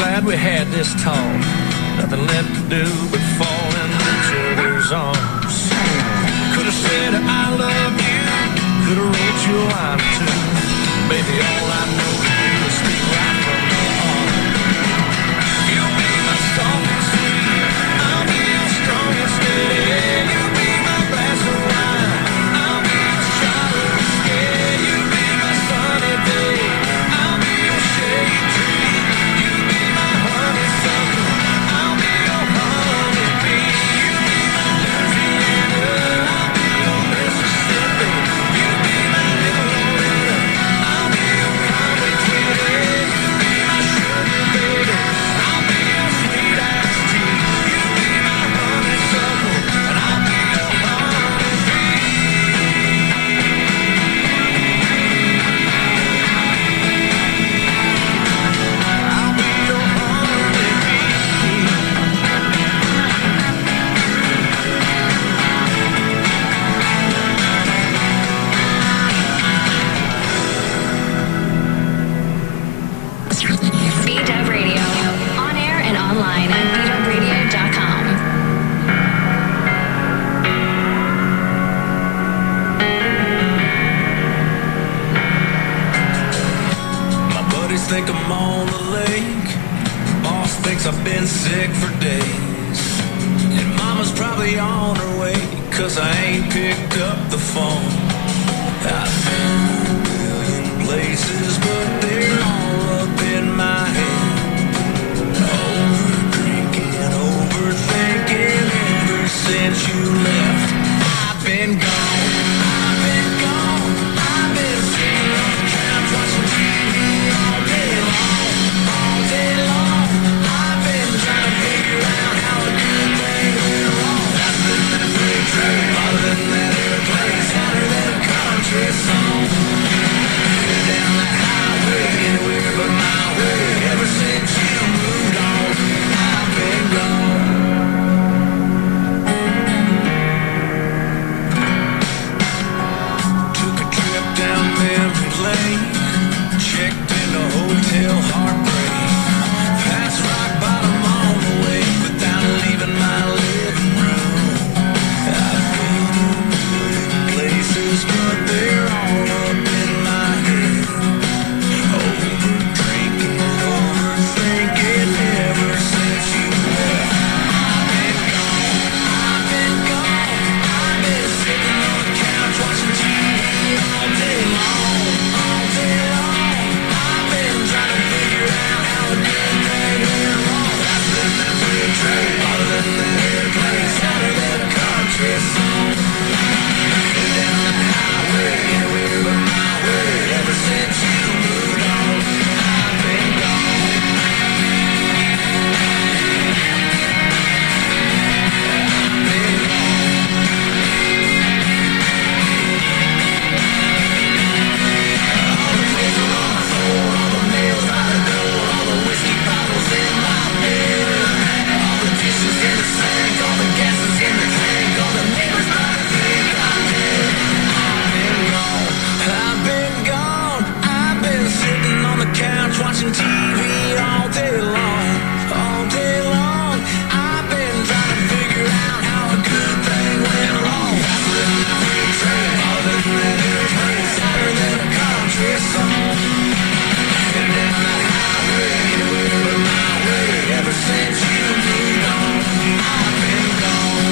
glad we had this talk. Nothing left to do but fall in each other's arms. Could have said I love you, could have wrote you a line or two. Baby, all I know to do is speak right from the heart. You'll be my soft and sweet, I'll be your strong and steady. You'll be my glass of wine, I'll be your shot of whiskey. You'll be my sunny day, I'll be your shade tree. You'll be my honeysuckle, I'll be your honeybee. You'll be my Louisiana, I'll be your Mississippi. You'll be my little Loretta, I'll be your Conway Twitty. You'll be my sugar baby, I'll be your sweet iced tea. You'll be my honeysuckle, and I'll be your honeybee. I'll be your honeybee. BDub Radio, on air and online at bdubradio.com. My buddies think I'm on the lake. Boss thinks I've been sick for days. And mama's probably on her way, 'cause I ain't picked up the phone. I've been a million places, but they're all up in my head. Over drinking, overthinking, ever since you left. I've been gone, I've been gone. I've been sitting on the couch watching TV all day long, all day long. I've been trying to figure out how a good thing went wrong. Faster than a freight train, farther than that airplane, sadder than a country song. Down that highway, anywhere but my way. Ever since you moved on, I've been gone. Took a trip down memory lane, checked into hotel heartbreak. That's rock bottom on the way, without leaving my living room. I've been a million places, but they're all up in my head. Over drinking, overthinking, ever since you left. I've been gone, I've been gone. I've been sitting on the couch watching TV all day long, all day long. I've been trying to figure out how a good thing went wrong. Faster than that freight train, farther than that airplane, sadder than a country song. Down that highway, anywhere but my way. Ever since you moved on, I've been gone. I've been gone. All the clothes are on my floor, all the nails by the door, all the whiskey bottles in my bed, all the dishes in the sink, all the gas is in the tank, all the neighbors might think I'm dead. I've been gone, I've been gone. I've been sitting on the couch watching TV all day long, all day long. I've been trying to figure out how a good thing went wrong. Faster than that freight train, farther than that airplane, sadder than a country song. Down that highway, anywhere but my way. Ever since you moved on, I've been gone.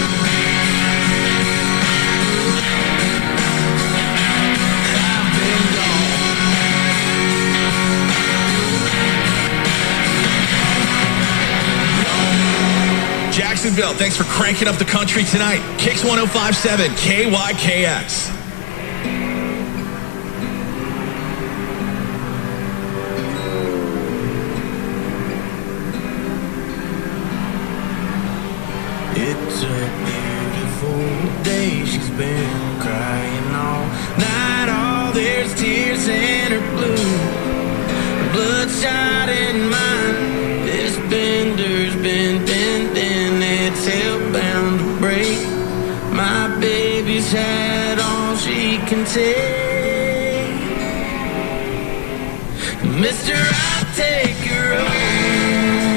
I've been gone. Jacksonville, thanks for cranking up the country tonight. Kicks 105.7 KYKX. It's a beautiful day. She's been crying all night. All there's tears in her blue, bloodshot in mine. This bender's been bending, it's hell-bound to break. My baby's had all she can take. Mister, I'll take her home.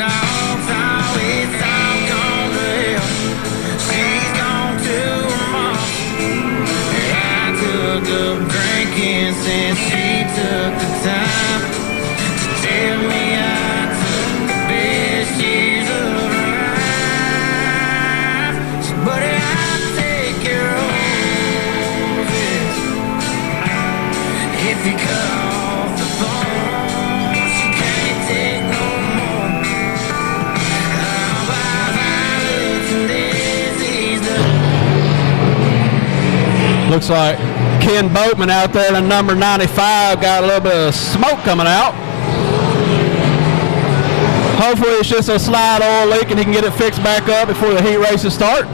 dogs always out gone to hell. She's gone to her mom. I took up drinking since she took the time to tell me I took the best years of her life. So, buddy, I'll take your roses if you cut off the thorns. You can't take no more. I'll buy violets and daisies. Looks like Ken Boatman out there in number 95 got a little bit of smoke coming out. Hopefully it's just a slight oil leak and he can get it fixed back up before the heat races start.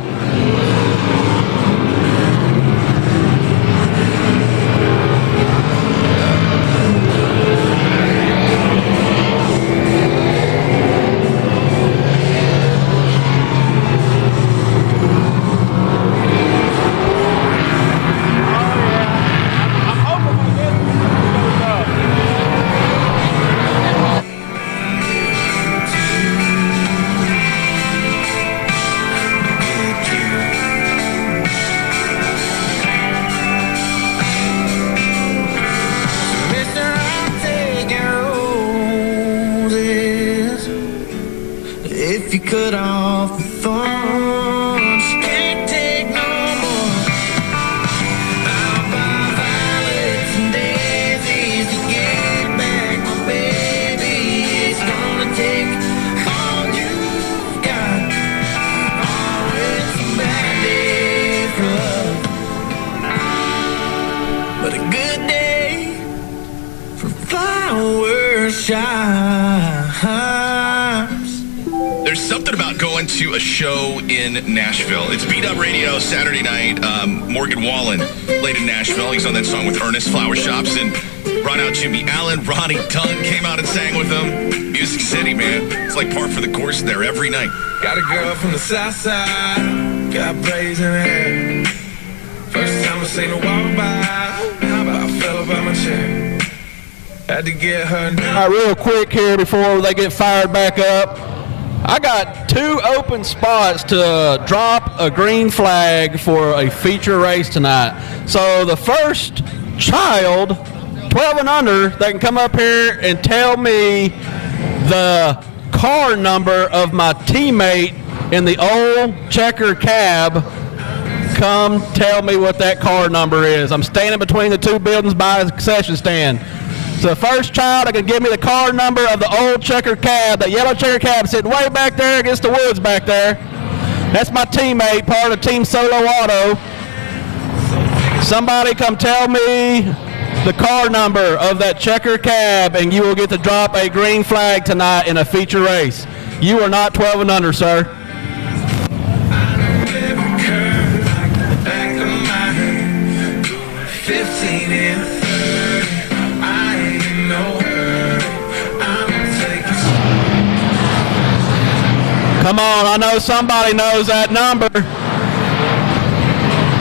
If you cut off the thorns, you can't take no more. I'll buy violets and daisies to get back my baby. It's gonna take all you've got. Oh, it's a bad day for love, but a good day for flower shines. There's something about going to a show in Nashville. It's Beat Up Radio Saturday night. Morgan Wallen played in Nashville. He's on that song with Ernest Flower Shops and brought out Jimmy Allen. Ronnie Dunn came out and sang with him. Music City, man. It's like par for the course there every night. Got a girl from the south side, got blazing hair. First time I seen her walk by, how about I fell by my chair. Had to get her now. All right, real quick here before they get fired back up. I got 2 open spots to drop a green flag for a feature race tonight. So the first child, 12 and under, that can come up here and tell me the car number of my teammate in the old checker cab, come tell me what that car number is. I'm standing between the 2 buildings by a concession stand. So the first child that can give me the car number of the old checker cab, that yellow checker cab sitting way back there against the woods back there. That's my teammate, part of Team Solo Auto. Somebody come tell me the car number of that checker cab and you will get to drop a green flag tonight in a feature race. You are not 12 and under, sir. Come on, I know somebody knows that number.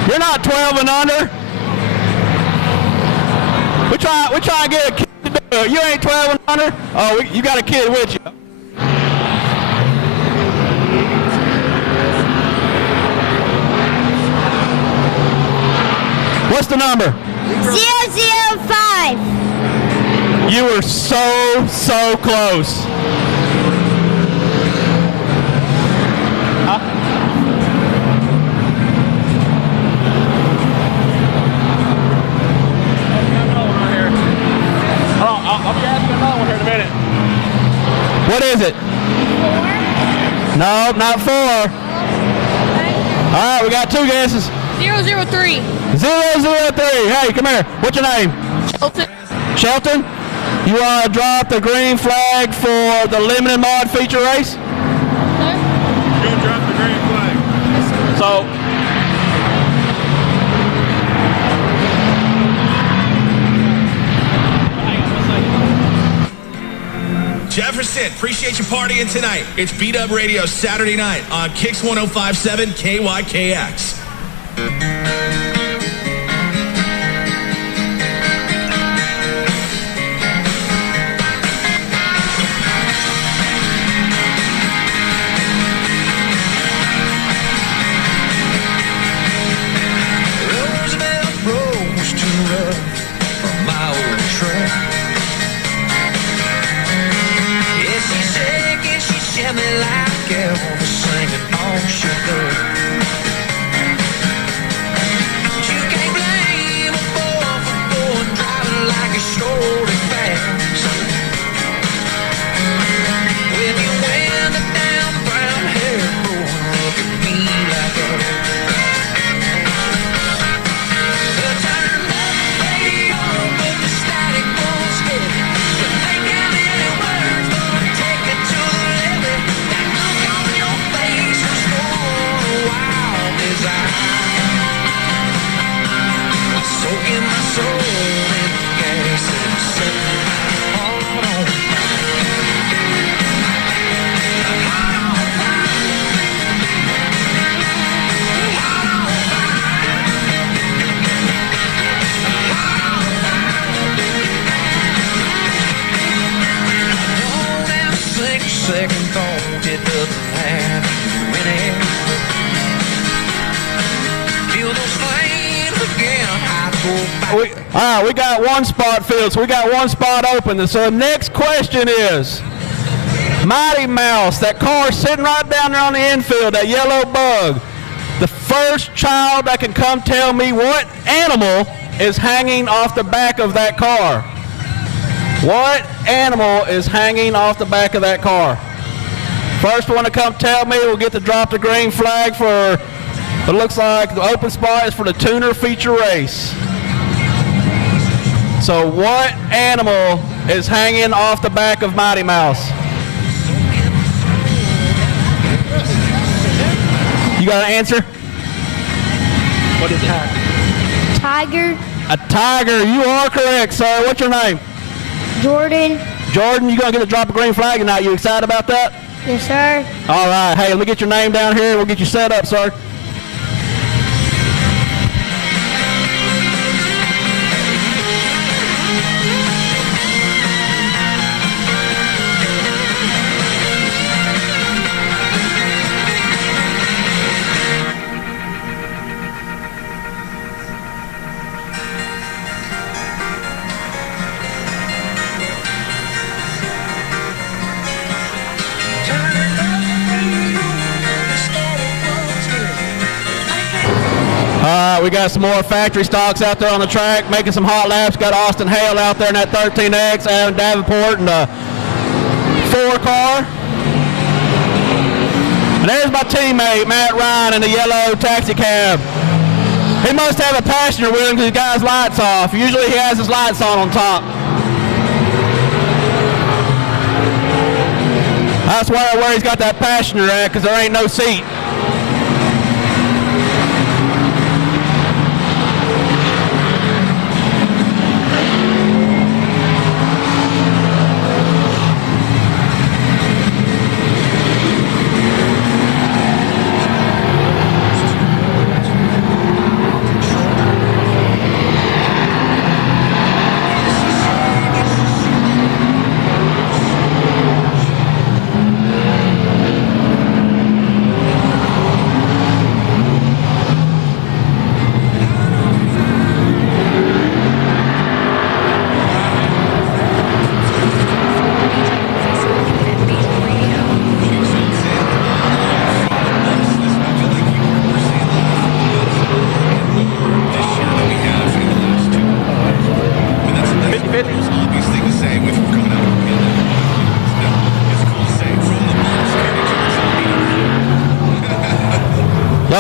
You're not 12 and under. We try and get a kid to do it. You ain't 12 and under? Oh, you got a kid with you. What's the number? 005. You were so close. I'll be asking another one here in a minute. What is it? 4. No, not 4. All right, we got 2 guesses. 003. 003. Hey, come here. What's your name? Shelton. Shelton? You want to drop the green flag for the limited mod feature race? No. Go drop the green flag. So, Jefferson, appreciate you partying tonight. It's Beat Up Radio Saturday night on Kicks 105.7 KYKX. Second thought, it doesn't have winning. Feel those flames again. I go back. All right, we got one spot filled, so we got one spot open. So the next question is, Mighty Mouse, that car sitting right down there on the infield, that yellow bug. The first child that can come tell me what animal is hanging off the back of that car. What animal is hanging off the back of that car? First one to come tell me will get to drop the green flag for, it looks like the open spot is for the tuner feature race. So what animal is hanging off the back of Mighty Mouse? You got an answer? What is that? Tiger. A tiger. You are correct, sir. What's your name? Jordan. Jordan, you gonna get to drop a green flag tonight. You excited about that? Yes, sir. All right. Hey, let me get your name down here and we'll get you set up, sir. We got some more factory stocks out there on the track, making some hot laps. Got Austin Hale out there in that 13X, Adam Davenport in the 4 car. And there's my teammate, Matt Ryan, in the yellow taxi cab. He must have a passenger with him because he's got his lights off. Usually he has his lights on top. That's where he's got that passenger at, because there ain't no seat.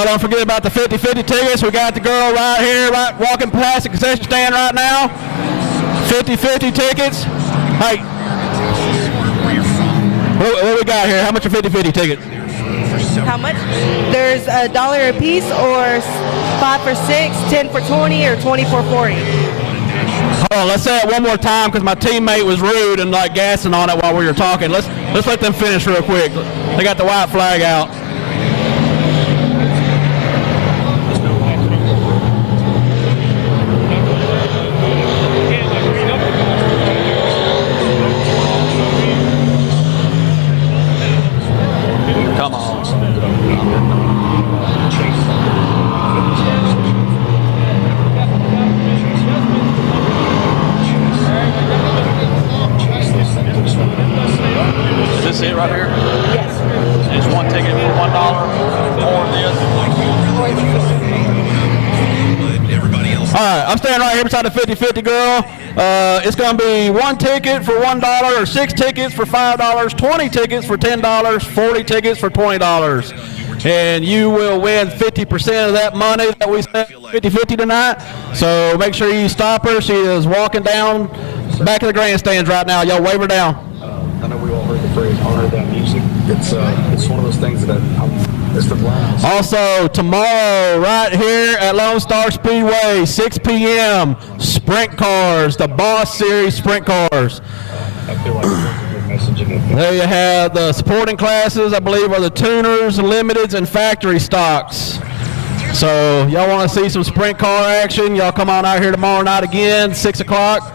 Don't forget about the 50-50 tickets. We got the girl right here, right walking past the concession stand right now. 50-50 tickets. Hey, what we got here? How much are 50-50 tickets? How much? There's $1 a piece, or 5 for 6, 10 for 20, or 20 for 40. Hold on, let's say it one more time because my teammate was rude and like gassing on it while we were talking. Let's let them finish real quick. They got the white flag out. Is this it right here? Yes. And it's one ticket for $1 or this. All right, I'm standing right here beside the 50-50 girl. It's going to be one ticket for $1, or 6 tickets for $5, 20 tickets for $10, 40 tickets for $20. And you will win 50% of that money that we spent 50-50 tonight. So make sure you stop her. She is walking down back of the grandstands right now. Y'all wave her down. I know we all heard the phrase "honor that music." It's one of those things that I'm Also, tomorrow, right here at Lonestar Speedway, 6 p.m., sprint cars, the Boss Series sprint cars. There you have the supporting classes, I believe, are the tuners, limiteds, and factory stocks. So y'all want to see some sprint car action, y'all come on out here tomorrow night again, 6 o'clock.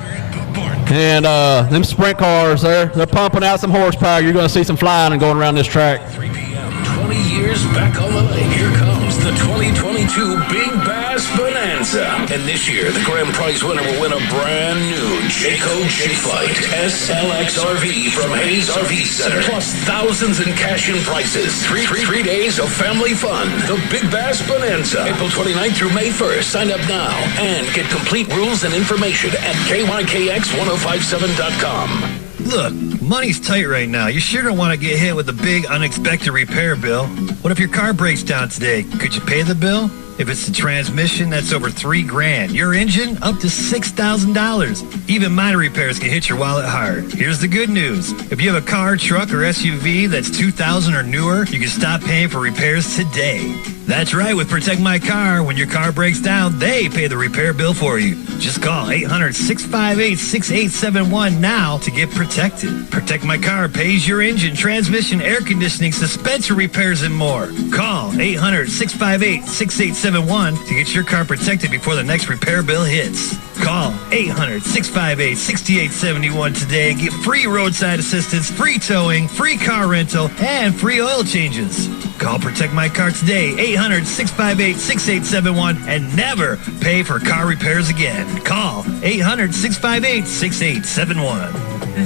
And them sprint cars, they're pumping out some horsepower. You're going to see some flying and going around this track. 3 p.m., 20 years back on the lake. Here comes the 2022 Big Bass Bonanza. And this year, the grand prize winner will win a brand new Jayco J-Flight SLX RV from Hayes RV Center. Plus thousands in cash and prizes. Three days of family fun. The Big Bass Bonanza. April 29th through May 1st. Sign up now and get complete rules and information at KYKX1057.com. Look, money's tight right now. You sure don't want to get hit with a big unexpected repair bill. What if your car breaks down today? Could you pay the bill? If it's the transmission, that's over $3,000. Your engine, up to $6,000. Even minor repairs can hit your wallet hard. Here's the good news. If you have a car, truck, or SUV that's 2000 or newer, you can stop paying for repairs today. That's right, with Protect My Car, when your car breaks down, they pay the repair bill for you. Just call 800-658-6871 now to get protected. Protect My Car pays your engine, transmission, air conditioning, suspension repairs, and more. Call 800-658-6871 to get your car protected before the next repair bill hits. Call 800-658-6871 today and get free roadside assistance, free towing, free car rental, and free oil changes. Call Protect My Car today, 800-658-6871, and never pay for car repairs again. Call 800-658-6871.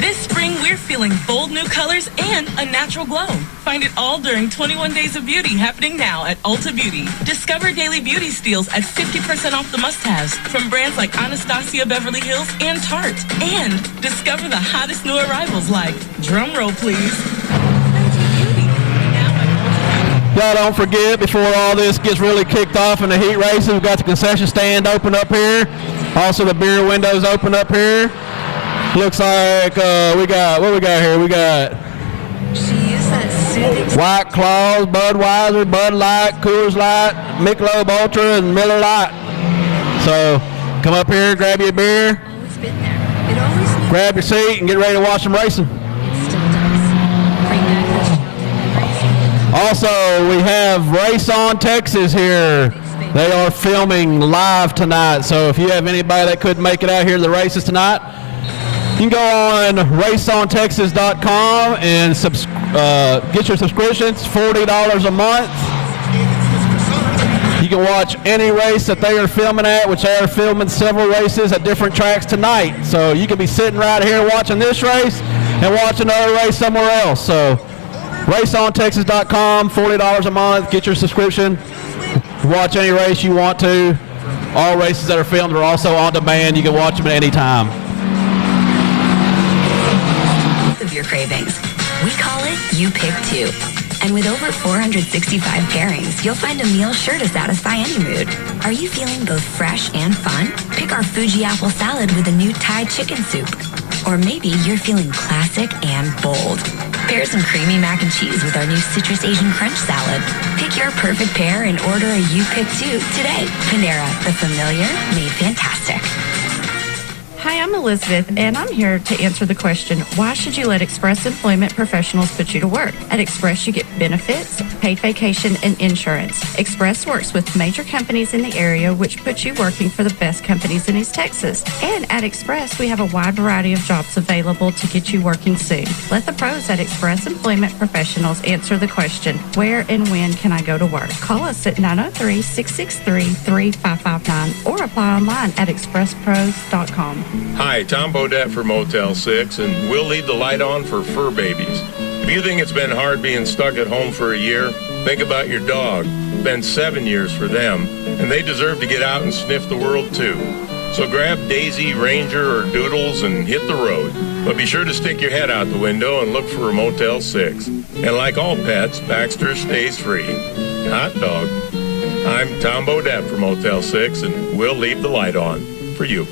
This spring, we're feeling bold new colors and a natural glow. Find it all during 21 Days of Beauty happening now at Ulta Beauty. Discover daily beauty steals at 50% off the must-haves from brands like Anastasia Beverly Hills and Tarte. And discover the hottest new arrivals like, drumroll please, Y'all don't forget, before all this gets really kicked off in the heat races, we've got the concession stand open up here. Also, the beer windows open up here. Looks like we got, what we got here? We got White Claws, Budweiser, Bud Light, Coors Light, Michelob Ultra, and Miller Lite. So come up here, grab your beer, grab your seat, and get ready to watch some racing. Also, we have Race On Texas here. They are filming live tonight, so if you have anybody that couldn't make it out here to the races tonight, you can go on raceontexas.com and get your subscriptions, $40 a month. You can watch any race that they are filming at, which they are filming several races at different tracks tonight. So you can be sitting right here watching this race and watch another race somewhere else. So raceontexas.com, $40 a month, get your subscription, watch any race you want to. All races that are filmed are also on demand. You can watch them at any time. Of your cravings. We call it You Pick Two. And with over 465 pairings, you'll find a meal sure to satisfy any mood. Are you feeling both fresh and fun? Pick our Fuji apple salad with a new Thai chicken soup. Or maybe you're feeling classic and bold. Pair some creamy mac and cheese with our new Citrus Asian Crunch salad. Pick your perfect pair and order a You Pick Two today. Panera, the familiar made fantastic. Hi, I'm Elizabeth, and I'm here to answer the question, why should you let Express Employment Professionals put you to work? At Express, you get benefits, paid vacation, and insurance. Express works with major companies in the area, which puts you working for the best companies in East Texas. And at Express, we have a wide variety of jobs available to get you working soon. Let the pros at Express Employment Professionals answer the question, where and when can I go to work? Call us at 903-663-3559 or apply online at expresspros.com. Hi, Tom Bodette for Motel 6, and we'll leave the light on for fur babies. If you think it's been hard being stuck at home for a year, think about your dog. It's been 7 years for them, and they deserve to get out and sniff the world too. So grab Daisy, Ranger, or Doodles and hit the road. But be sure to stick your head out the window and look for a Motel 6. And like all pets, Baxter stays free. Hot dog. I'm Tom Bodette for Motel 6, and we'll leave the light on for you.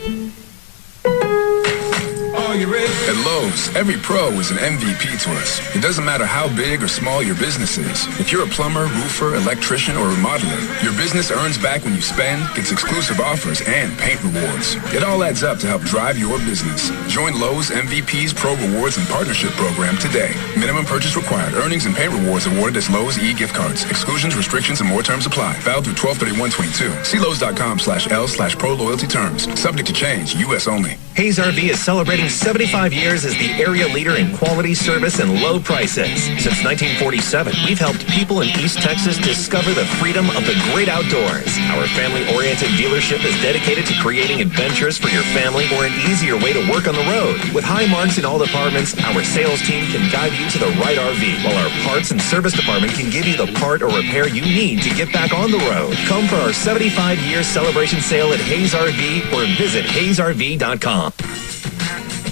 are you ready? At Lowe's, every pro is an MVP to us. It doesn't matter how big or small your business is. If you're a plumber, roofer, electrician, or remodeler, your business earns back when you spend, gets exclusive offers, and paint rewards. It all adds up to help drive your business. Join Lowe's MVP's Pro Rewards and Partnership Program today. Minimum purchase required. Earnings and paint rewards awarded as Lowe's e-gift cards. Exclusions, restrictions, and more terms apply. Valid through 12/31/22. See Lowe's.com/L/Pro Loyalty Terms. Subject to change. U.S. only. Hayes RV is celebrating 75 years as the area leader in quality service and low prices. Since 1947, we've helped people in East Texas discover the freedom of the great outdoors. Our family-oriented dealership is dedicated to creating adventures for your family or an easier way to work on the road. With high marks in all departments, our sales team can guide you to the right RV, while our parts and service department can give you the part or repair you need to get back on the road. Come for our 75-year celebration sale at Hayes RV or visit hayesrv.com.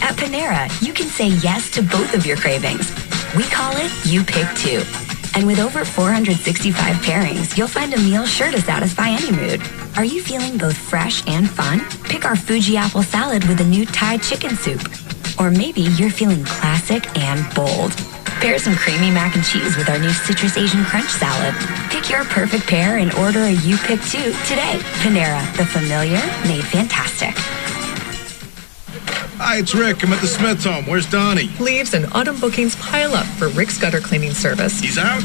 At Panera, you can say yes to both of your cravings. We call it You Pick Two. And with over 465 pairings, you'll find a meal sure to satisfy any mood. Are you feeling both fresh and fun? Pick our Fuji apple salad with a new Thai chicken soup. Or maybe you're feeling classic and bold. Pair some creamy mac and cheese with our new Citrus Asian Crunch salad. Pick your perfect pair and order a You Pick Two today. Panera, the familiar made fantastic. Hi, it's Rick. I'm at the Smith home. Where's Donnie? Leaves and autumn bookings pile up for Rick's gutter cleaning service. He's out?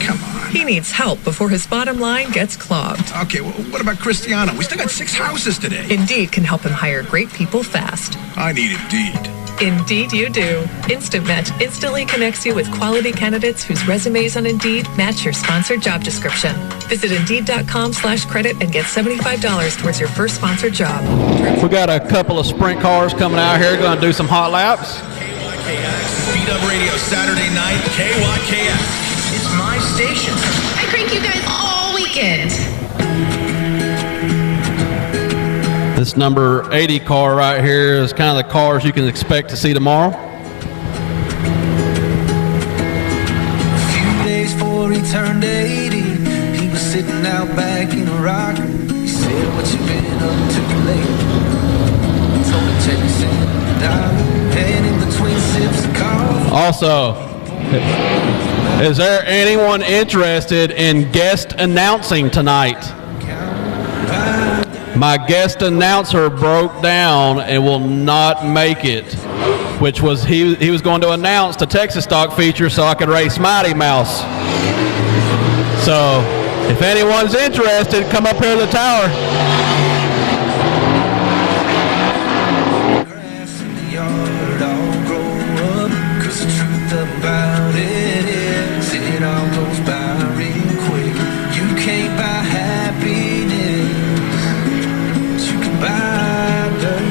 Come on. He needs help before his bottom line gets clogged. Okay, well, what about Cristiano? We still got 6 houses today. Indeed can help him hire great people fast. I need Indeed. Indeed you do. Instant Match instantly connects you with quality candidates whose resumes on Indeed match your sponsored job description. Visit Indeed.com/credit and get $75 towards your first sponsored job. We got a couple of sprint cars coming out here, going to do some hot laps. Speed Up Radio Saturday night, KYKX. It's my station. I crank you guys all weekend. This number 80 car right here is kind of the cars you can expect to see tomorrow. A few days before he turned 80, he was sitting out back in a rocker. He said, "What you been up to lately?" Told him, "Take me sitting down, and in between sips of coffee." Also, is there anyone interested in guest announcing tonight? My guest announcer broke down and will not make it, which was he was going to announce the Texas Stock feature so I could race Mighty Mouse. So if anyone's interested, come up here to the tower. Grass in the yard all grow up, 'cause the truth about it is it all goes by real quick. You can't buy happiness, you can buy dirt.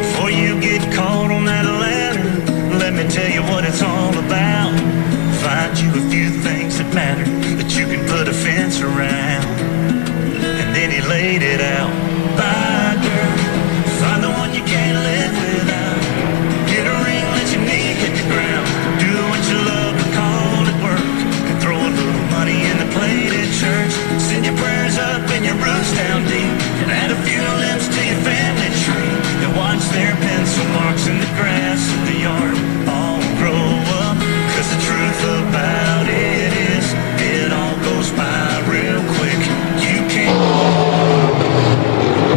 Before you get caught on that ladder, let me tell you what it's all about. Find you a few things that matter that you can put a fence around. And then he laid it out. Buy dirt, find the one you can't live without. Get a ring, let your knee hit the ground. Do what you love and call it work. And throw a little money in the plate at church. Send your prayers up and your roots down deep. And add a few limbs to your family tree. And watch their pencil marks in the grass of the yard all grow up. 'Cause the truth about it is it all goes by real quick. You can't.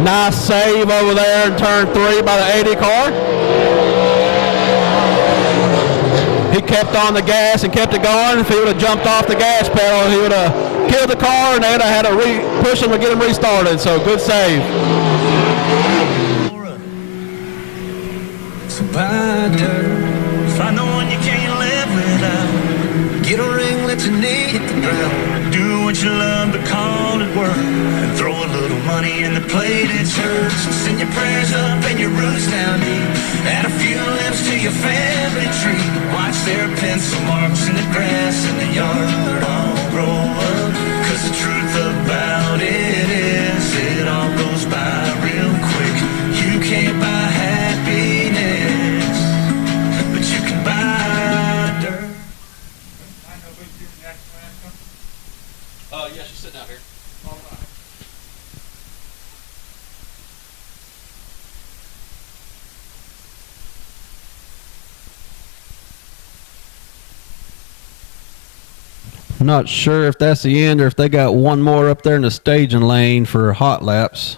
Nice save over there in turn 3 by the 80 car. He kept on the gas and kept it going. If he would have jumped off the gas pedal, he would have killed the car and they'd have had to push him to get him restarted. So good save. So buy dirt, Find the one you can't live without. get a ring, let your knee hit the ground. Do what you love but call it work. And throw a little money in the plate at church. Send your prayers up and your roots down deep. Add a few limbs to your family tree. Watch their pencil marks in the grass in the yard all grow up. 'Cause the truth about it is it all goes by real quick. You can't buy happiness, but you can buy dirt. Yeah, she's sitting out here. Not sure if that's the end or if they got one more up there in the staging lane for hot laps.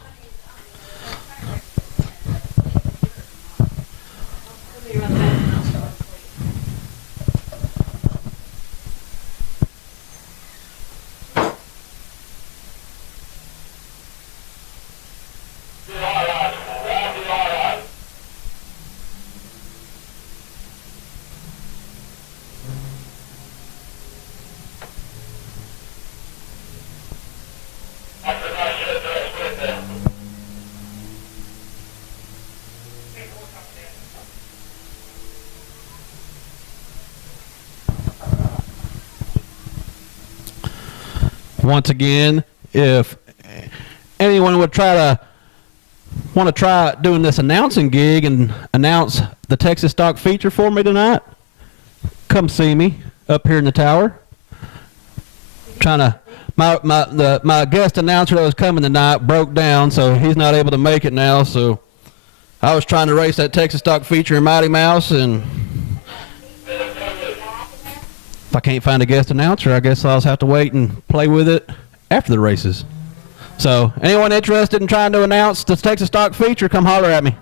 Once again, if anyone would want to try doing this announcing gig and announce the Texas Stock feature for me tonight, come see me up here in the tower. My guest announcer that was coming tonight broke down, so he's not able to make it now. So I was trying to race that Texas Stock feature in Mighty Mouse, and if I can't find a guest announcer, I guess I'll just have to wait and play with it after the races. So anyone interested in trying to announce the Texas Stock feature, come holler at me.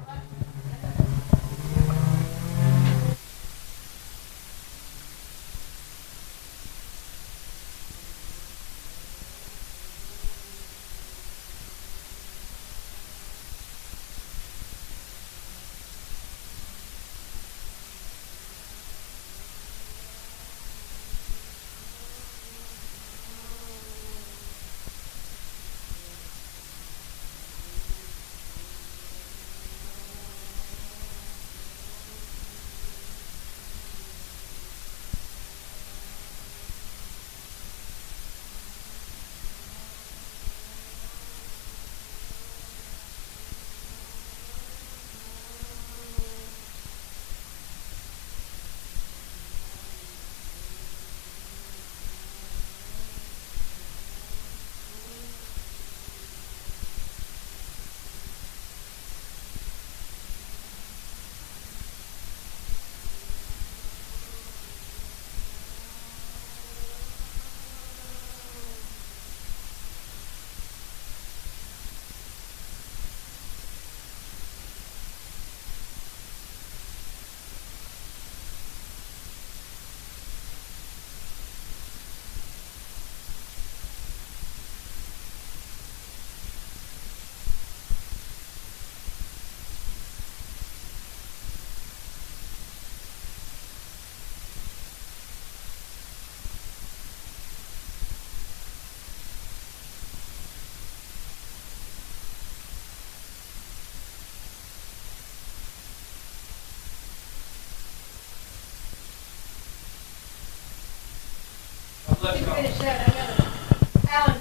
Alan.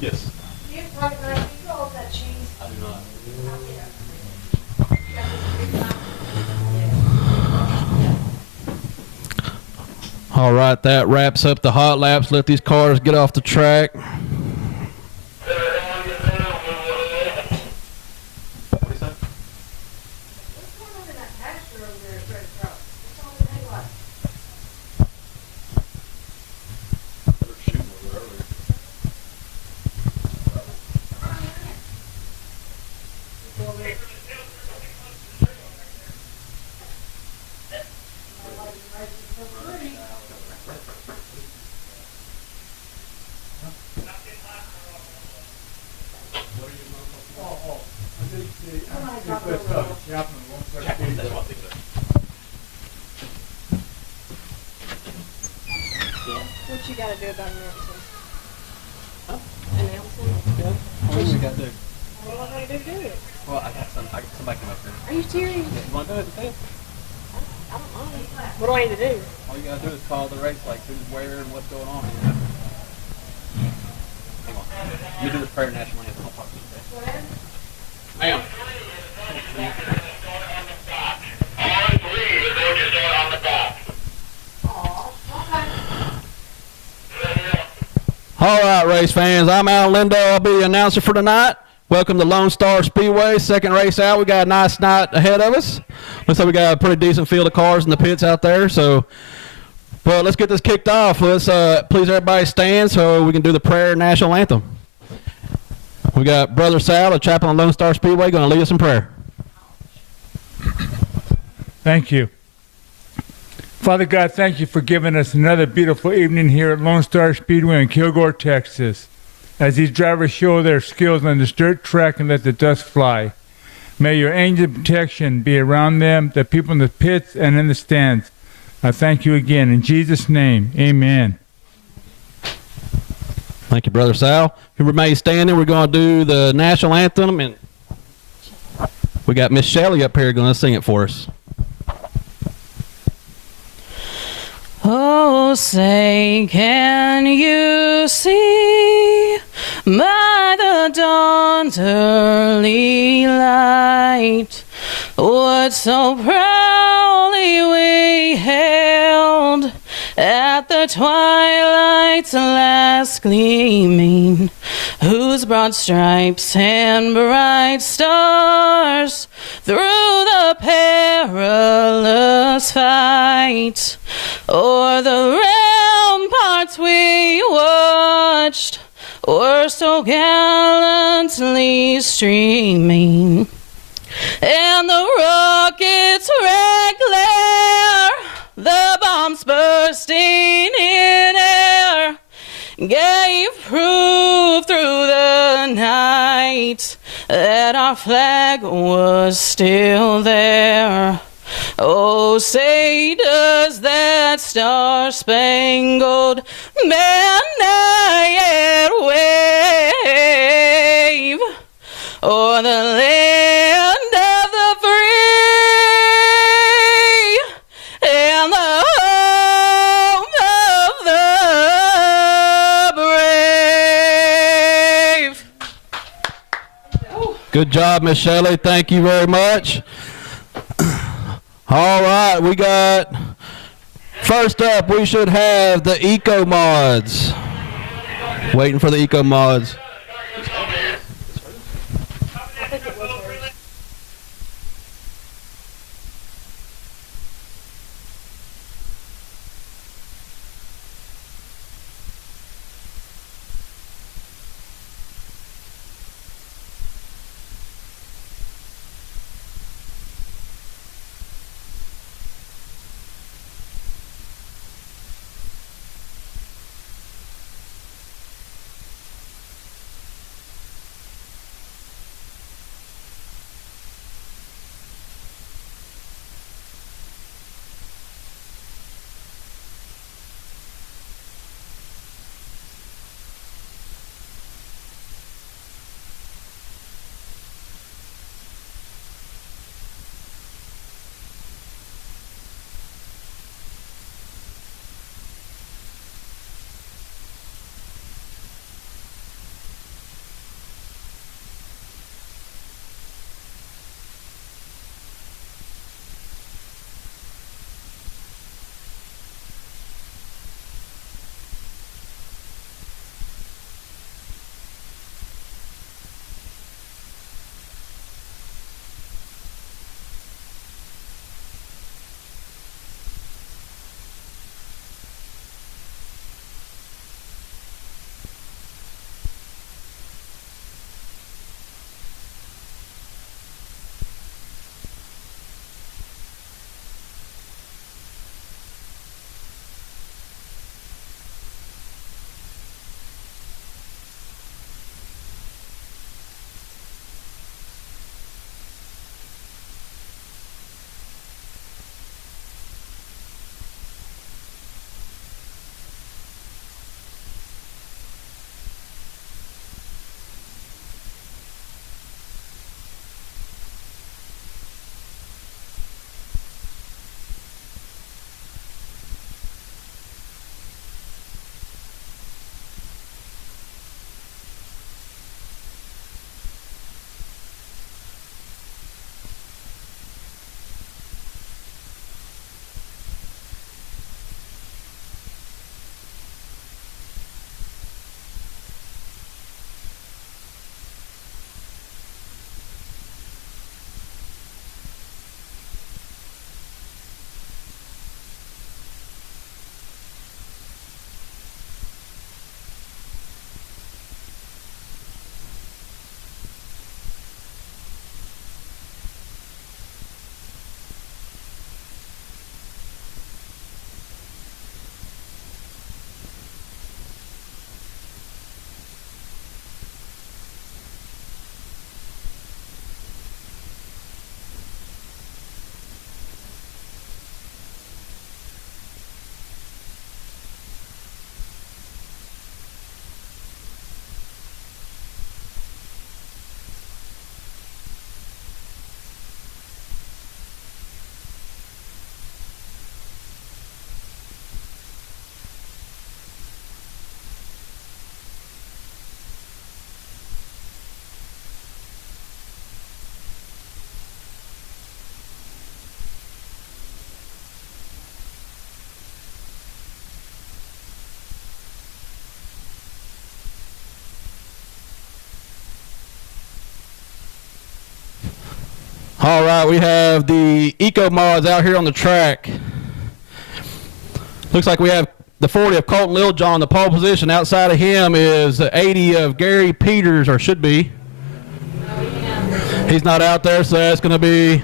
Yes. Do you recognize all of that cheese? I do not. All right, that wraps up the hot laps. Let these cars get off the track. What you gotta do about announcing? Huh? Announcing? Yeah. What do we got to do? What do I gotta do to do it? Well, I got somebody come up here. Are you serious? Yeah, you want to do it instead? I don't know. What do I need to do? All you got to do is call the race, like who's where and what's going on. You know? Hang on. Let me do the prayer national anthem. I'll talk to you today. Ma'am. All right, race fans. I'm Alan Lindo. I'll be the announcer for tonight. Welcome to Lonestar Speedway. Second race out. We got a nice night ahead of us. Looks like we got a pretty decent field of cars in the pits out there. So Well, let's get this kicked off. Let's please everybody stand so we can do the prayer national anthem. We got Brother Sal, the chaplain of Lonestar Speedway, going to lead us in prayer. Thank you. Father God, thank you for giving us another beautiful evening here at Lonestar Speedway in Kilgore, Texas. As these drivers show their skills on this dirt track and let the dust fly. May your angel protection be around them, the people in the pits and in the stands. I thank you again. In Jesus' name, amen. Thank you, Brother Sal. Who remains standing, we're going to do the national anthem, and we got Miss Shelley up here going to sing it for us. Oh, say, can you see by the dawn's early light what so proudly we hailed at the twilight's last gleaming, whose broad stripes and bright stars through the perilous fight o'er the ramparts we watched were so gallantly streaming, and the rockets' red glare, the bombs bursting in air, gave proof through the night that our flag was still there. Oh, say, does that star-spangled banner yet wave o'er the land of the free and the home of the brave? Good job, Miss Shelley. Thank you very much. All right, we got, first up, we should have the Eco Mods. Waiting for the Eco Mods. All right, we have the Eco Mods out here on the track. Looks like we have the 40 of Colton Littlejohn, the pole position. Outside of him is the 80 of Gary Peters, or should be. He's not out there, so that's going to be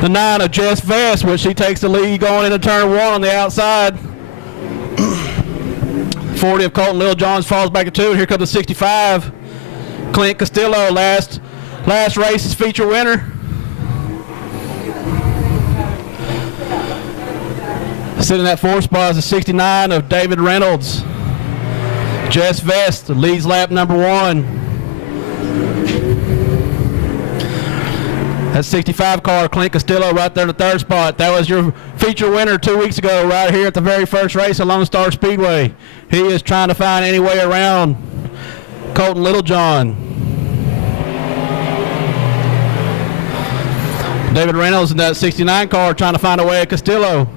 the 9 of Jess Vest, which she takes the lead going into turn 1 on the outside. 40 of Colton Littlejohn falls back to 2. Here comes the 65. Clint Castillo, last race's feature winner. Sitting in that 4th spot is the 69 of David Reynolds. Jess Vest leads lap number 1. That 65 car, Clint Castillo, right there in the 3rd spot. That was your feature winner 2 weeks ago, right here at the very first race at Lonestar Speedway. He is trying to find any way around Colton Littlejohn. David Reynolds in that 69 car trying to find a way at Castillo.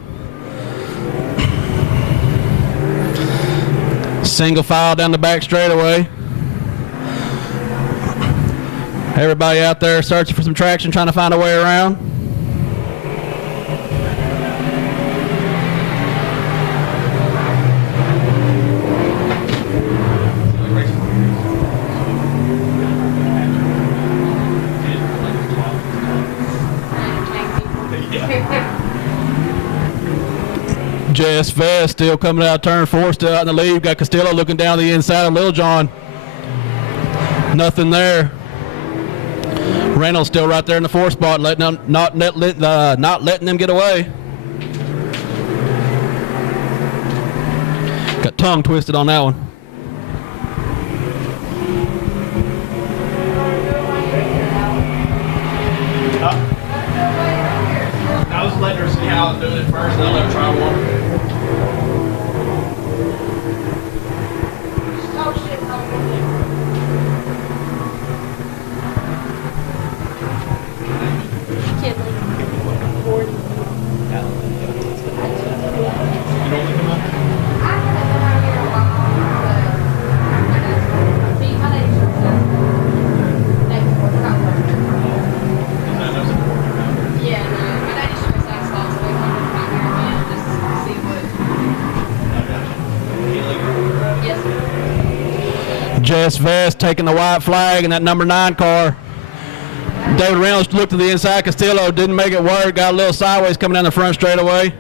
Single file down the back straightaway. Everybody out there searching for some traction, trying to find a way around. Jess Vest still coming out of turn 4, still out in the lead. We've got Castillo looking down the inside of Littlejohn. Nothing there. Reynolds still right there in the 4th spot, letting them, not letting them get away. Got tongue twisted on that one. I was letting her see how I was doing it first, and I'll let her try one. Jess Vest taking the white flag in that number 9 car. David Reynolds looked to the inside. Castillo didn't make it work. Got a little sideways coming down the front straightaway.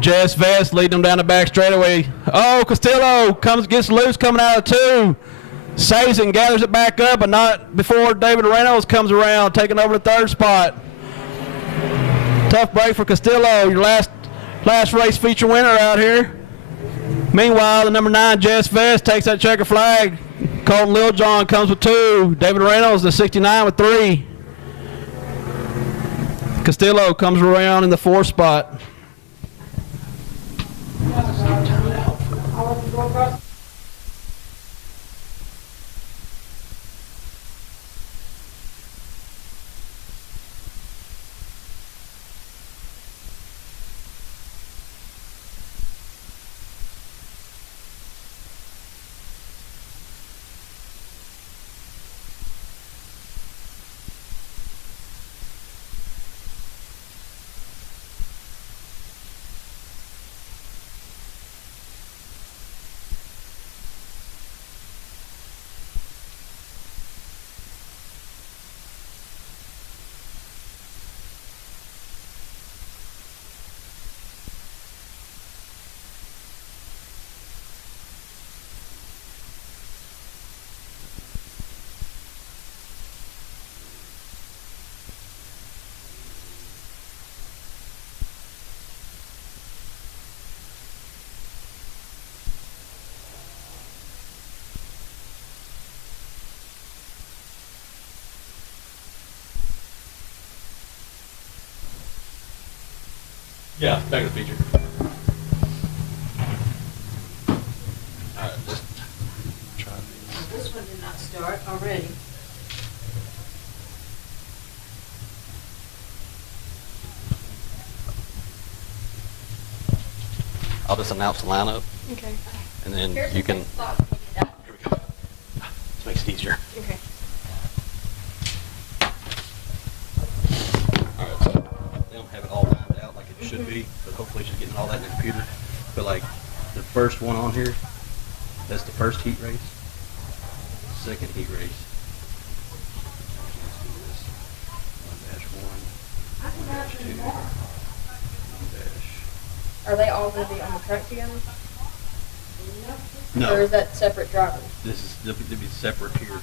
Jess Vest leading them down the back straightaway. Oh, Castillo gets loose coming out of 2. Saves it and gathers it back up, but not before David Reynolds comes around, taking over the 3rd spot. Tough break for Castillo, your last race feature winner out here. Meanwhile, the number 9, Jess Vest, takes that checker flag. Colton Littlejohn comes with 2. David Reynolds, the 69, with 3. Castillo comes around in the 4th spot. Yeah, back to the feature. Alright, just try these. This one did not start already. I'll just announce the lineup. Okay. And then you can. Here we go. This makes it easier. Okay. should be, but hopefully she's getting all that in the computer. But like the first one on here, that's the first heat race. Second heat race. Let's do this. 1-1, 1-2, 1-. Are they all going to be on the track together? No. Or is that separate drivers? They'll be separate here.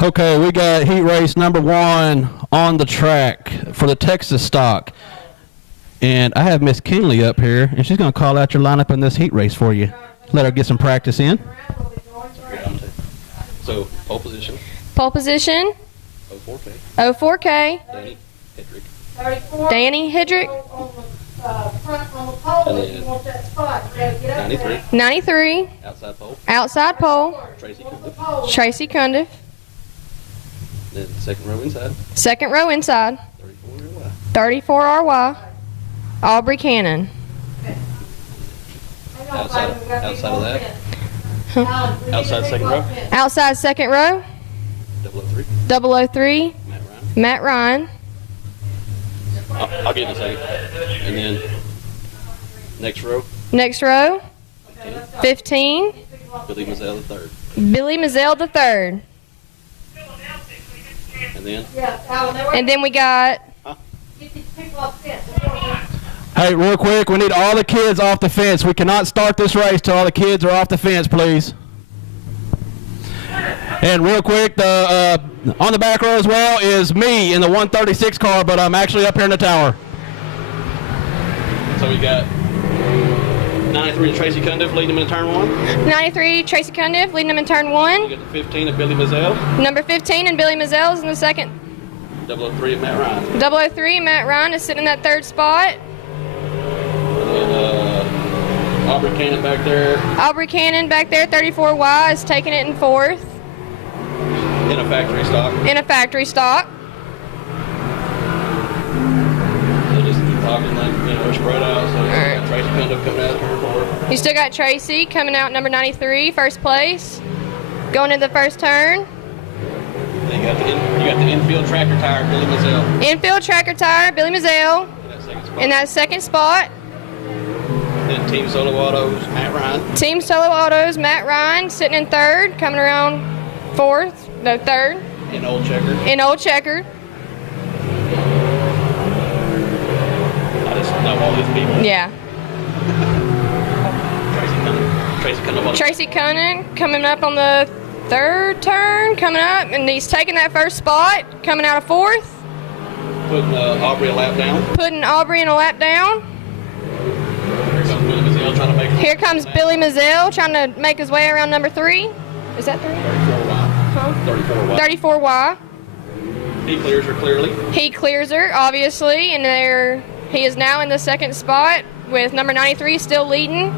Okay, we got heat race number 1 on the track for the Texas stock. And I have Miss Kinley up here, and she's going to call out your lineup in this heat race for you. Let her get some practice in. So, pole position. Pole position. 04K. 04K. Danny Hedrick. Danny Hedrick. And then 93. 93. Outside pole. Outside pole. Tracy Cundiff. Tracy Cundiff. Then second row inside. Second row inside. 34 RY. Aubrey Cannon. Outside of that. Outside second row. Outside second row. 003. 003. Matt Ryan. I'll get it in a second. And then next row. Next row. 15. Billy Mazzell III. Billy Mazzell III. And then we got. Hey, real quick, we need all the kids off the fence. We cannot start this race till all the kids are off the fence, please. And real quick, on the back row as well is me in the 136 car, but I'm actually up here in the tower. So we got 93 Tracy Cundiff leading him in turn 1. 93 Tracy Cundiff leading him in turn 1. We got the 15 of Billy Mazzell. Number 15 and Billy Mazzell is in the second. 003 of Matt Ryan. 003 Matt Ryan is sitting in that third spot. And Aubrey Cannon back there. Aubrey Cannon back there, 34Y, is taking it in fourth. In a factory stock. In a factory stock. So just keep talking like, we're spread out. So got Tracy Cundiff coming out turn 4. You still got Tracy coming out number 93, first place. Going into the first turn. Then you got the infield tractor tire, Billy Mazzell. Infield tractor tire, Billy Mazzell. In that second spot. Then Team Solo Autos, Matt Ryan. Team Solo Autos, Matt Ryan, sitting in third, coming around third. In Old Checker. In Old Checker. I just know all these people. Yeah. Tracy Cunningham coming up on the third turn, coming up, and he's taking that first spot, coming out of fourth. Putting Aubrey a lap down. Putting Aubrey in a lap down. Here comes Billy Mazzell trying to make his way around number 3. Is that 3? 34Y. Huh? 34Y. 34Y. He clears her clearly. He clears her, obviously, and there he is now in the second spot with number 93 still leading.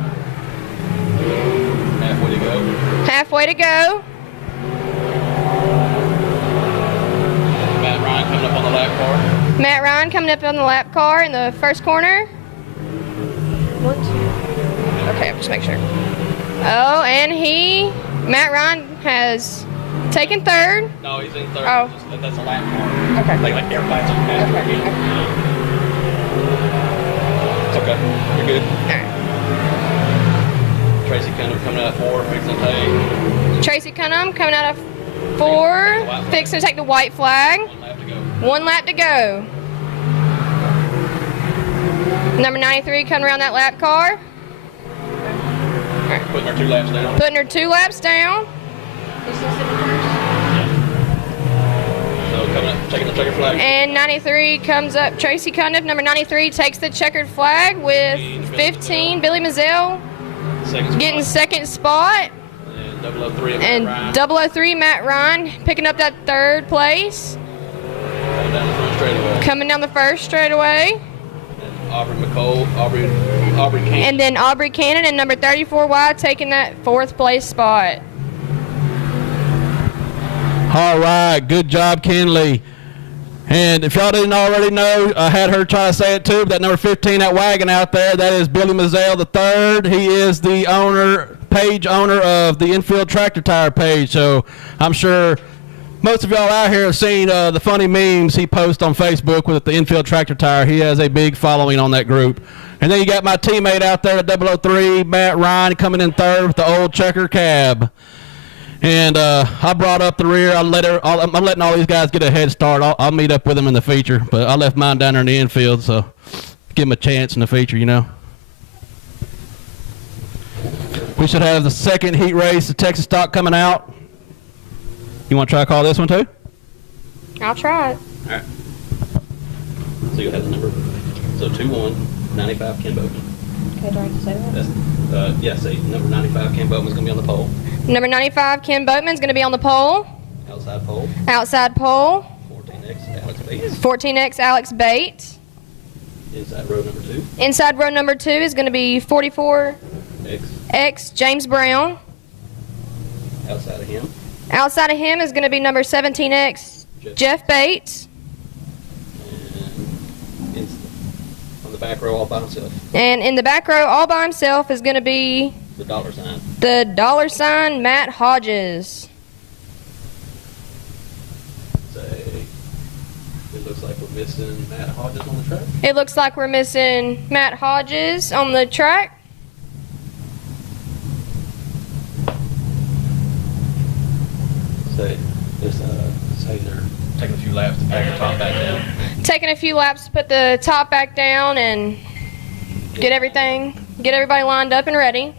Halfway to go. Halfway to go. Matt Ryan coming up on the lap car. Matt Ryan coming up on the lap car in the first corner. 1, 2. Okay, I'll just make sure. Oh, and Matt Ryan has taken third. No, he's in third. Oh. That's a lap car. Okay. Like everybody's on the lap car. It's okay. You're good. All right. Tracy Cunningham coming out of 4, fixing to take. Tracy Cunningham coming out of 4, fixing to take the white flag. 1 lap to go. Number 93 coming around that lap car. Putting her 2 laps down. Putting her 2 laps down. So coming up, taking the checkered flag. And 93 comes up. Tracy Cundiff, number 93, takes the checkered flag with 15. Billy Mazzell getting second spot. And 003 Matt Ryan picking up that 3rd place. Coming down the first straightaway. Aubrey Cannon. And then Aubrey Cannon and number 34 Wide taking that 4th place spot. All right, good job, Kenley. And if y'all didn't already know, I had her try to say it too, but that number 15, that wagon out there, that is Billy Mazzell III. He is the page owner of the Infield Tractor Tire page. So I'm sure most of y'all out here have seen the funny memes he posts on Facebook with the Infield Tractor Tire. He has a big following on that group. And then you got my teammate out there at 003, Matt Ryan, coming in 3rd with the old checker cab. And I brought up the rear. I'm letting all these guys get a head start. I'll meet up with them in the feature. But I left mine down there in the infield, so give them a chance in the feature, you know. We should have the 2nd heat race, the Texas stock coming out. You want to try to call this one too? I'll try it. All right. So you'll have the number. So 2-1-95 Ken Boatman. Okay, do I have to say that? That's, yeah, say number 95 Ken Boatman's going to be on the pole. Number 95 Ken Boatman's going to be on the pole. Outside pole. Outside pole. 14X Alex Bates. 14X Alex Bates. Inside row number 2. Inside row number 2 is going to be 44X James Brown. Outside of him. Outside of him is going to be number 17X Jeff Bates. And on the back row all by himself. And in the back row all by himself is going to be the $sign. The $sign Matt Hodges. It looks like we're missing Matt Hodges on the track. It looks like we're missing Matt Hodges on the track. Say they're taking a few laps to pack the top back down. Taking a few laps to put the top back down and get everybody lined up and ready.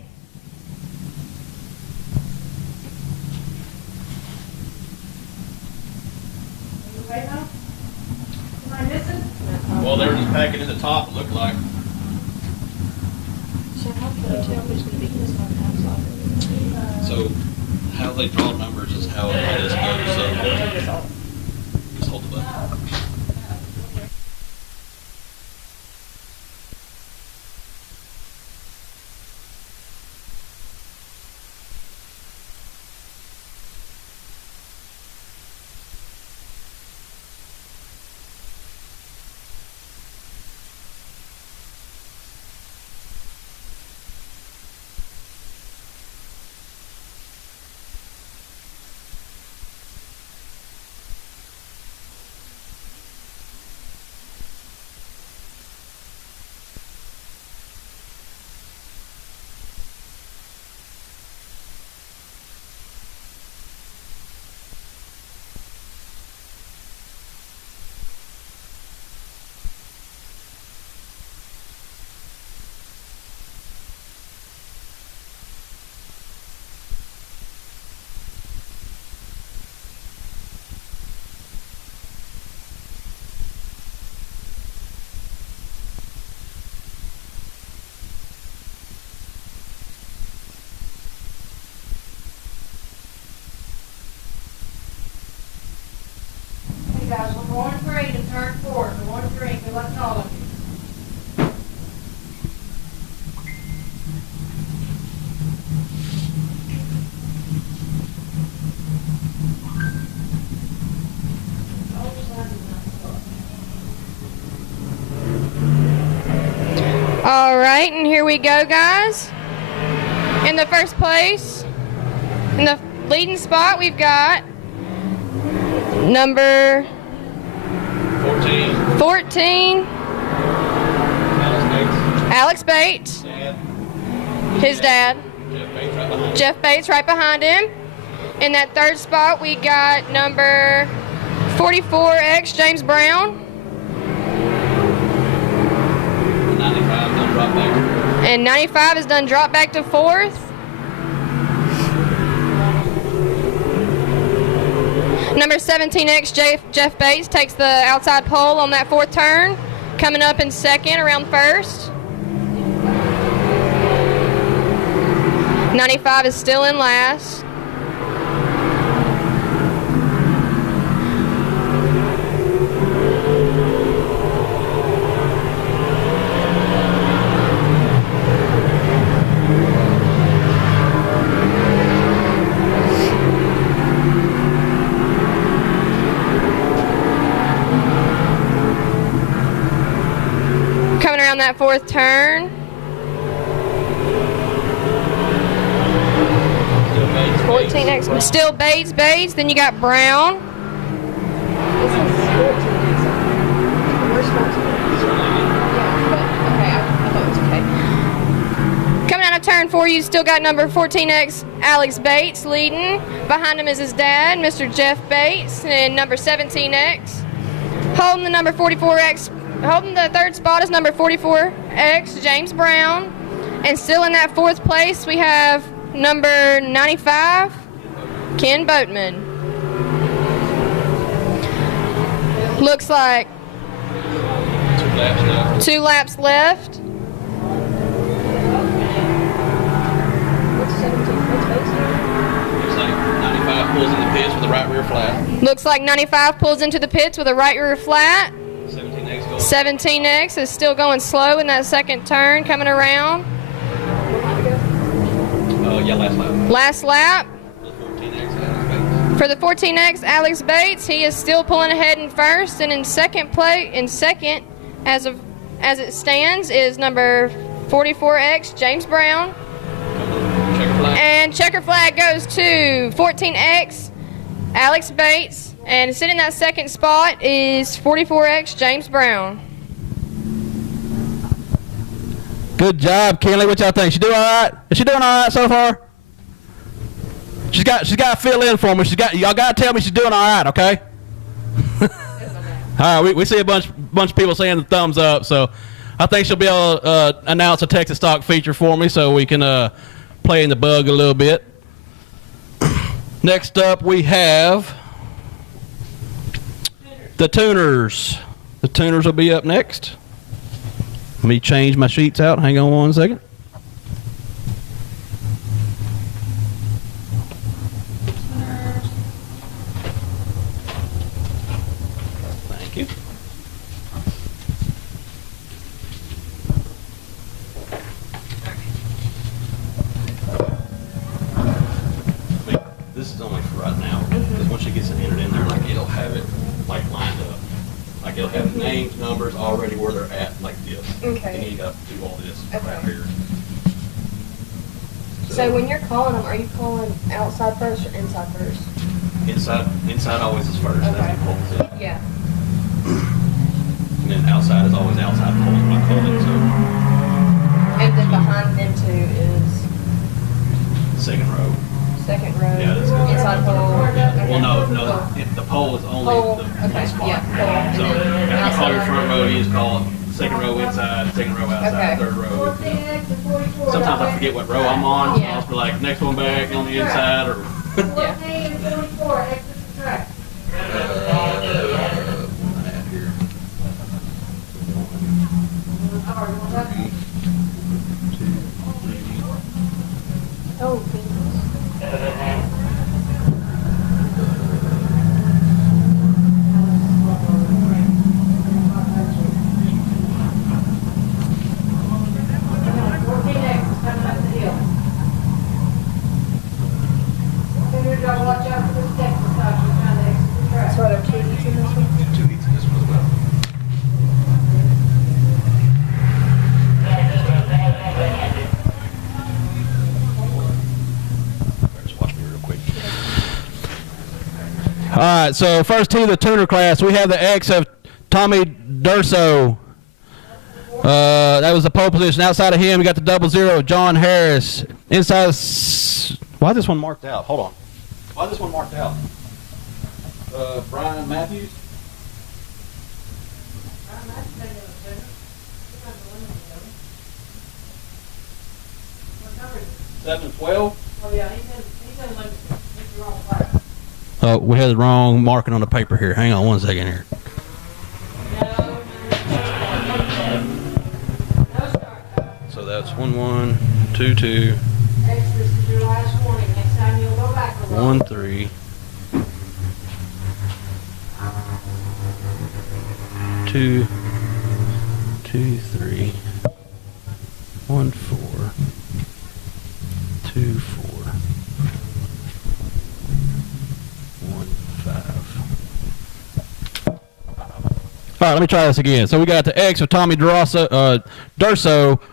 Well, they're just packing in the top, it looked like. So how can you tell who's going to be his outside? So how they draw numbers is how it is goes. So just hold the button. Guys, we're going 3 to turn 4. We're going 3. Good luck to all of you. All right, and here we go, guys. In the first place, in the leading spot, we've got number 14, Alex Bates, his dad, Jeff Bates right behind him. In that third spot, we got number 44X James Brown. And 95 is done drop back to 4th. Number 17X, Jeff Bates, takes the outside pole on that fourth turn. Coming up in second, around first. 95 is still in last. Coming around that fourth turn. 14X, still Bates, then you got Brown. This is 14X. Where's 14X? Okay, I thought it was okay. Coming out of turn 4, you still got number 14X, Alex Bates, leading. Behind him is his dad, Mr. Jeff Bates, and number 17X. Holding the number 44X, holding the third spot is number 44X, James Brown. And still in that fourth place, we have number 95, Ken Boatman. Looks like 2 laps left. Pulls in the pits with a right rear flat. Looks like 95 pulls into the pits with a right rear flat. 17X is still going slow in that second turn, coming around. Yeah, last lap. Last lap. For the 14X, Alex Bates, he is still pulling ahead in first, and in second, as it stands, is number 44X, James Brown. And checker flag goes to 14X, Alex Bates, and sitting in that second spot is 44X, James Brown. Good job, Kenley. What y'all think? She doing all right? Is she doing all right so far? She's got to fill in for me. Y'all got to tell me she's doing all right, okay? All right, we see a bunch of people saying the thumbs up, so I think she'll be able to announce a Texas Stock feature for me so we can play in the bug a little bit. Next up, we have the Tuners. The Tuners will be up next. Let me change my sheets out. Hang on one second. Thank you. This is only for right now, because once she gets it entered in there, like it'll have it like lined up. Like it'll have names, numbers already where they're at, like this. Okay. And you got to do all this right here. So when you're calling them, are you calling outside first or inside first? Inside always is first. Okay. That's what pulls it. Yeah. And then outside is always outside pulling when I call it. So. And then behind them two is Second row. second row. Yeah, that's good. Inside pole. Yeah. Okay. Well, no. The pole is only Pole, the okay, one spot. yeah, pole. So And then after you call your outside. front row, you just call it second row inside, second row outside, Okay. third row. Sometimes I forget what row I'm on. Yeah. I'll just be like, next one back on the inside, or. Oh, goodness. So are there 2 heats in this one? 2 heats in this one as well. Just watch me real quick. All right, so first heat of the tuner class, we have the X of Tommy Durso. That was the pole position. Outside of him, we got the 00, John Harris. Inside, why is this one marked out? Hold on. Why is this one marked out? Brian Matthews. 7-12. Oh, yeah, he's in Mr. Wrong class. Oh, we had the wrong marking on the paper here. Hang on one second here. So that's 1-1, 2-2, 1-3, 2-3, 1-4, 2-4. 1-5. All right, let me try this again. So we got the X with Tommy Durso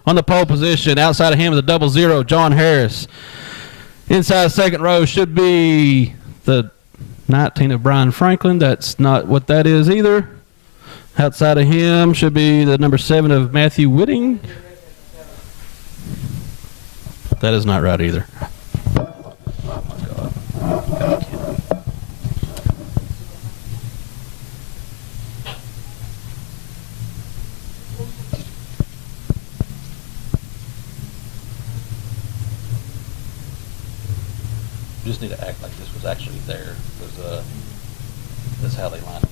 on the pole position. Outside of him is a 00, John Harris. Inside the second row should be the 19 of Brian Franklin. That's not what that is either. Outside of him should be the number 7 of Matthew Whitting. That is not right either. Oh my God. You just need to act like this was actually there, because that's how they line up.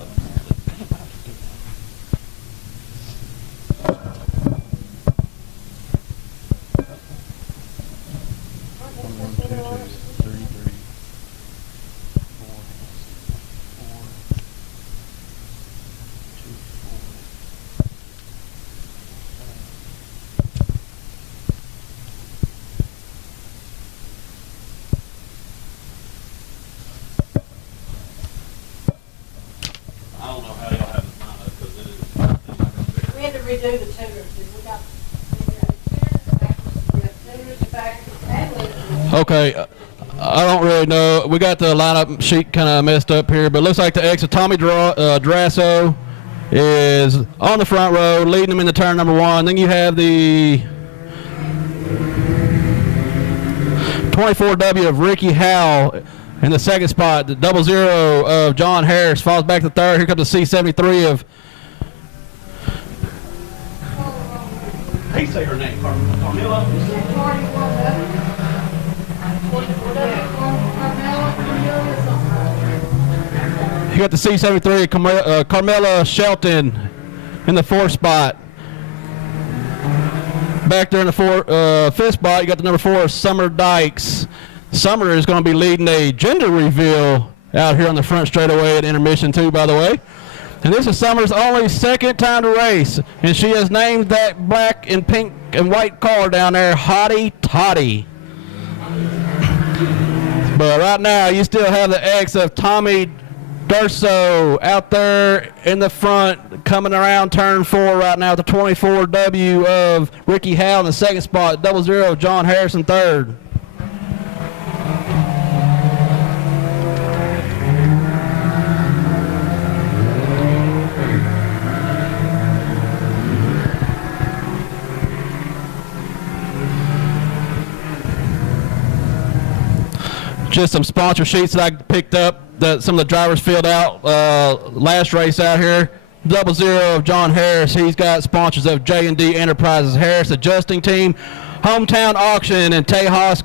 Redo the tuners. We got okay, I don't really know. We got the lineup sheet kind of messed up here, but it looks like the X of Tommy Drasso is on the front row, leading them into turn number 1. Then you have the 24W of Ricky Howell in the second spot. The 00 of John Harris falls back to third. Here comes the C73 of... How do you say her name? Carmela? You got the C73, Carmela Shelton in the 4th spot. Back there in the 5th spot, you got the number 4, Summer Dykes. Summer is going to be leading a gender reveal out here on the front straightaway at intermission too, by the way. And this is Summer's only second time to race, and she has named that black and pink and white car down there Hottie Toddy. But right now, you still have the X of Tommy Durso out there in the front, coming around turn 4 right now with the 24W of Ricky Howell in the second spot, 00 John Harrison third. Just some sponsor sheets that I picked up that some of the drivers filled out last race out here. 00 of John Harris. He's got sponsors of J&D Enterprises, Harris Adjusting Team, Hometown Auction, and Tejas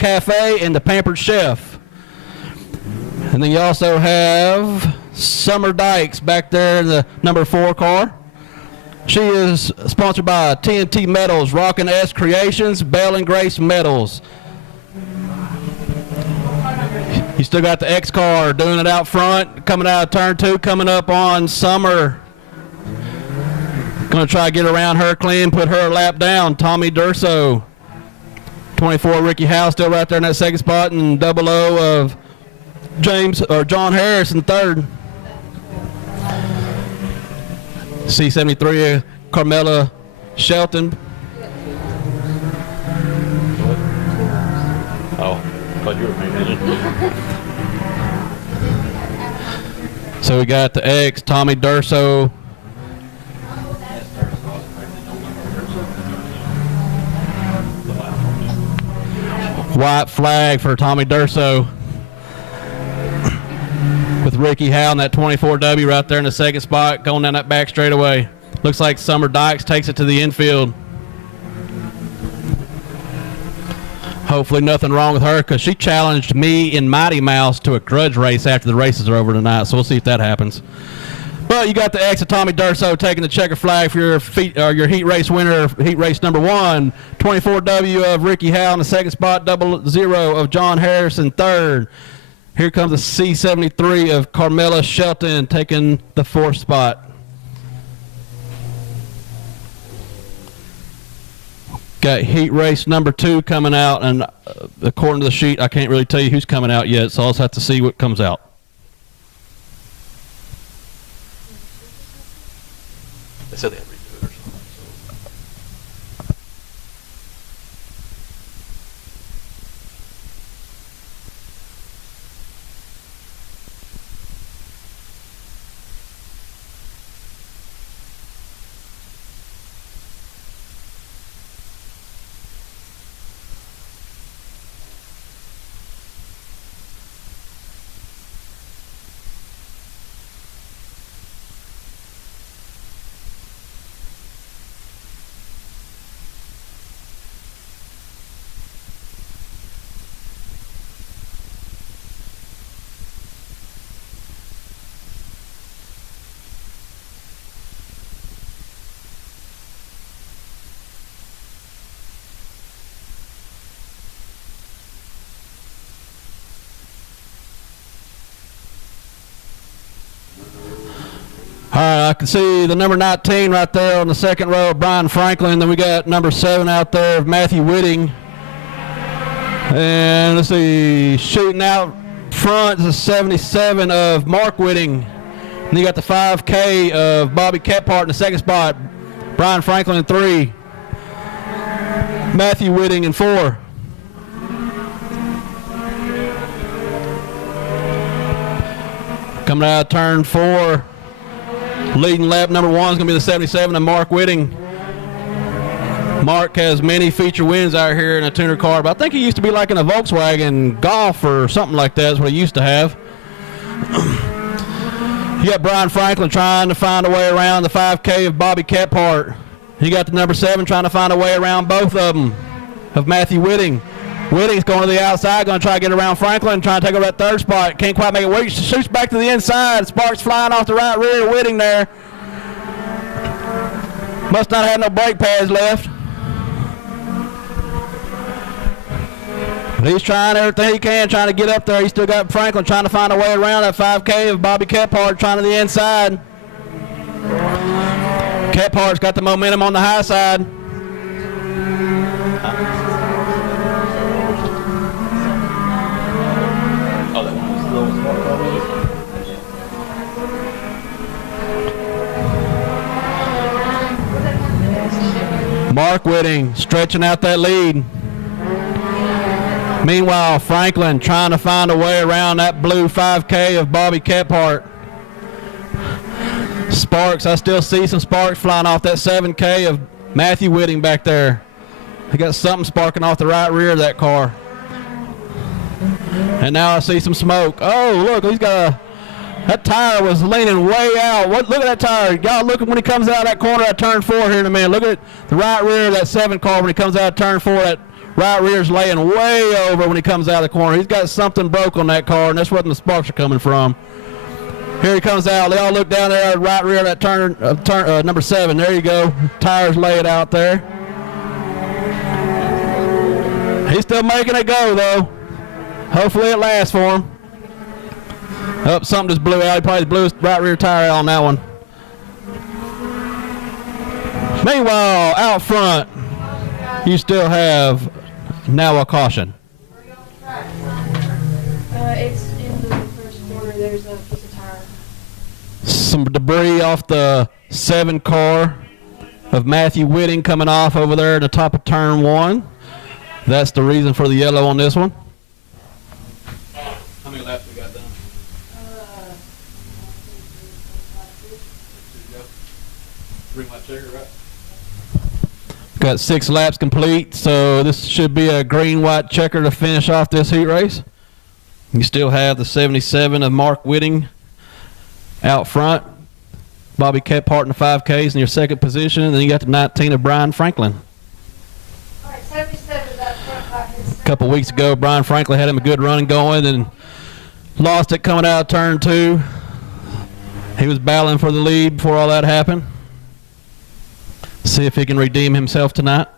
Cafe, and the Pampered Chef. And then you also have Summer Dykes back there in the number 4 car. She is sponsored by TNT Metals, Rockin' S Creations, Bell and Grace Metals. You still got the X car doing it out front, coming out of turn 2, coming up on Summer. Going to try to get around her clean, put her lap down. Tommy Durso. 24 Ricky Howell still right there in that second spot, and 00 of John Harris in third. C73 Carmela Shelton. Oh. Thought you were paying attention. So we got the X, Tommy Durso. White flag for Tommy Durso. With Ricky Howell in that 24W right there in the second spot, going down that back straightaway. Looks like Summer Dykes takes it to the infield. Hopefully nothing wrong with her because she challenged me and Mighty Mouse to a grudge race after the races are over tonight, so we'll see if that happens. But you got the ex of Tommy Durso taking the checker flag for your heat race winner, heat race number 1. 24W of Ricky Howe in the second spot, 00 of John Harris in third. Here comes the C73 of Carmela Shelton taking the fourth spot. Got heat race number 2 coming out, and according to the sheet, I can't really tell you who's coming out yet, so I'll just have to see what comes out. They said they had to redo it or something. All right, I can see the number 19 right there on the second row of Brian Franklin. Then we got number 7 out there of Matthew Whitting. And let's see, shooting out front is the 77 of Mark Whitting. And you got the 5K of Bobby Kephart in the second spot. Brian Franklin in 3. Matthew Whitting in 4. Coming out of turn 4. Leading lap number 1 is going to be the 77 of Mark Whitting. Mark has many feature wins out here in a tuner car, but I think he used to be like in a Volkswagen Golf or something like that. That's what he used to have. You got Brian Franklin trying to find a way around the 5K of Bobby Kephart. You got the number 7 trying to find a way around both of them, of Matthew Whitting. Whitting's going to the outside, going to try to get around Franklin, trying to take over that third spot. Can't quite make it work. Shoots back to the inside. Sparks flying off the right rear of Whitting there. Must not have no brake pads left. But he's trying everything he can, trying to get up there. He's still got Franklin trying to find a way around that 5K of Bobby Kephart, trying to the inside. Kephart's got the momentum on the high side. Mark Whitting stretching out that lead. Meanwhile, Franklin trying to find a way around that blue 5K of Bobby Kephart. Sparks, I still see some sparks flying off that 7K of Matthew Whitting back there. He got something sparking off the right rear of that car. And now I see some smoke. Oh, look, he's got a... That tire was leaning way out. Look at that tire. Y'all look when he comes out of that corner at turn 4 here in a minute. Look at the right rear of that 7 car when he comes out of turn 4. That right rear is laying way over when he comes out of the corner. He's got something broke on that car, and that's where the sparks are coming from. Here he comes out. They all look down there at the right rear of that turn number 7. There you go. Tires laid out there. He's still making it go, though. Hopefully it lasts for him. Oh, something just blew out. He probably blew his right rear tire out on that one. Meanwhile, out front, you still have now a caution. It's in the first corner. There's a piece of tire. Some debris off the 7 car of Matthew Whitting coming off over there at the top of turn 1. That's the reason for the yellow on this one. How many laps we got done? Got 6 laps complete, so this should be a green-white checker to finish off this heat race. You still have the 77 of Mark Whitting out front. Bobby Kephart in the 5Ks in your second position, and then you got the 19 of Brian Franklin. All right, 77 is out front by his couple weeks ago. Brian Franklin had him a good run going and lost it coming out of turn 2. He was battling for the lead before all that happened. See if he can redeem himself tonight.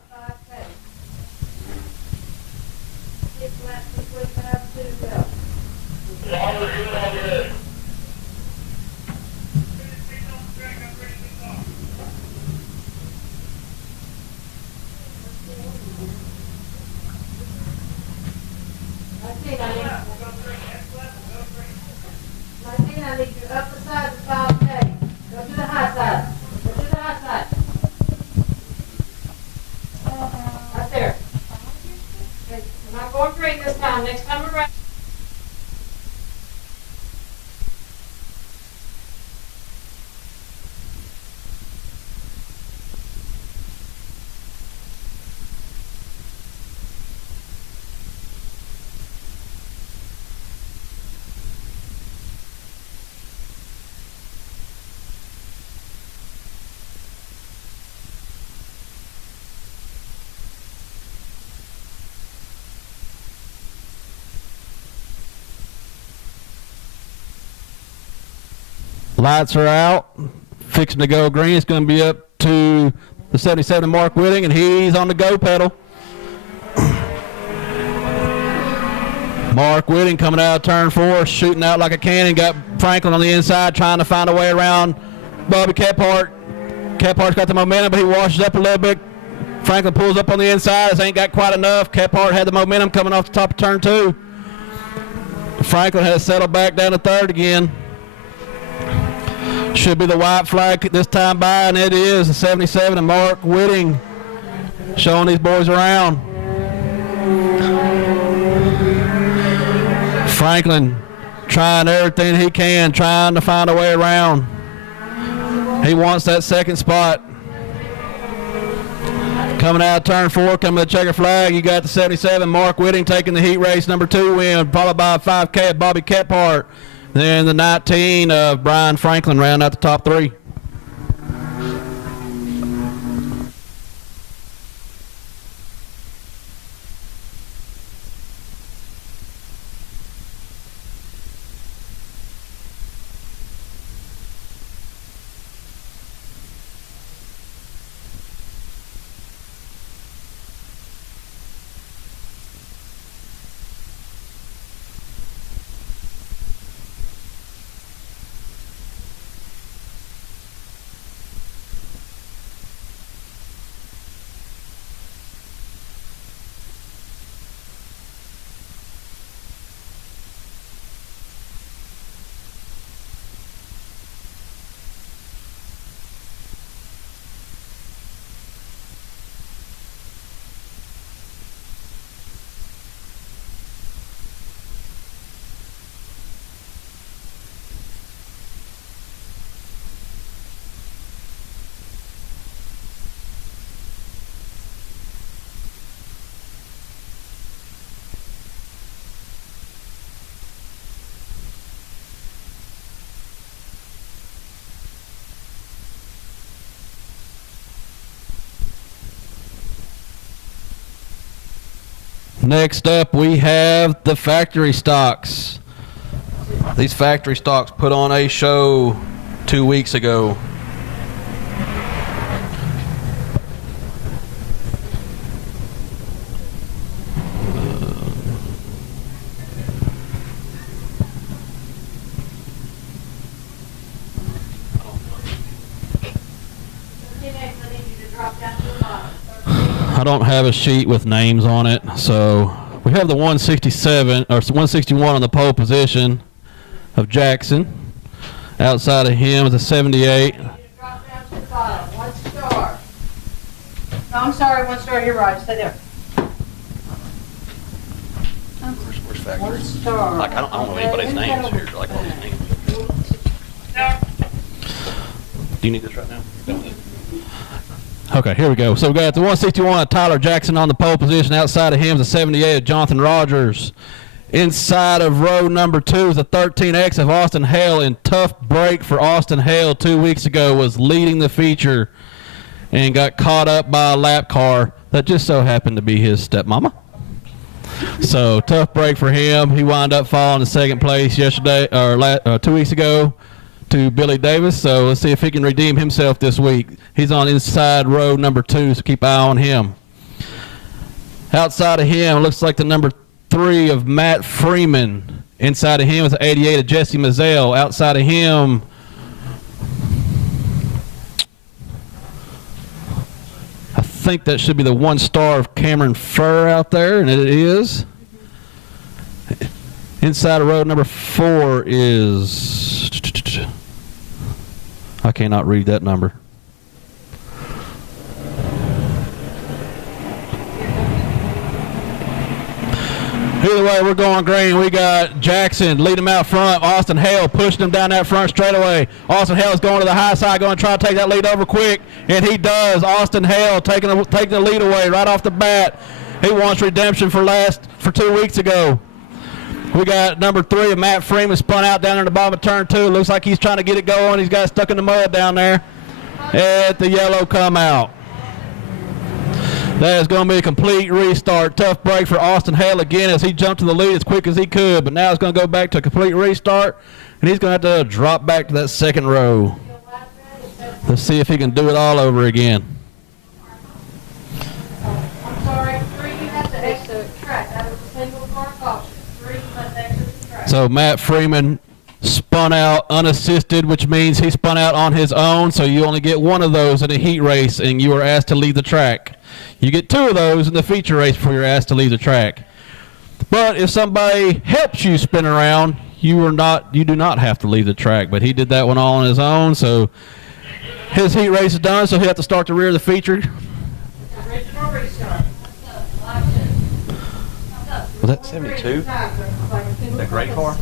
Next time around. Lights are out. Fixing to go green. It's going to be up to the 77 Mark Whitting, and he's on the go pedal. Mark Whitting coming out of turn 4, shooting out like a cannon. Got Franklin on the inside, trying to find a way around Bobby Kephart. Kephart's got the momentum, but he washes up a little bit. Franklin pulls up on the inside. This ain't got quite enough. Kephart had the momentum coming off the top of turn 2. Franklin has settled back down to third again. Should be the white flag this time by, and it is the 77 and Mark Whitting showing these boys around. Franklin trying everything he can, trying to find a way around. He wants that second spot. Coming out of turn 4, coming to the checker flag, you got the 77 Mark Whitting taking the heat race number 2 win, followed by a 5K of Bobby Kephart. Then the 19 of Brian Franklin round out the top 3. Next up, we have the factory stocks. These factory stocks put on a show 2 weeks ago. I don't have a sheet with names on it, so we have the 167 or 161 on the pole position of Jackson. Outside of him is a 78. One star. No, I'm sorry, 1 star. You're right. Stay there. Where's factory? 1 star. Like I don't know anybody's names here. Like all these names. Do you need this right now? Okay, here we go. So we got the 161 of Tyler Jackson on the pole position. Outside of him is a 78 of Jonathan Rogers. Inside of row number 2 is a 13X of Austin Hale. And tough break for Austin Hale 2 weeks ago, was leading the feature and got caught up by a lap car that just so happened to be his stepmama. So tough break for him. He wound up falling to second place yesterday or 2 weeks ago to Billy Davis. So let's see if he can redeem himself this week. He's on inside row number 2, so keep an eye on him. Outside of him, it looks like the number 3 of Matt Freeman. Inside of him is the 88 of Jesse Mazzell. Outside of him, I think that should be the 1 star of Cameron Furr out there, and it is. Inside of row number 4 is, I cannot read that number. Either way, we're going green. We got Jackson leading him out front. Austin Hale pushing him down that front straightaway. Austin Hale is going to the high side, going to try to take that lead over quick, and he does. Austin Hale taking the lead away right off the bat. He wants redemption for 2 weeks ago. We got number 3 of Matt Freeman spun out down in the bottom of turn 2. Looks like he's trying to get it going. He's got stuck in the mud down there at the yellow come out. That is going to be a complete restart. Tough break for Austin Hale again as he jumped to the lead as quick as he could. But now it's going to go back to a complete restart, and he's going to have to drop back to that second row. Let's see if he can do it all over again. I'm sorry, 3, you have to exit the track. That was a single car caution. 3, you must exit the track. So Matt Freeman spun out unassisted, which means he spun out on his own, so you only get 1 of those in a heat race, and you are asked to leave the track. You get 2 of those in the feature race before you're asked to leave the track. But if somebody helps you spin around, you do not have to leave the track. But he did that one all on his own, so his heat race is done, so he'll have to start the rear of the feature. Original restart. Was that 72? That gray car?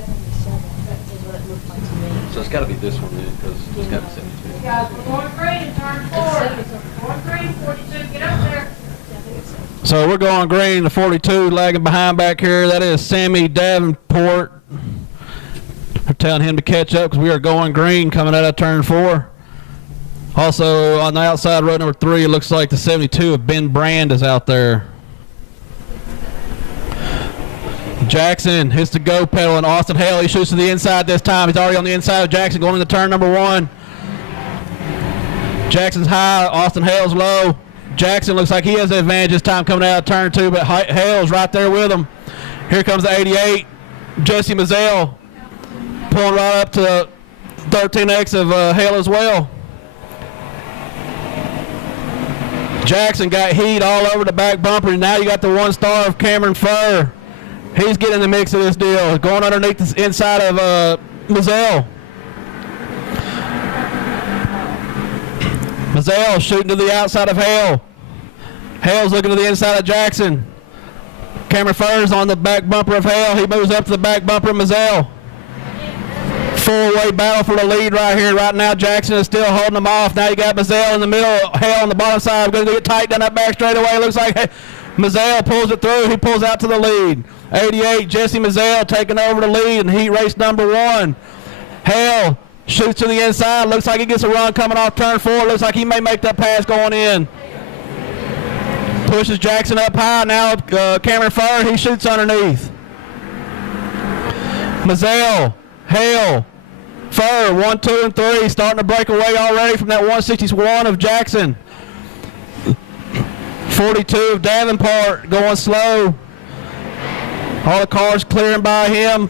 So it's got to be this one then, because it's got to be 72. Guys, we're going green in turn 4. Going green, 42, get up there. So we're going green, the 42 lagging behind back here. That is Sammy Davenport. We're telling him to catch up because we are going green coming out of turn 4. Also on the outside row number 3, it looks like the 72 of Ben Brand is out there. Jackson hits the go pedal, and Austin Hale, he shoots to the inside this time. He's already on the inside of Jackson going into turn number 1. Jackson's high, Austin Hale's low. Jackson looks like he has the advantage this time coming out of turn 2, but Hale's right there with him. Here comes the 88, Jesse Mazzell, pulling right up to 13X of Hale as well. Jackson got heat all over the back bumper, and now you got the 1 star of Cameron Furr. He's getting in the mix of this deal, going underneath the inside of Mazzell. Mazzell shooting to the outside of Hale. Hale's looking to the inside of Jackson. Cameron Furr's on the back bumper of Hale. He moves up to the back bumper of Mazzell. 4-way battle for the lead right here. Right now, Jackson is still holding them off. Now you got Mazzell in the middle, Hale on the bottom side. Going to get tight down that back straightaway. Looks like Mazzell pulls it through. He pulls out to the lead. 88, Jesse Mazzell taking over the lead in heat race number 1. Hale shoots to the inside. Looks like he gets a run coming off turn 4. Looks like he may make that pass going in. Pushes Jackson up high. Now Cameron Furr, he shoots underneath. Mazzell, Hale, Furr, 1, 2, and 3. Starting to break away already from that 161 of Jackson. 42 of Davenport going slow. All the cars clearing by him.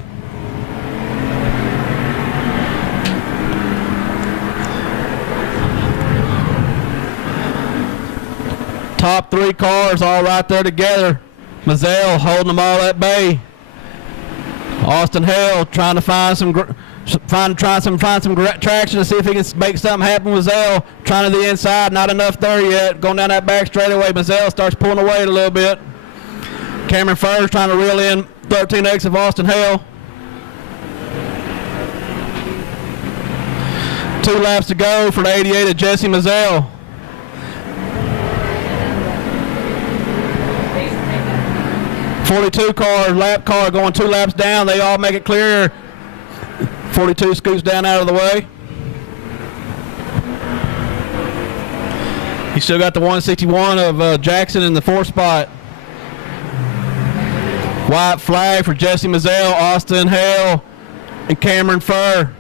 Top 3 cars all right there together. Mazzell holding them all at bay. Austin Hale trying to find some traction to see if he can make something happen. Mazzell trying to the inside, not enough there yet. Going down that back straightaway, Mazzell starts pulling away a little bit. Cameron Furr's trying to reel in 13X of Austin Hale. 2 laps to go for the 88 of Jesse Mazzell. .42 car, lap car going 2 laps down. They all make it clear. 42 scoots down out of the way. He still got the 161 of Jackson in the 4th spot. White flag for Jesse Mazzell, Austin Hale, and Cameron Furr.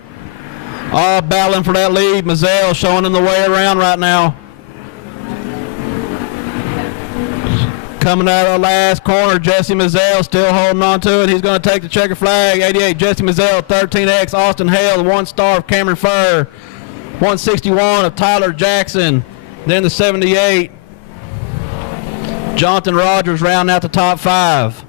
All battling for that lead. Mazzell showing them the way around right now. Coming out of the last corner, Jesse Mazzell still holding on to it. He's going to take the checker flag. 88, Jesse Mazzell. 13X, Austin Hale. 1 star of Cameron Furr. 161 of Tyler Jackson. Then the 78, Jonathan Rogers rounding out the top 5.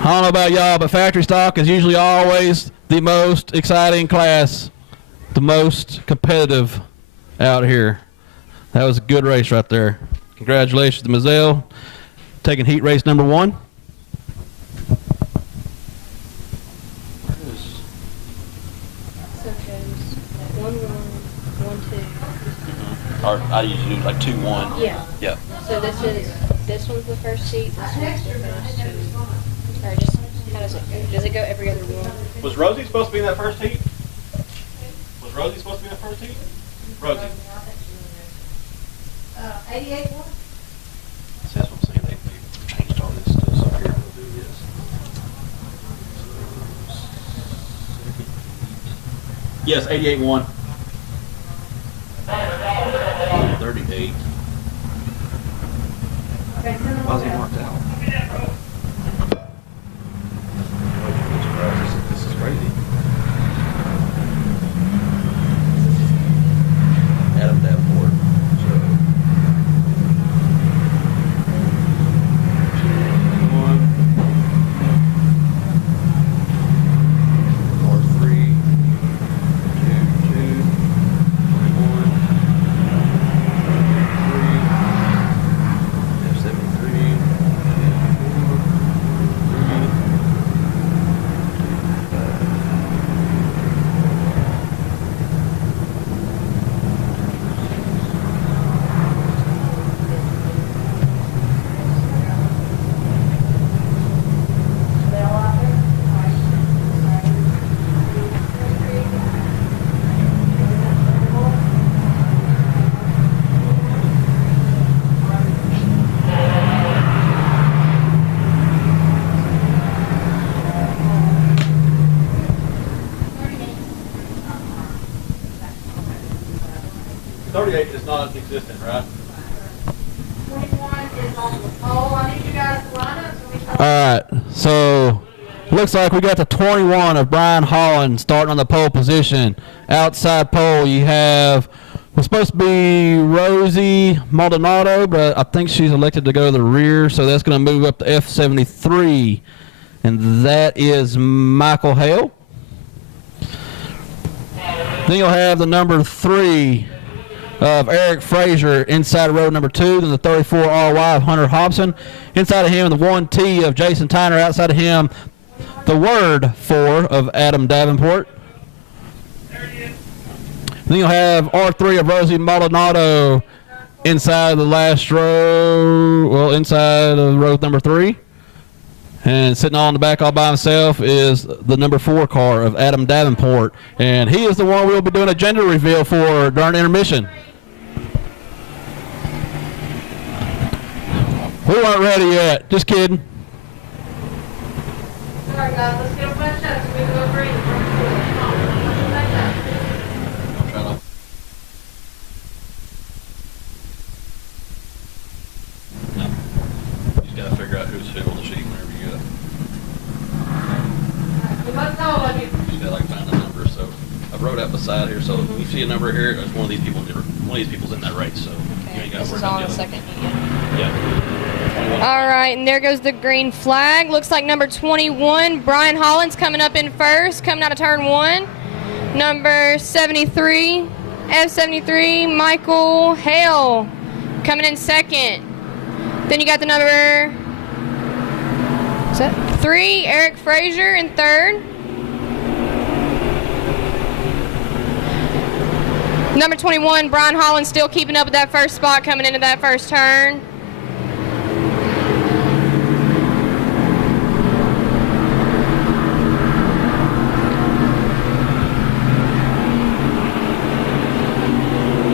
I don't know about y'all, but factory stock is usually always the most exciting class, the most competitive out here. That was a good race right there. Congratulations to Mazzell, taking heat race number 1. So it goes 1-1, 1-2. Or I usually do like 2-1. Yeah. Yeah. So this one's the first heat, this one's the first 2. Or just, how does it go? Does it go every other one? Was Rosie supposed to be in that first heat? Was Rosie supposed to be in that first heat? Rosie. 88 one? See, that's what I'm saying. They changed all this stuff. So here we'll do this. Yes, 88-1. 38. Why's he marked out? This is crazy. Adam Davenport. Is non-existent, right? 21 is on the pole. I need you guys to line up so we can... All right, so looks like we got the 21 of Brian Holland starting on the pole position. Outside pole, you have, was supposed to be Rosie Maldonado, but I think she's elected to go to the rear, so that's going to move up to F73, and that is Michael Hale. Then you'll have the number 3 of Eric Frazier inside of row number 2, then the 34 RY of Hunter Hobson. Inside of him, the 1T of Jason Tyner. Outside of him, the word 4 of Adam Davenport. Then you'll have R3 of Rosie Maldonado inside the last row, well, inside of row number 3. And sitting on the back all by himself is the number 4 car of Adam Davenport. And he is the one we'll be doing a gender reveal for during intermission. We weren't ready yet. Just kidding. Sorry guys, let's get a bunch of so we can go breathe. Come on, back up. No. You just got to figure out who's who on the sheet whenever you get it. We must know of you. You just got to like find the number. So I wrote out beside here. So if you see a number here, it's one of these people. One of these people's in that race. So you ain't got to worry about the other. Second heat. Yeah. All right, and there goes the green flag. Looks like number 21, Brian Holland's coming up in first, coming out of turn 1. Number 73, F73, Michael Hale coming in second. Then you got the number, is that 3, Eric Frazier in third. Number 21, Brian Holland still keeping up with that first spot coming into that first turn.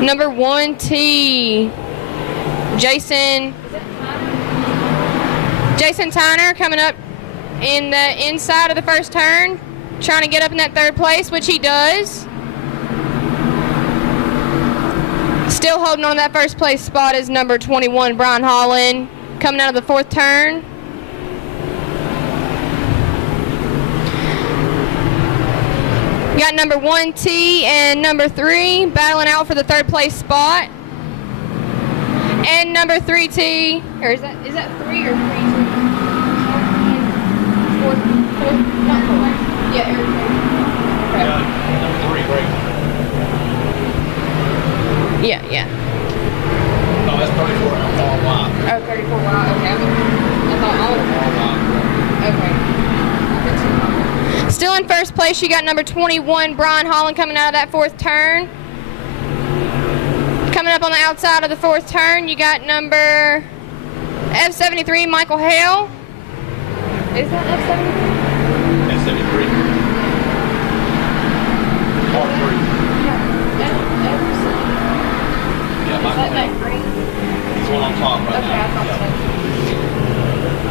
Number 1T, Jason Jason Tyner coming up in the inside of the first turn, trying to get up in that third place, which he does. Still holding on to that first place spot is number 21, Brian Holland, coming out of the fourth turn. Got number 1T and number 3 battling out for the third place spot. And number 3T, or is that 3 or 3T? Fourth, not 4. Yeah, Eric. Okay. Number 3, right? Yeah. No, that's 34. All wide. Oh, 34 wide. Okay. I thought all okay. Still in first place, you got number 21, Brian Holland, coming out of that fourth turn. Coming up on the outside of the fourth turn, you got number F73, Michael Hale. Is that F73? F73. Part 3. Yeah, Michael Hale. He's one on top right now.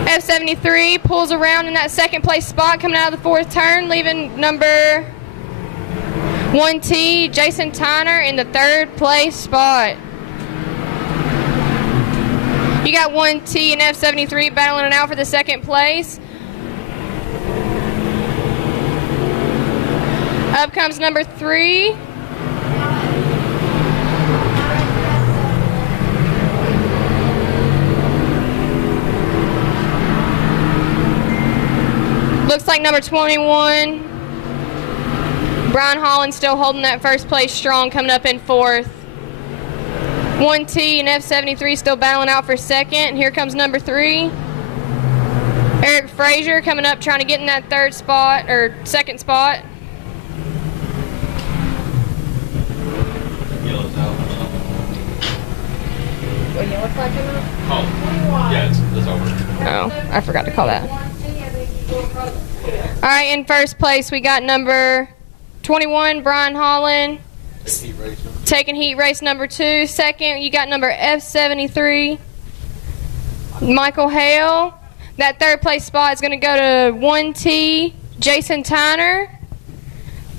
F73 pulls around in that second place spot coming out of the fourth turn, leaving number 1T, Jason Tyner, in the third place spot. You got 1T and F73 battling it out for the second place. Up comes number 3. Looks like number 21, Brian Holland, still holding that first place strong, coming up in fourth. 1T and F73 still battling out for second. Here comes number 3, Eric Frazier, coming up trying to get in that third spot, or second spot. Yellow's out. What yellow flag coming up? Oh, yeah, it's over. Oh, I forgot to call that. All right, in first place, we got number 21, Brian Holland, taking heat race number 2. Second, you got number F73, Michael Hale. That third place spot is going to go to 1T, Jason Tyner.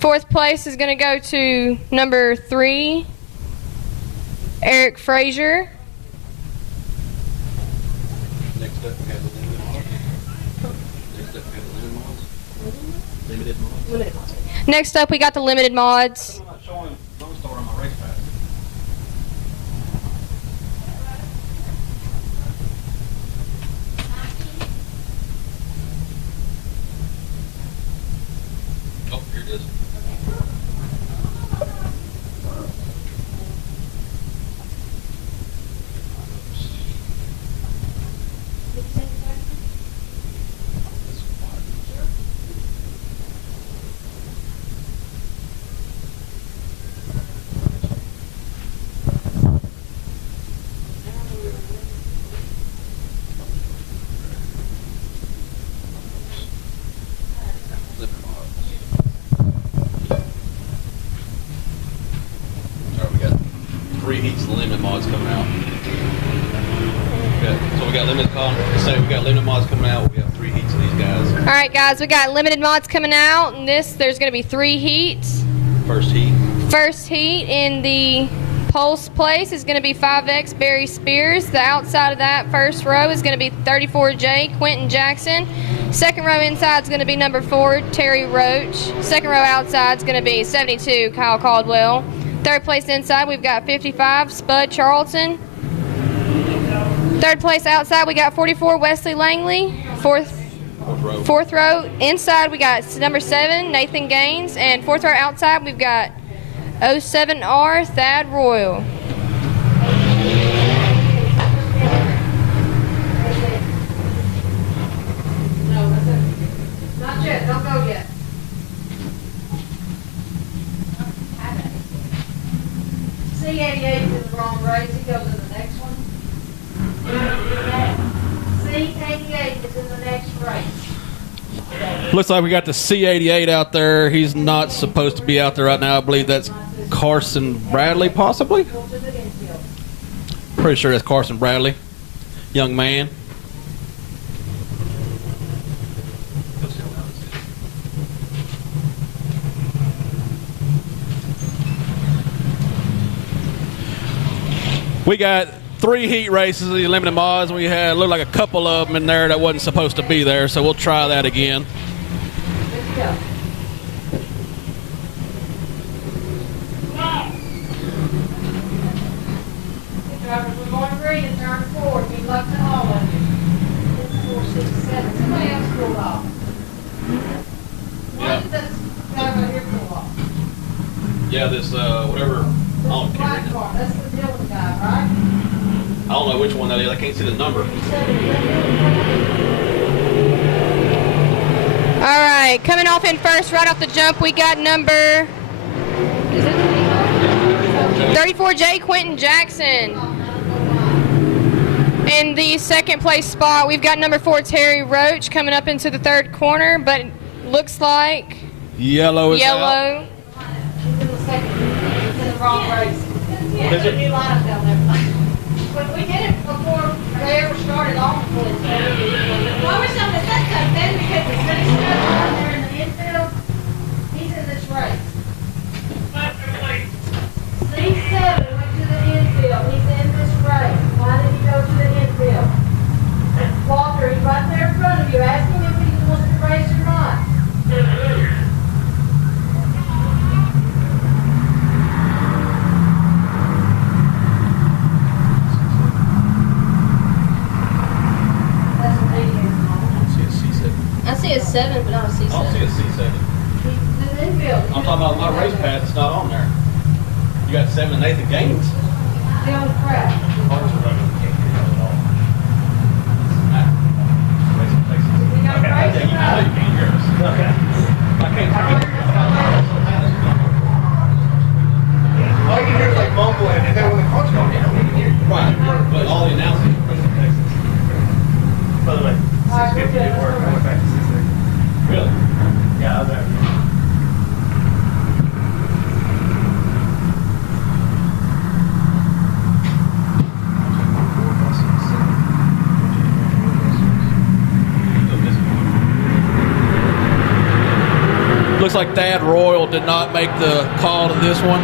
Fourth place is going to go to number 3, Eric Frazier. Next up, we have the limited mods. Next up, we got the limited mods. I'm not showing Lonestar on my race pass. Oh, here it is. Heats limit mods coming out. So we got limited mods coming out. We have 3 heats of these guys. All right, guys, we got limited mods coming out, and there's going to be 3 heats. First heat. First heat in the Pulse place is going to be 5X Barry Spears. The outside of that first row is going to be 34J Quentin Jackson. Second row inside is going to be number 4 Terry Roach. Second row outside is going to be 72 Kyle Caldwell. Third place inside, we've got 55, Spud Charlton. Third place outside, we got 44, Wesley Langley. Fourth row inside, we got number 7, Nathan Gaines. And fourth row outside, we've got 07R, Thad Royal. Not yet, don't go yet. C88 is in the wrong race, he goes in the next one. C88 is in the next race. Looks like we got the C88 out there. He's not supposed to be out there right now. I believe that's Carson Bradley, possibly. Pretty sure that's Carson Bradley. Young man. We got 3 heat races of the limited mods. We had looked like a couple of them in there that wasn't supposed to be there, so we'll try that again. Let's go. Drivers, we're going green in turn 4. Good luck to all of you. 4, 6, 7. Somebody else pull off. Why did this guy right here pull off? Yeah, this whatever. I don't Black car. That's the Dylan guy, right? I don't know which one that is. I can't see the number. All right, coming off in first, right off the jump, we got number 34J Quentin Jackson. In the second place spot, we've got number 4 Terry Roach coming up into the third corner, but it looks like Yellow is out. yellow. He's in the second. He's in the wrong race. What is it? New lineup down there. When we did it before they ever started off with it. Well, we're something that says that then because the city stuff out there in the infield, he's in this race. C7 went to the infield. He's in this race. Why did he go to the infield? Walter, he's right there in front of you. Ask him if he wants to race or not. I see a 7, but not a C7. I don't see a C7. He's in the infield. I'm talking about my race pass. It's not on there. You got 7 Nathan Gaines. Dylan Pratt. All you can hear is like mumbling, and then when the car's going down, you can hear it. Right, but all the announcing. By the way, 6:50 didn't work. I went back to 6:30. Really? Yeah, I was there. Looks like Thad Royal did not make the call to this one.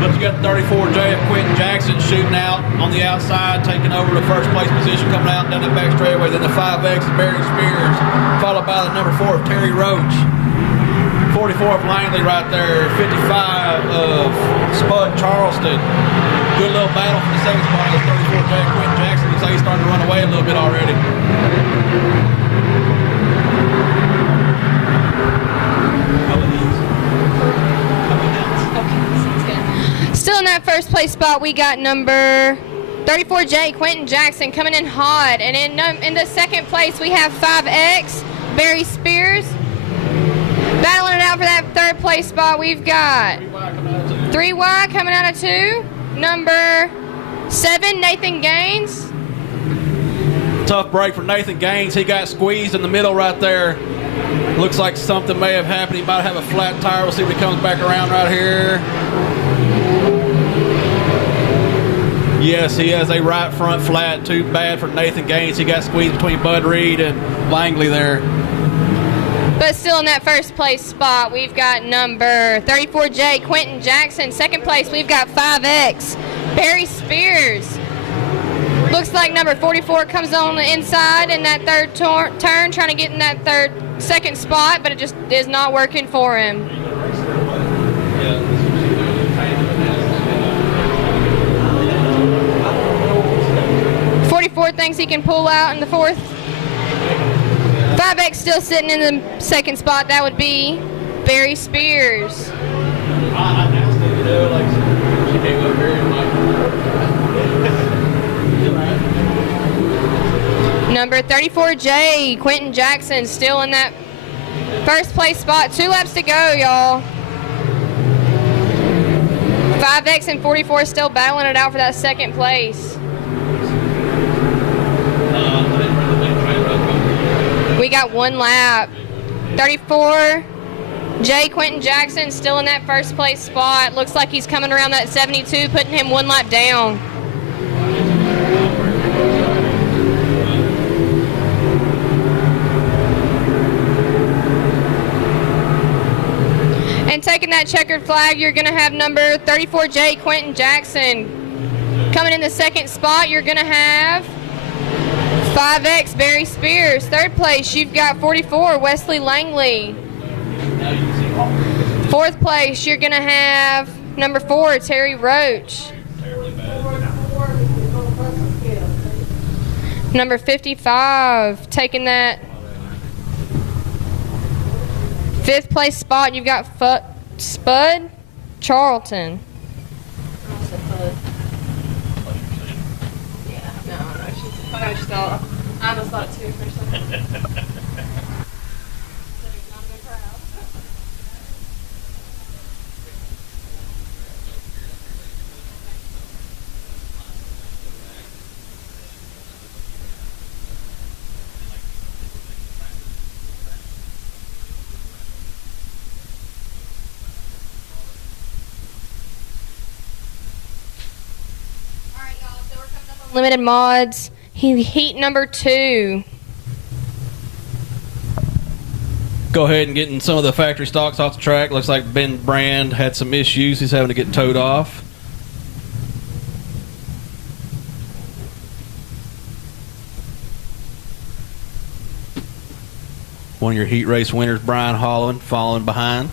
But you got 34J of Quentin Jackson shooting out on the outside, taking over the first place position, coming out down the back straightaway. Then the 5X of Barry Spears, followed by the number 4 of Terry Roach. 44 of Langley right there. 55 of Spud Charleston. Good little battle for the second spot against 34J of Quentin Jackson. Looks like he's starting to run away a little bit already. Still in that first place spot, we got number 34J Quentin Jackson coming in hot. And in the second place, we have 5X Barry Spears. Battling it out for that third place spot, we've got 3Y coming out of 2. Number 7, Nathan Gaines. Tough break for Nathan Gaines. He got squeezed in the middle right there. Looks like something may have happened. He might have a flat tire. We'll see if he comes back around right here. Yes, he has a right front flat. Too bad for Nathan Gaines. He got squeezed between Bud Reed and Langley there. But still in that first place spot, we've got number 34J Quentin Jackson. Second place, we've got 5X Barry Spears. Looks like number 44 comes on the inside in that third turn, trying to get in that second spot, but it just is not working for him. 44 thinks he can pull out in the fourth. 5X still sitting in the second spot. That would be Barry Spears. Number 34J Quentin Jackson still in that first place spot. 2 laps to go, y'all. 5X and 44 still battling it out for that second place. We got 1 lap. 34 J Quentin Jackson still in that first place spot. Looks like he's coming around that 72, putting him 1 lap down. And taking that checkered flag, you're going to have number 34J, Quentin Jackson. Coming in the second spot, you're going to have 5X, Barry Spears. Third place, you've got 44, Wesley Langley. Fourth place, you're going to have number 4, Terry Roach. Number 55, taking that fifth place spot, you've got Spud Charlton. Yeah, no, I almost thought it too for a second. Limited mods, heat number 2. Go ahead and getting some of the factory stocks off the track. Looks like Ben Brand had some issues. He's having to get towed off. One of your heat race winners, Brian Holland, following behind.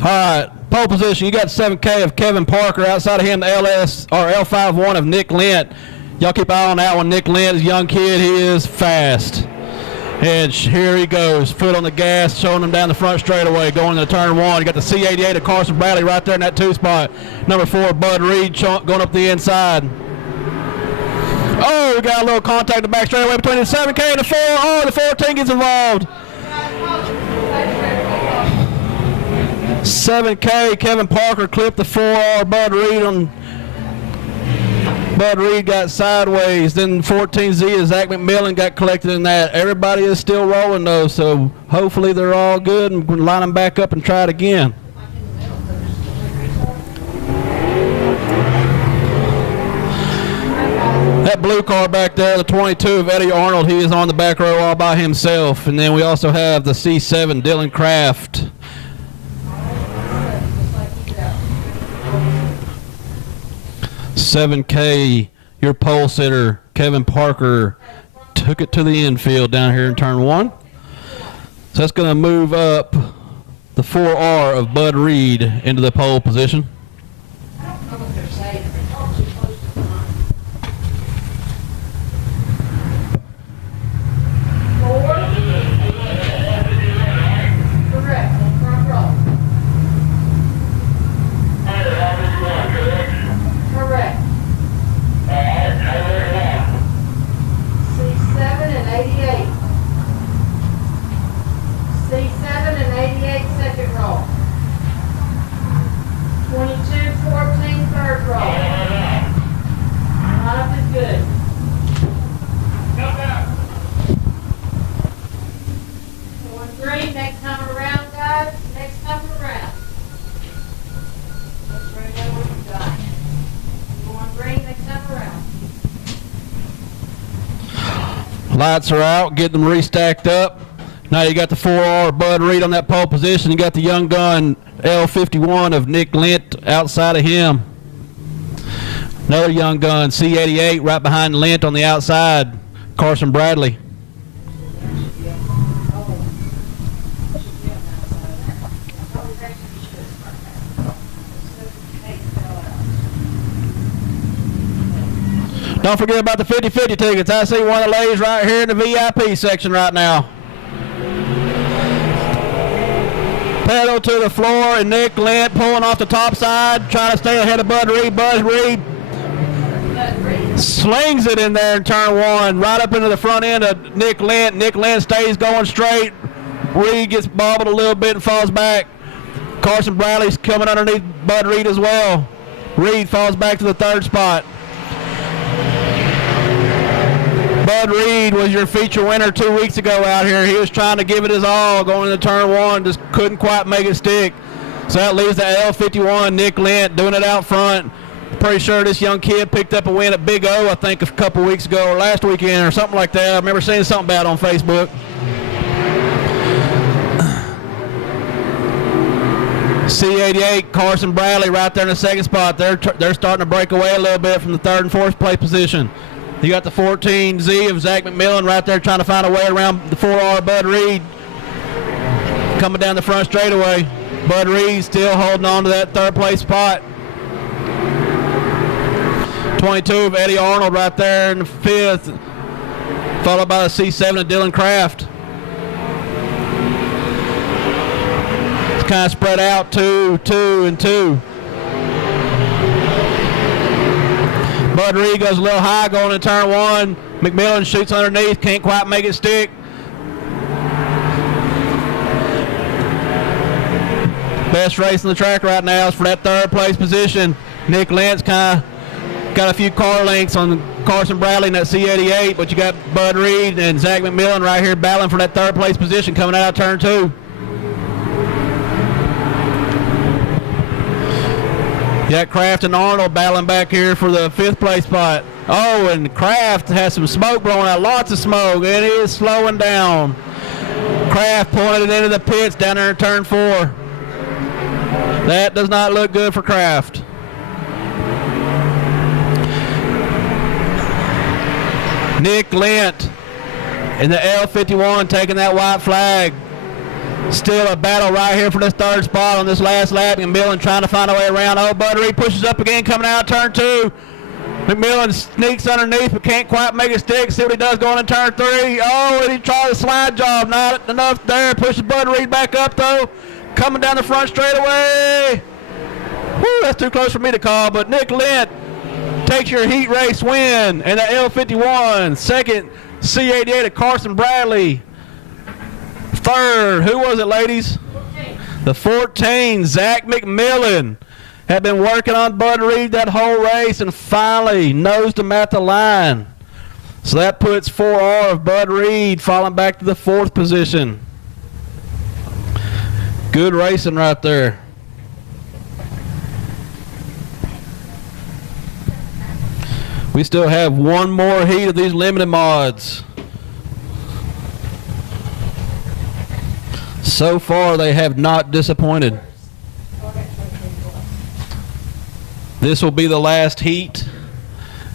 All right, pole position. You got 7K of Kevin Parker. Outside of him, the LS or L51 of Nick Lent. Y'all keep an eye on that one. Nick Lent is a young kid. He is fast. And here he goes, foot on the gas, showing him down the front straightaway, going into turn 1. You got the C88 of Carson Bradley right there in that 2 spot. Number 4, Bud Reed, going up the inside. Oh, we got a little contact in the back straightaway between the 7K and the 4. Oh, the 14 gets involved. 7K, Kevin Parker clipped the 4R, Bud Reed got sideways. Then 14Z of Zach McMillan got collected in that. Everybody is still rolling though, so hopefully they're all good and we can line them back up and try it again. That blue car back there, the 22 of Eddie Arnold, he is on the back row all by himself. And then we also have the C7, Dylan Kraft. $7K, your pole sitter, Kevin Parker, took it to the infield down here in turn 1. So that's going to move up the 4R of Bud Reed into the pole position. C7 and 88 second roll. 20 green next time around, guys. Next time around. Let's bring that what you got. You want green next time around. Lights are out, get them restacked up. Now you got the 4R Bud Reed on that pole position. You got the young gun L51 of Nick Lent outside of him. Another young gun C88 right behind Lent on the outside. Carson Bradley. Don't forget about the 50-50 tickets. I see one of the ladies right here in the VIP section right now. Pedal to the floor, and Nick Lent pulling off the top side, trying to stay ahead of Bud Reed. Bud Reed slings it in there in turn one, right up into the front end of Nick Lent. Nick Lent stays going straight. Reed gets bobbled a little bit and falls back. Carson Bradley's coming underneath Bud Reed as well. Reed falls back to the third spot. Bud Reed was your feature winner 2 weeks ago out here. He was trying to give it his all going into turn one, just couldn't quite make it stick. So that leaves the L51, Nick Lent, doing it out front. Pretty sure this young kid picked up a win at Big O, I think, a couple weeks ago or last weekend or something like that. I remember seeing something about it on Facebook. C88, Carson Bradley right there in the second spot. They're starting to break away a little bit from the third and fourth place position. You got the 14Z of Zach McMillan right there trying to find a way around the 4R Bud Reed. Coming down the front straightaway. Bud Reed still holding on to that third place spot. 22 of Eddie Arnold right there in the fifth. Followed by the C7 of Dylan Kraft. It's kind of spread out 2, 2, and 2. Bud Reed goes a little high going in turn one. McMillan shoots underneath, can't quite make it stick. Best race on the track right now is for that third place position. Nick Lent's kind of got a few car lengths on Carson Bradley in that C88, but you got Bud Reed and Zach McMillan right here battling for that third place position coming out of turn two. You got Kraft and Arnold battling back here for the fifth place spot. Oh, and Kraft has some smoke blowing out, lots of smoke, and it is slowing down. Kraft pulling it into the pits down there in turn four. That does not look good for Kraft. Nick Lent in the L51 taking that white flag. Still a battle right here for this third spot on this last lap. McMillan trying to find a way around. Oh, Bud Reed pushes up again coming out of turn two. McMillan sneaks underneath but can't quite make it stick. See what he does going in turn three. Oh, and he tries a slide job. Not enough there. Pushes Bud Reed back up though. Coming down the front straightaway. Woo, that's too close for me to call, but Nick Lent takes your heat race win in the L51. Second, C88 of Carson Bradley. Third, who was it, ladies? 14. The 14, Zach McMillan, had been working on Bud Reed that whole race and finally nosed him at the line. So that puts 4R of Bud Reed falling back to the fourth position. Good racing right there. We still have one more heat of these limited mods. So far, they have not disappointed. This will be the last heat,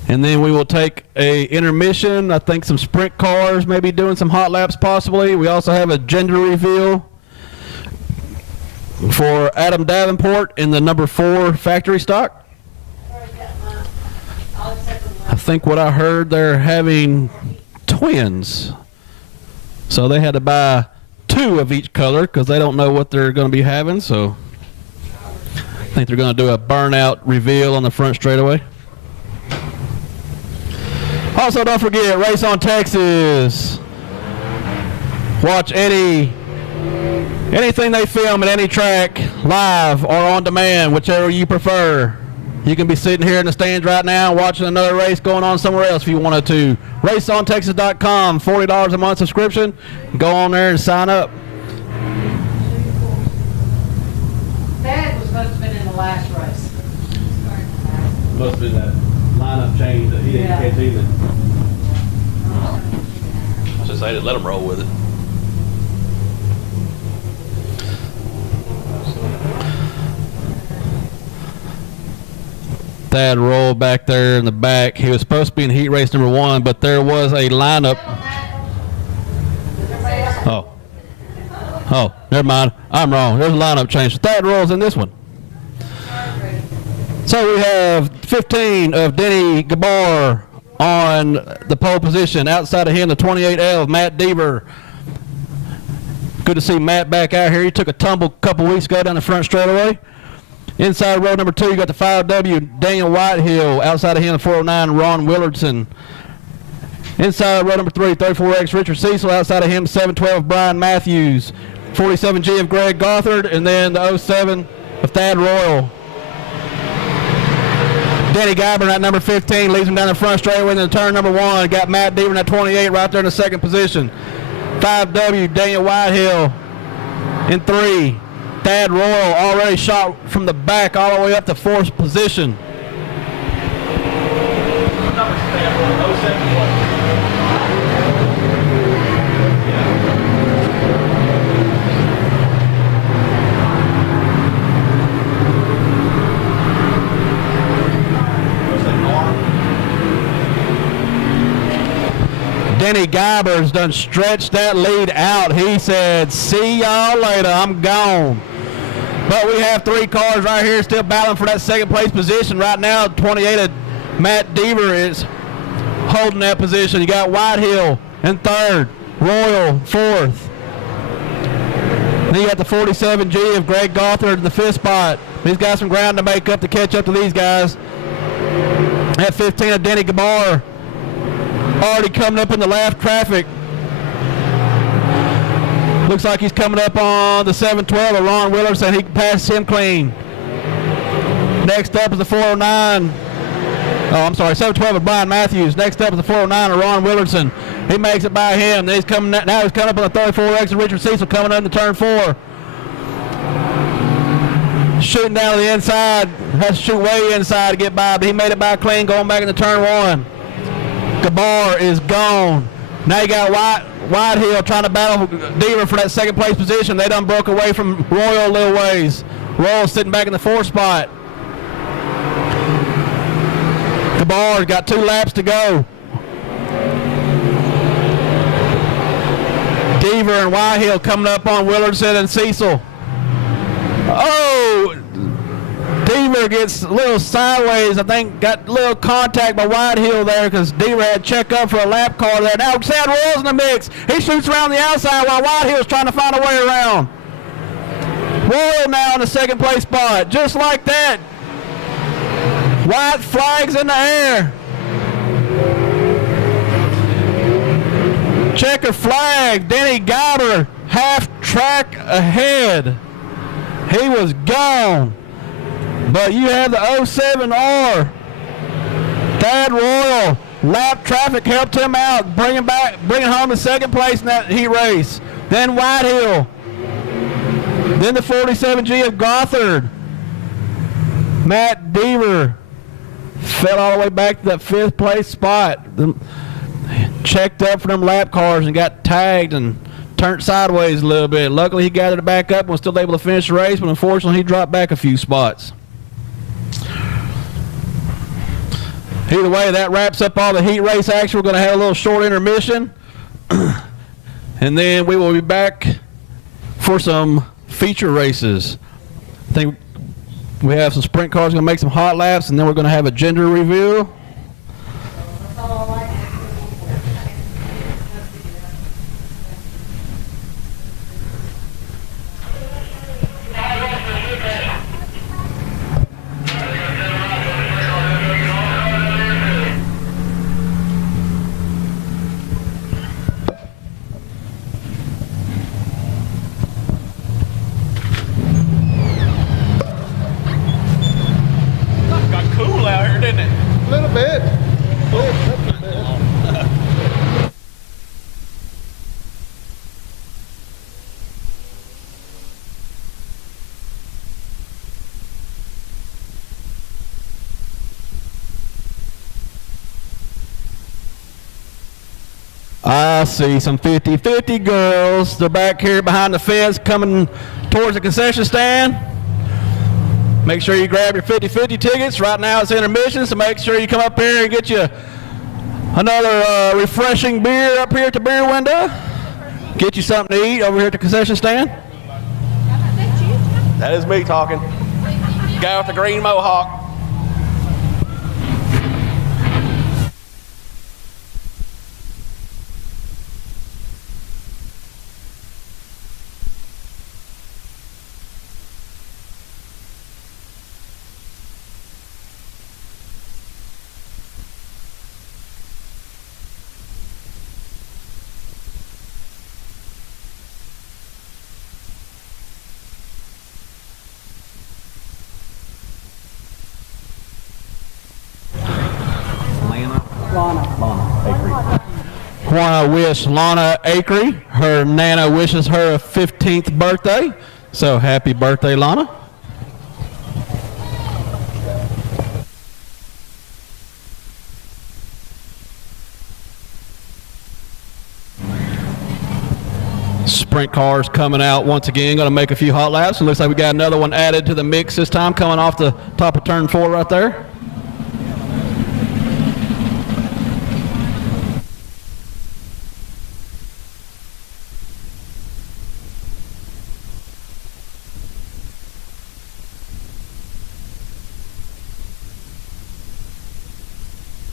and then we will take a intermission. I think some sprint cars, maybe doing some hot laps possibly. We also have a gender reveal for Adam Davenport in the number 4 factory stock. I think what I heard, they're having twins. So they had to buy 2 of each color because they don't know what they're going to be having. So I think they're going to do a burnout reveal on the front straightaway. Also, don't forget, Race on Texas. Watch anything they film at any track, live or on demand, whichever you prefer. You can be sitting here in the stands right now watching another race going on somewhere else if you wanted to. RaceOnTexas.com, $40 a month subscription. Go on there and sign up. the last race. Must be that lineup change that he can't see that. I should say, let him roll with it. Thad roll back there in the back. He was supposed to be in heat race number 1, but there was a lineup. Oh, never mind. I'm wrong. There's a lineup change. So Thad rolls in this one. So we have 15 of Denny Gabar on the pole position. Outside of him, the 28L of Matt Deaver. Good to see Matt back out here. He took a tumble a couple weeks ago down the front straightaway. Inside row number 2, you got the 5W Daniel Whitehill. Outside of him, the 409 Ron Willardson. Inside row number 3, 34X Richard Cecil. Outside of him, 712 Brian Matthews. 47G of Greg Gothard. And then the 07 of Thad Royal. Danny Guyburn at number 15 leads him down the front straightaway in the turn number 1. Got Matt Deaver at 28 right there in the second position. 5W Daniel Whitehill in 3. Thad Royal already shot from the back all the way up to 4th position. Denny Guyber's done stretched that lead out. He said, see y'all later, I'm gone. But we have 3 cars right here still battling for that second place position. Right now, 28 of Matt Deaver is holding that position. You got Whitehill in 3rd, Royal 4th. Then you got the 47G of Greg Gothard in the 5th spot. He's got some ground to make up to catch up to these guys. At 15 of Denny Gabar. Already coming up in the lap traffic. Looks like he's coming up on the 712 of Ron Willardson. He can pass him clean. Next up is the 409. Oh, I'm sorry, 712 of Brian Matthews. Next up is the 409 of Ron Willardson. He makes it by him. Then he's coming now. He's coming up on the 34X of Richard Cecil coming up in the turn 4. Shooting down to the inside. Has to shoot way inside to get by, but he made it by clean going back into turn 1. Gabar is gone. Now you got Whitehill trying to battle Deaver for that second place position. They done broke away from Royal a little ways. Royal sitting back in the 4th spot. Gabar's got 2 laps to go. Deaver and Whitehill coming up on Willardson and Cecil. Oh! Deaver gets a little sideways. I think got a little contact by Whitehill there because Deaver had checked up for a lap car there. Now Thad Royal's in the mix. He shoots around the outside while Whitehill's trying to find a way around. Royal now in the second place spot. Just like that. White flags in the air. Checker flag. Denny Guyber half track ahead. He was gone. But you have the 07R. Thad Royal. Lap traffic helped him out, bringing home the second place in that heat race. Then Whitehill. Then the 47G of Gothard. Matt Deaver fell all the way back to that 5th place spot. Checked up for them lap cars and got tagged and turned sideways a little bit. Luckily, he gathered it back up and was still able to finish the race, but unfortunately, he dropped back a few spots. Either way, that wraps up all the heat race action. We're going to have a little short intermission, and then we will be back for some feature races. I think we have some sprint cars going to make some hot laps, and then we're going to have a gender reveal. A little bit. I see some 50-50 girls. They're back here behind the fence coming towards the concession stand. Make sure you grab your 50-50 tickets. Right now it's intermission, so make sure you come up here and get you another refreshing beer up here at the beer window. Get you something to eat over here at the concession stand. That is me talking. Guy with the green mohawk. Want to wish Lana Acree, her Nana wishes her a 15th birthday. So happy birthday, Lana. Sprint cars coming out once again, going to make a few hot laps. It looks like we got another one added to the mix this time, coming off the top of turn 4 right there.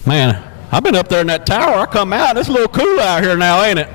Man, I've been up there in that tower. I come out, it's a little cool out here now, ain't it?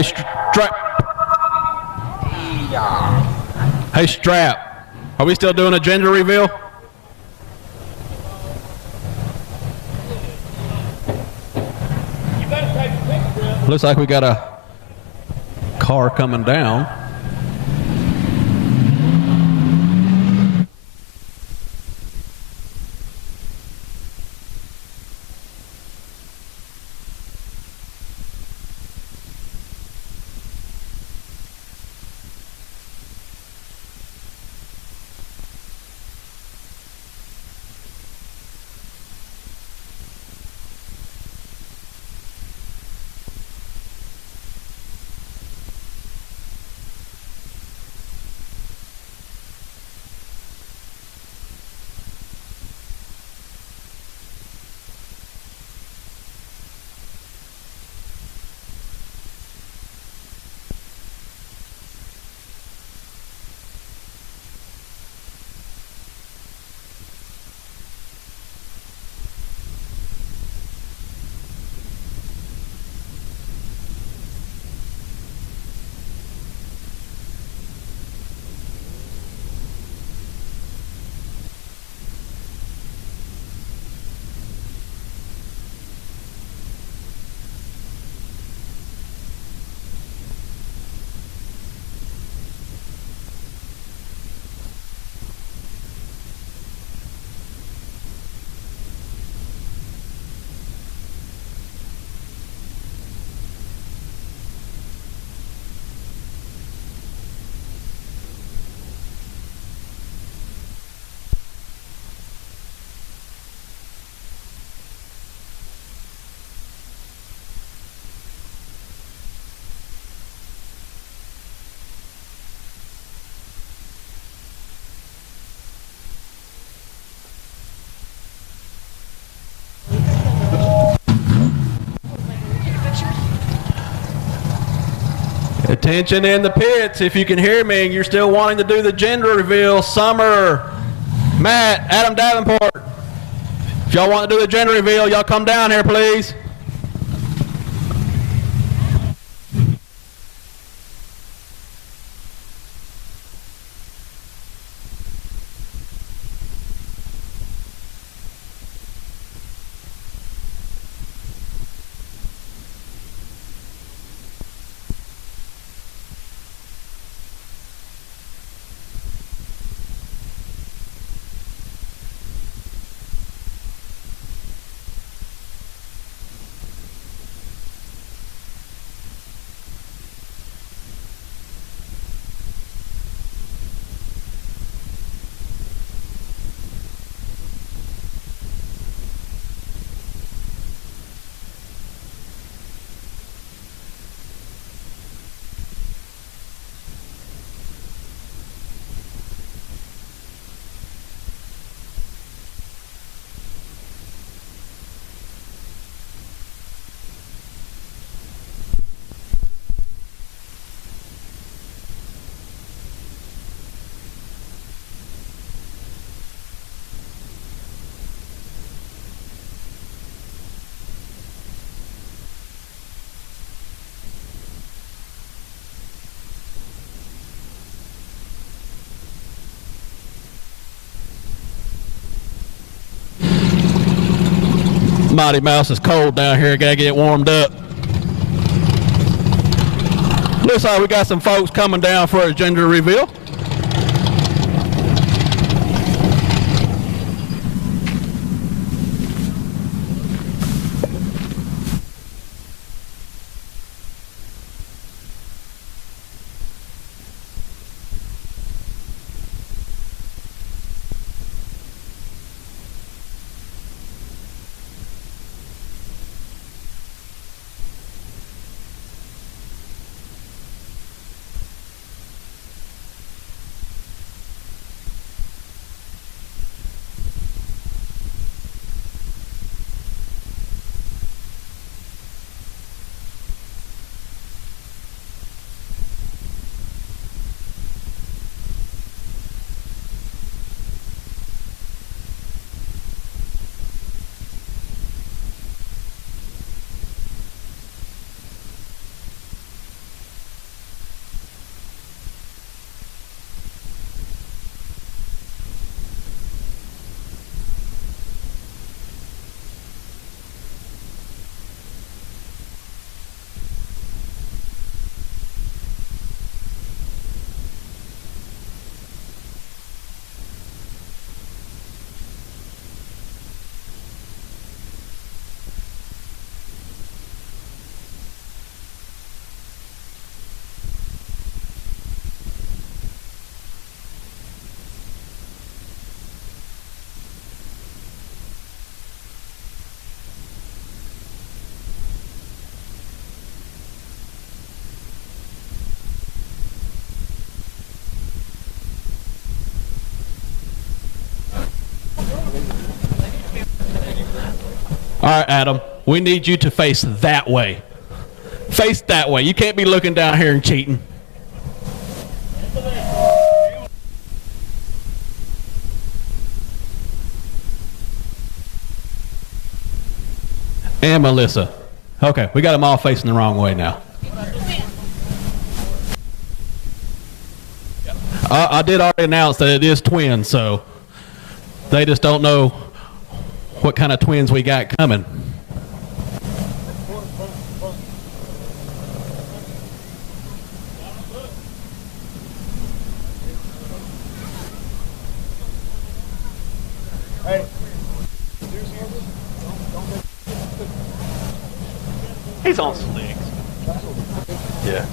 Hey, Strap. Hey, Strap. Are we still doing a gender reveal? Looks like we got a car coming down. Attention in the pits, if you can hear me and you're still wanting to do the gender reveal, Summer, Matt, Adam Davenport. If y'all want to do the gender reveal, y'all come down here, please. Mighty Mouse is cold down here. Gotta get warmed up. Looks like we got some folks coming down for a gender reveal. right, Adam, we need you to face that way. Face that way. You can't be looking down here and cheating. And Melissa. Okay, we got them all facing the wrong way now. I did already announce that it is twins, so they just don't know what kind of twins we got coming. He's on slicks. Yeah.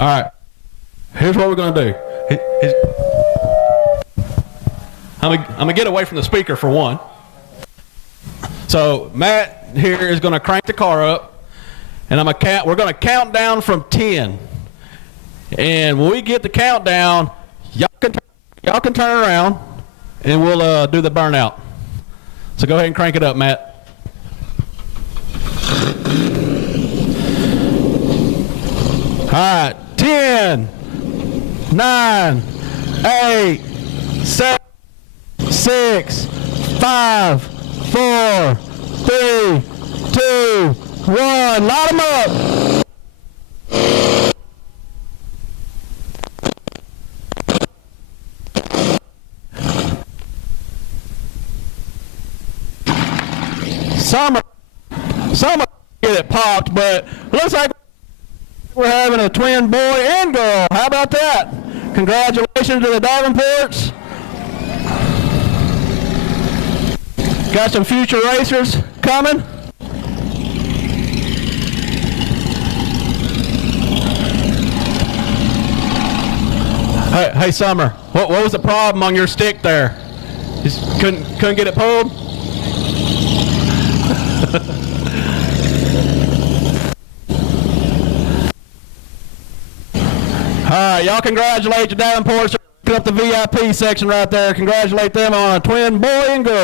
All right, here's what we're going to do. I'm going to get away from the speaker for one. So Matt here is going to crank the car up, and we're going to count down from 10. And when we get the countdown, y'all can turn around, and we'll do the burnout. So go ahead and crank it up, Matt. All right. 10, 9, 8, 7, 6, 5, 4, 3, 2, 1. Light them up. Some get it popped, but looks like we're having a twin boy and girl. How about that? Congratulations to the Davenports. Got some future racers coming. Hey, Summer, what was the problem on your stick there? Just couldn't get it pulled? All right, y'all congratulate the Davenports for picking up the VIP section right there. Congratulate them on a twin boy and girl.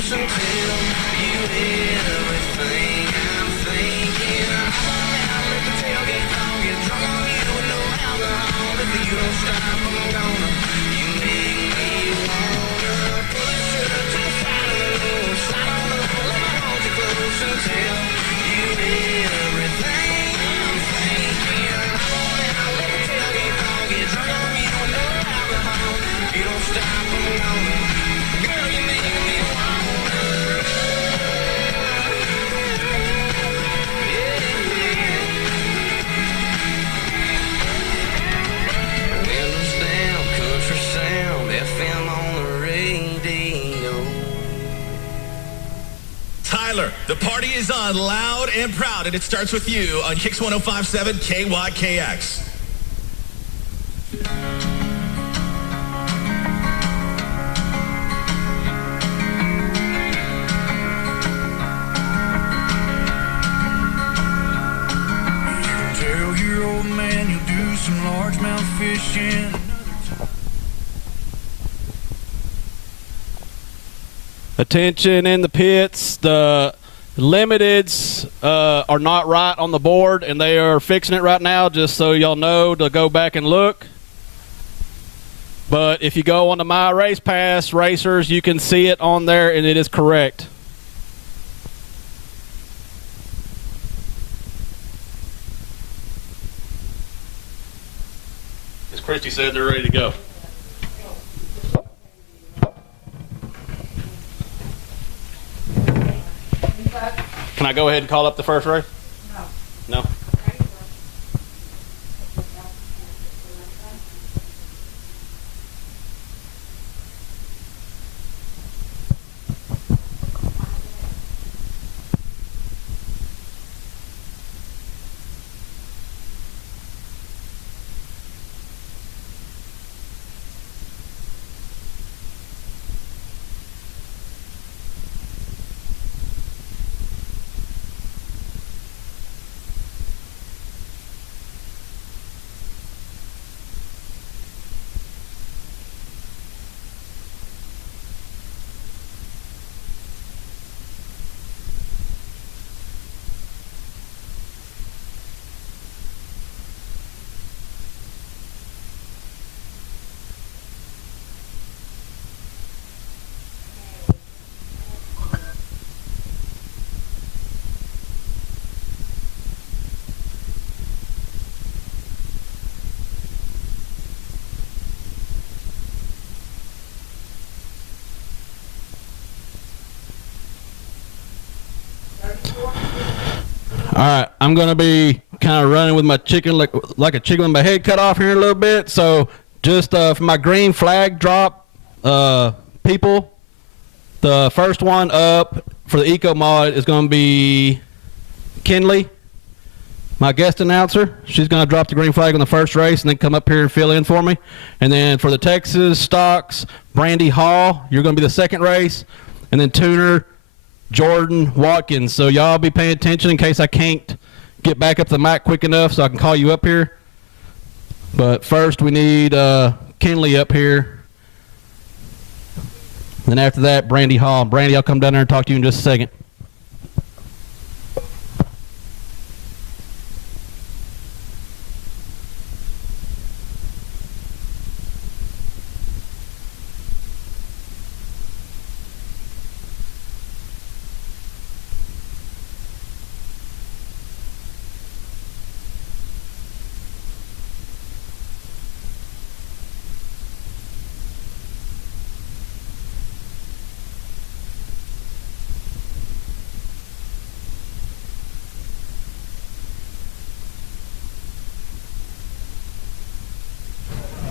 close and tell you everything I'm thinking. Let the tailgate dog get drunk on you with no alcohol. If you don't stop, I'm gonna. You make me wanna push it to the side of the road, slide on the road, let me hold you close and tell you everything I'm thinking. I wanna let the tailgate dog get drunk on you with no alcohol. If you don't stop, I'm gonna. Girl, you make me wanna. Windows down, country sound, FM on the radio. Tyler, the party is on loud and proud, and it starts with you on Kicks 105.7 KYKX. Tell your old man you'll do some largemouth fishing. Attention in the pits. The limiteds are not right on the board, and they are fixing it right now, just so y'all know to go back and look. But if you go onto My Race Pass Racers, you can see it on there, and it is correct. As Christy said, they're ready to go. Can I go ahead and call up the first race? No. No? All right, I'm going to be kind of running with my chicken like a chicken with my head cut off here in a little bit. So just for my green flag drop people, the first one up for the Eco Mod is going to be Kinley, my guest announcer. She's going to drop the green flag on the first race and then come up here and fill in for me. And then for the Texas Stocks, Brandy Hall, you're going to be the second race. And then tuner Jordan Watkins. So y'all be paying attention in case I can't get back up the mic quick enough so I can call you up here. But first we need Kinley up here. Then after that, Brandy Hall. Brandy, I'll come down there and talk to you in just a second.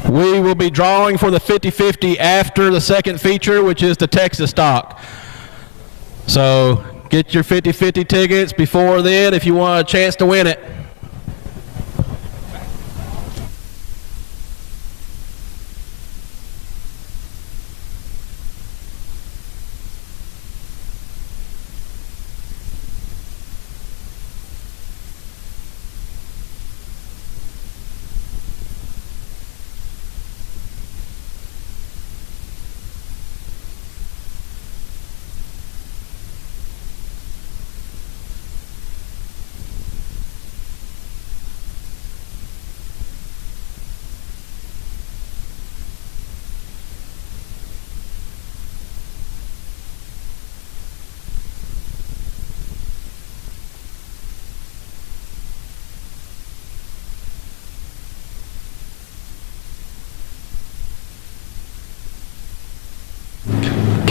We will be drawing for the 50-50 after the second feature, which is the Texas stock. So get your 50-50 tickets before then if you want a chance to win it.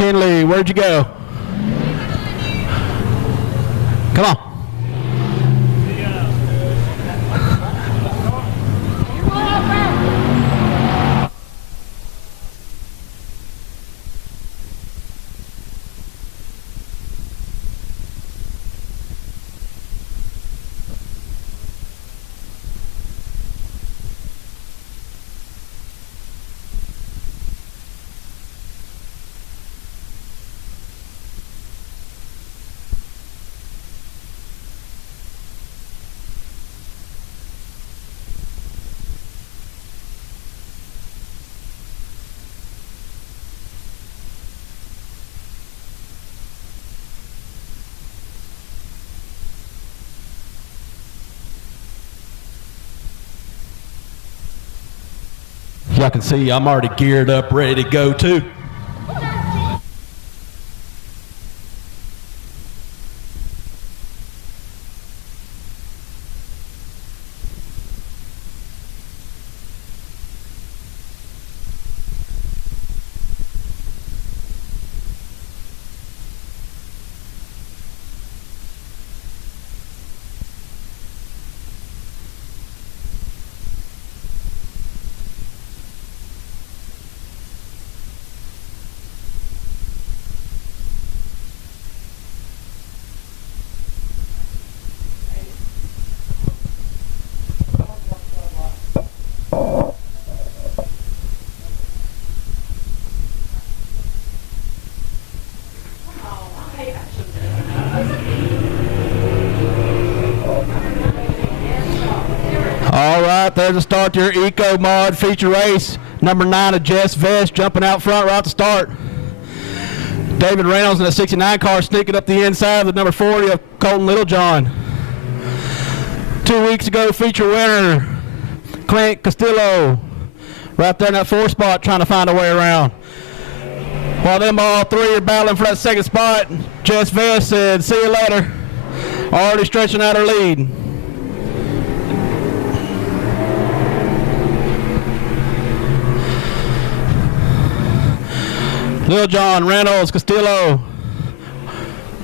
Kinley, where'd you go? Come on. Y'all can see I'm already geared up, ready to go too. All right, there's a start to your Eco Mod feature race. Number 9 of Jess Vest jumping out front right to start. David Reynolds in a 69 car sneaking up the inside with number 40 of Colton Littlejohn. 2 weeks ago, feature winner Clint Castillo right there in that 4 spot trying to find a way around. While them all three are battling for that second spot, Jess Vest said, see you later. Already stretching out her lead. Lil John, Reynolds, Castillo,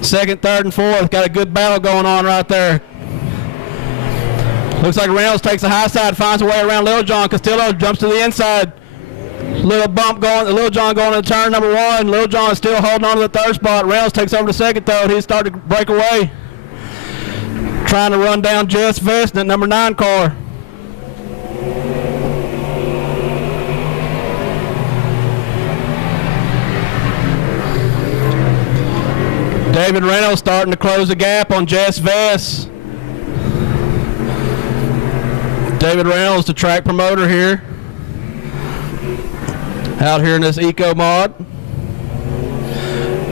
second, third, and fourth. Got a good battle going on right there. Looks like Reynolds takes the high side, finds a way around Lil John. Castillo jumps to the inside. Little bump going, Lil John going to turn number 1. Lil John still holding on to the third spot. Reynolds takes over the second though. He's starting to break away. Trying to run down Jess Vest in that number 9 car. David Reynolds starting to close the gap on Jess Vest. David Reynolds, the track promoter here. Out here in this Eco Mod.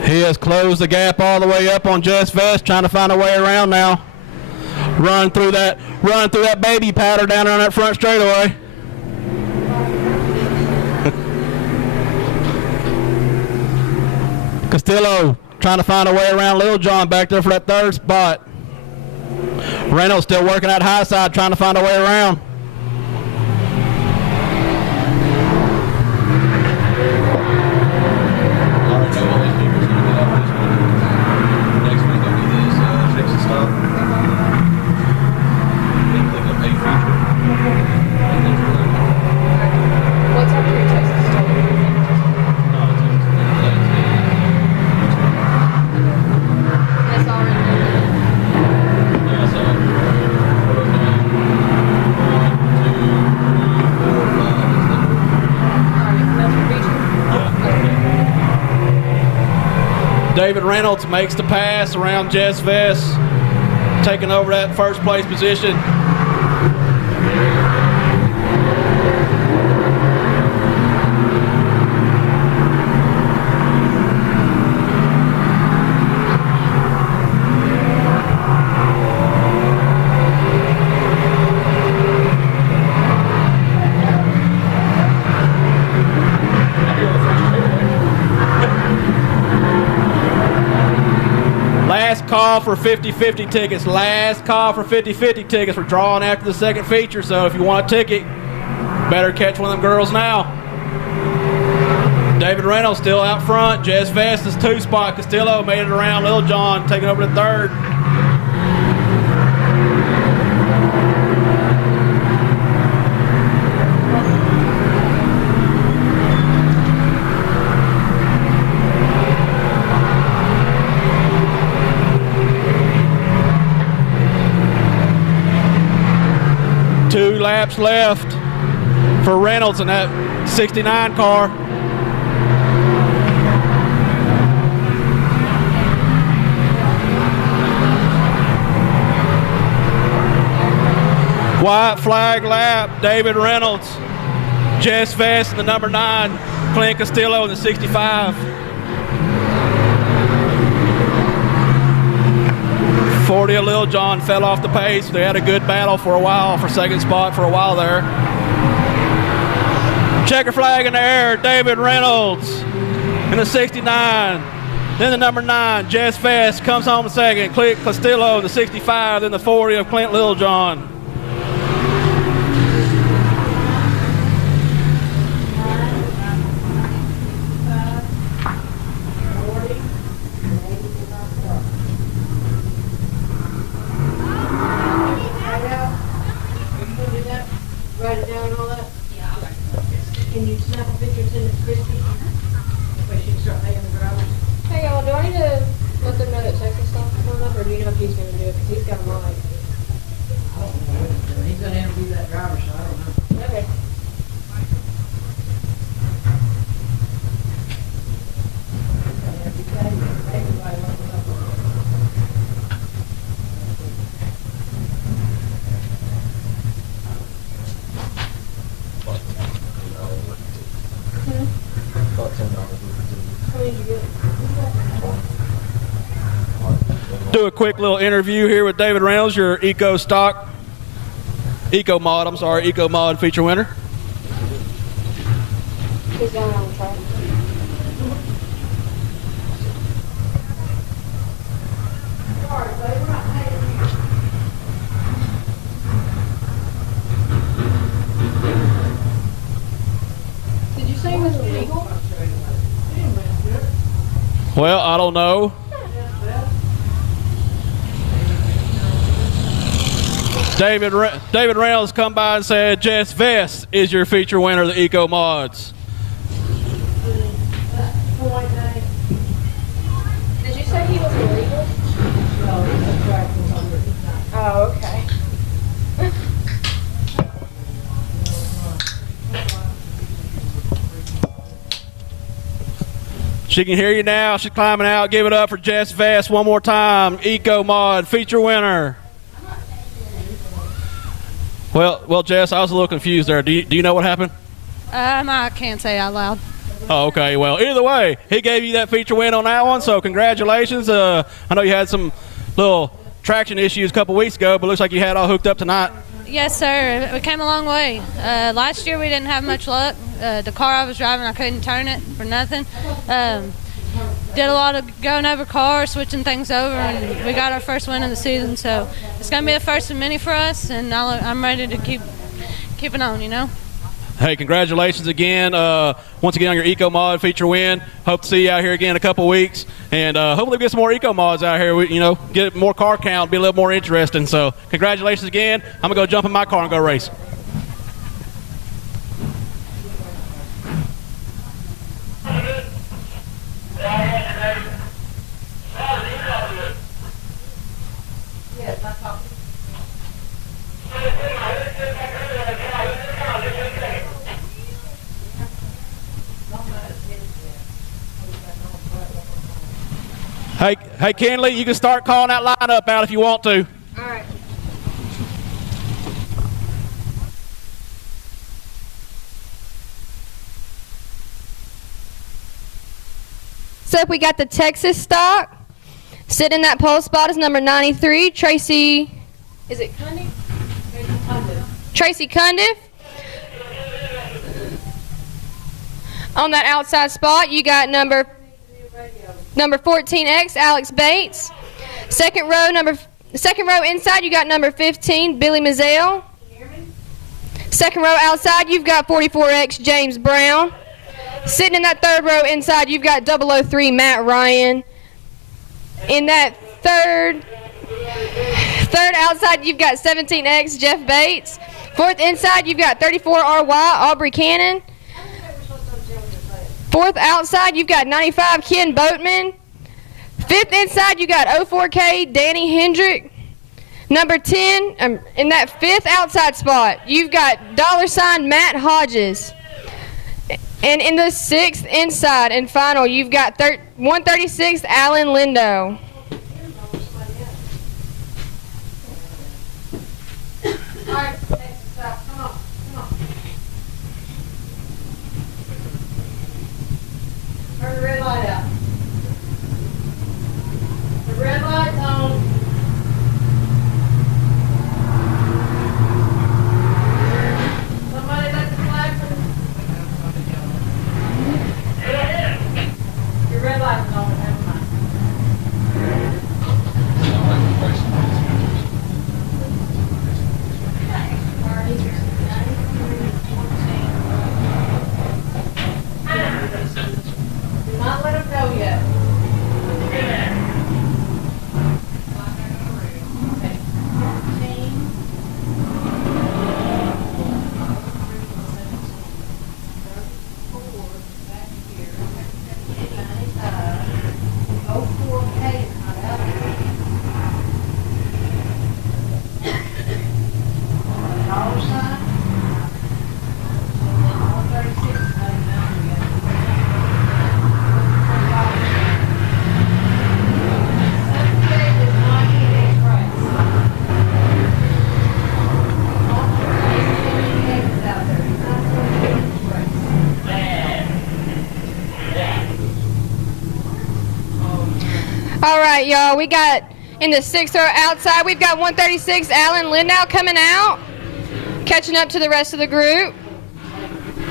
He has closed the gap all the way up on Jess Vest, trying to find a way around now. Run through that baby powder down on that front straightaway. Castillo trying to find a way around Lil John back there for that third spot. Reynolds still working that high side, trying to find a way around. David Reynolds makes the pass around Jess Vest, taking over that first place position. Last call for 50-50 tickets. Last call for 50-50 tickets. We're drawing after the second feature, so if you want a ticket, better catch one of them girls now. David Reynolds still out front. Jess Vest is 2 spot. Castillo made it around. Little John taking over to 3rd. Two laps left for Reynolds in that 69 car. White flag lap, David Reynolds, Jess Vest in the number 9, Clint Castillo in the 65. 40 of Lil John fell off the pace. They had a good battle for a while, for 2nd spot for a while there. Checker flag in the air, David Reynolds in the 69. Then the number 9, Jess Vest, comes home in 2nd. Clint Castillo in the 65, then the 40 of Clint Lil John. Write it down and all that? Yeah. Can you snap a picture and send it to Christy? That way she can start paying the drivers. Hey, y'all, do I need to let them know that Texas stuff is coming up, or do you know if he's going to do it? Because he's got a mic. I don't know. He's going to interview that driver, so I don't know. Okay. Do a quick little interview here with David Reynolds, your Eco Mod feature winner. He's down on the track. Did you say it was illegal? Well, I don't know. David Reynolds come by and said Jess Vest is your feature winner of the Eco Mods. Did you say he was illegal? Oh, okay. She can hear you now. She's climbing out. Give it up for Jess Vest one more time. Eco Mod feature winner. Well, Jess, I was a little confused there. Do you know what happened? I can't say out loud. Oh, okay. Well, either way, he gave you that feature win on that one, so congratulations. I know you had some little traction issues a couple weeks ago, but looks like you had all hooked up tonight. Yes, sir. We came a long way. Last year we didn't have much luck. The car I was driving, I couldn't turn it for nothing. Did a lot of going over cars, switching things over, and we got our first win of the season. So it's going to be a first of many for us, and I'm ready to keep it on, you know. Hey, congratulations again. Once again on your Eco Mod feature win. Hope to see you out here again in a couple weeks, and hopefully get some more Eco Mods out here. Get more car count, be a little more interesting. So congratulations again. I'm gonna go jump in my car and go race. Hey, Kenley, you can start calling that lineup out if you want to. All right. So we got the Texas stock. Sitting in that pole spot is number 93, Tracy. Is it Cundiff? Tracy Cundiff. On that outside spot, you got number 14X, Alex Bates. Second row inside, you got number 15, Billy Mazzell. Second row outside, you've got 44X, James Brown. Sitting in that third row inside, you've got 003 Matt Ryan. In that third outside, you've got 17X Jeff Bates. Fourth inside, you've got 34RY Aubrey Cannon. Fourth outside, you've got 95 Ken Boatman. Fifth inside, you got 04K Danny Hendrick. Number 10, in that fifth outside spot, you've got $ Matt Hodges. And in the sixth inside and final, you've got 136 Alan Lindo. All right, next stop. Come on. Turn the red light out. The red light's on. Somebody let the flag for the... Your red light's on, never mind. Do not let them go yet. All right, y'all, we got in the sixth row outside, we've got 136 Alan Lindau coming out, catching up to the rest of the group. We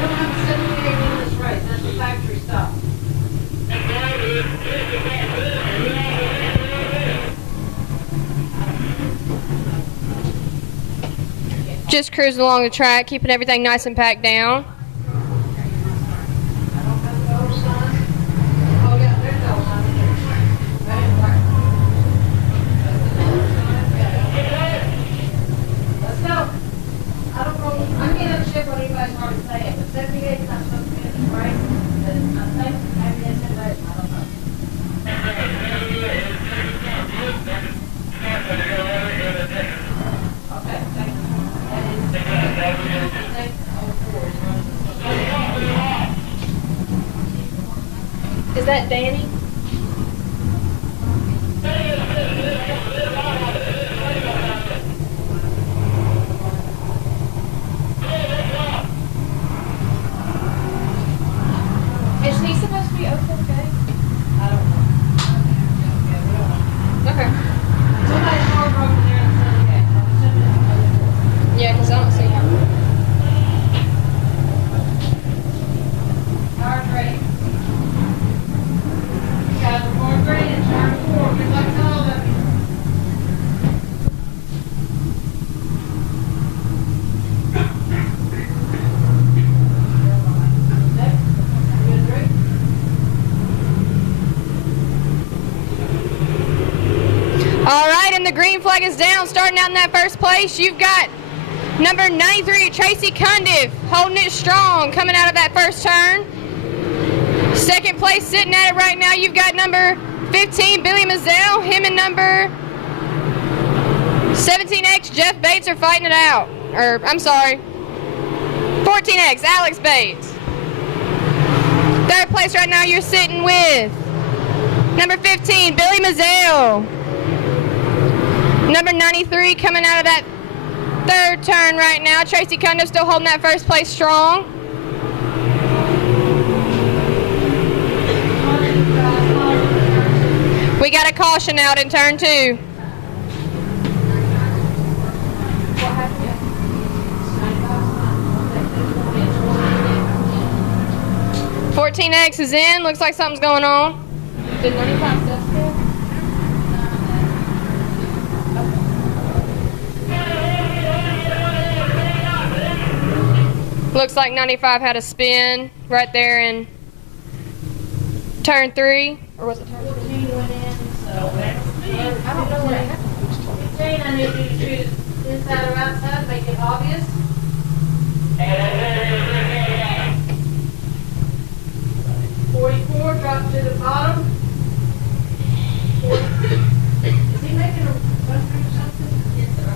don't have a 78 in this race. That's the factory stop. Just cruising along the track, keeping everything nice and packed down. Is that Danny? Is he supposed to be okay? I don't know. Okay. Somebody's car broken there in front of the gate. Yeah, because I don't see him. Car ready. Guys, we're going green in turn 4. Good luck to all of you. All right, and the green flag is down. Starting out in that first place, you've got number 93, Tracy Cundiff, holding it strong, coming out of that first turn. Second place, sitting at it right now, you've got number 15, Billy Mazzell. Him and number 17X, Jeff Bates, are fighting it out. Or, I'm sorry, 14X, Alex Bates. Third place right now, you're sitting with number 15, Billy Mazzell. Number 93 coming out of that third turn right now. Tracy Cundiff still holding that first place strong. We got a caution out in turn 2. 14X is in. Looks like something's going on. Did 95 steps go? Looks like 95 had a spin right there in turn 3. Or was it turn 4? 14 went in, so I don't know what happened. 15, I need you to choose inside or outside, make it obvious. 44, drop to the bottom. 40. Is he making a run through or something? Yes, sir.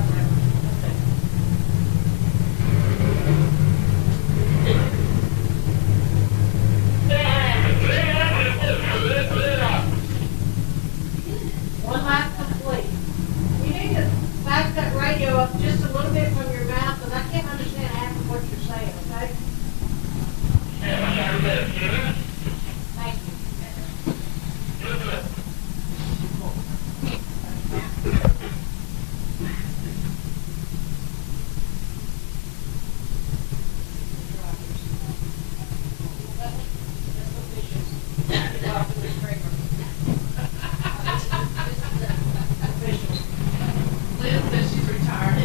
One lap complete. You need to back that radio up just a little bit from your mouth, because I can't understand half of what you're saying, okay? Thank you. Liz says she's retired.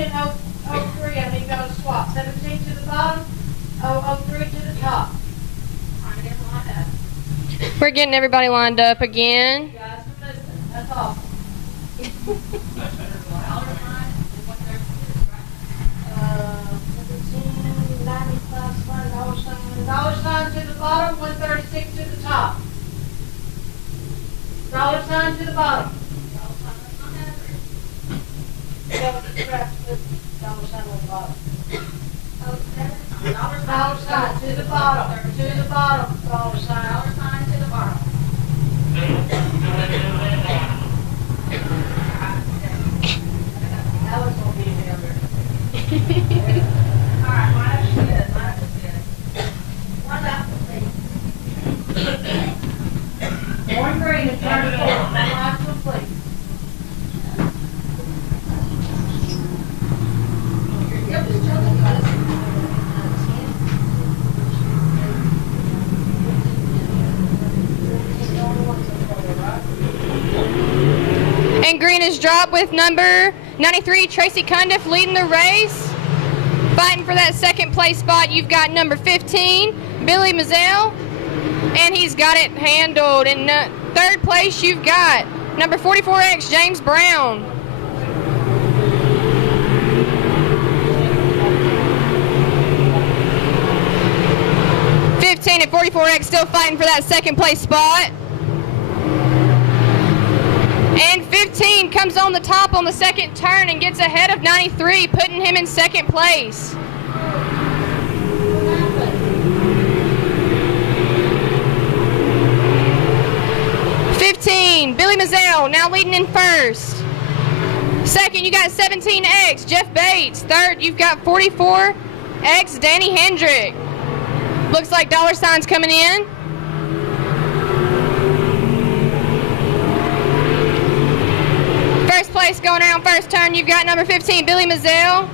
And 03, I need y'all to swap. 17 to the bottom, 03 to the top. We're getting everybody lined up again. Guys, listen, that's all. 17, 95, dollar sign to the bottom, 136 to the top. Dollar sign to the bottom. Dollar sign on the bottom. Dollar sign to the bottom. To the bottom. Dollar sign. Dollar sign to the bottom. Alex will be down there. All right, line up is good. Line up is good. One lap complete. Going green in turn 4. One lap complete. And green is dropped with number 93, Tracy Cundiff, leading the race. Fighting for that second place spot, you've got number 15, Billy Mazzell, and he's got it handled. In third place, you've got number 44X, James Brown. And 44X still fighting for that second place spot. And 15 comes on the top on the second turn and gets ahead of 93, putting him in second place. Billy Mazzell now leading in first. Second, you got 17X, Jeff Bates. Third, you've got 44X, Danny Hendrick. Looks like dollar signs coming in. First place going around first turn, you've got number 15, Billy Mazzell.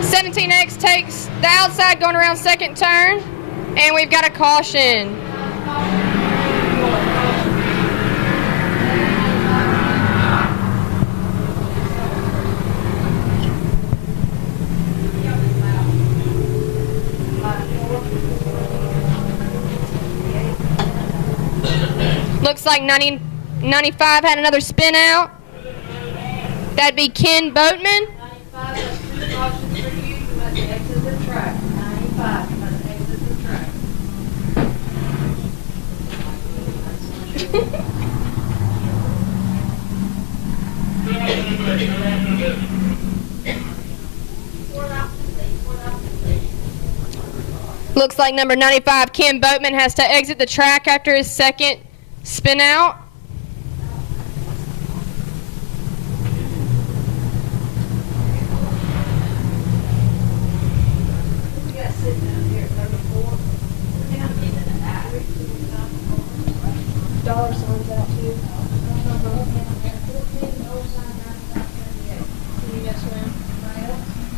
17X takes the outside going around second turn. And we've got a caution. Looks like 95 had another spin out. That'd be Ken Boatman. 95 has two cautions for you. You must exit the track. 95, you must exit the track. Looks like number 95, Ken Boatman, has to exit the track after his second spin out. Dollar signs out too. Yes, ma'am.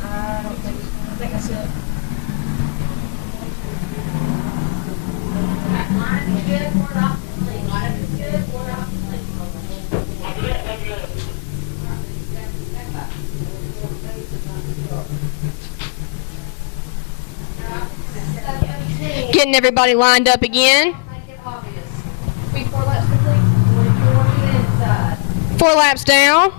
I don't think so. I think I said. Getting everybody lined up again. 4 laps down.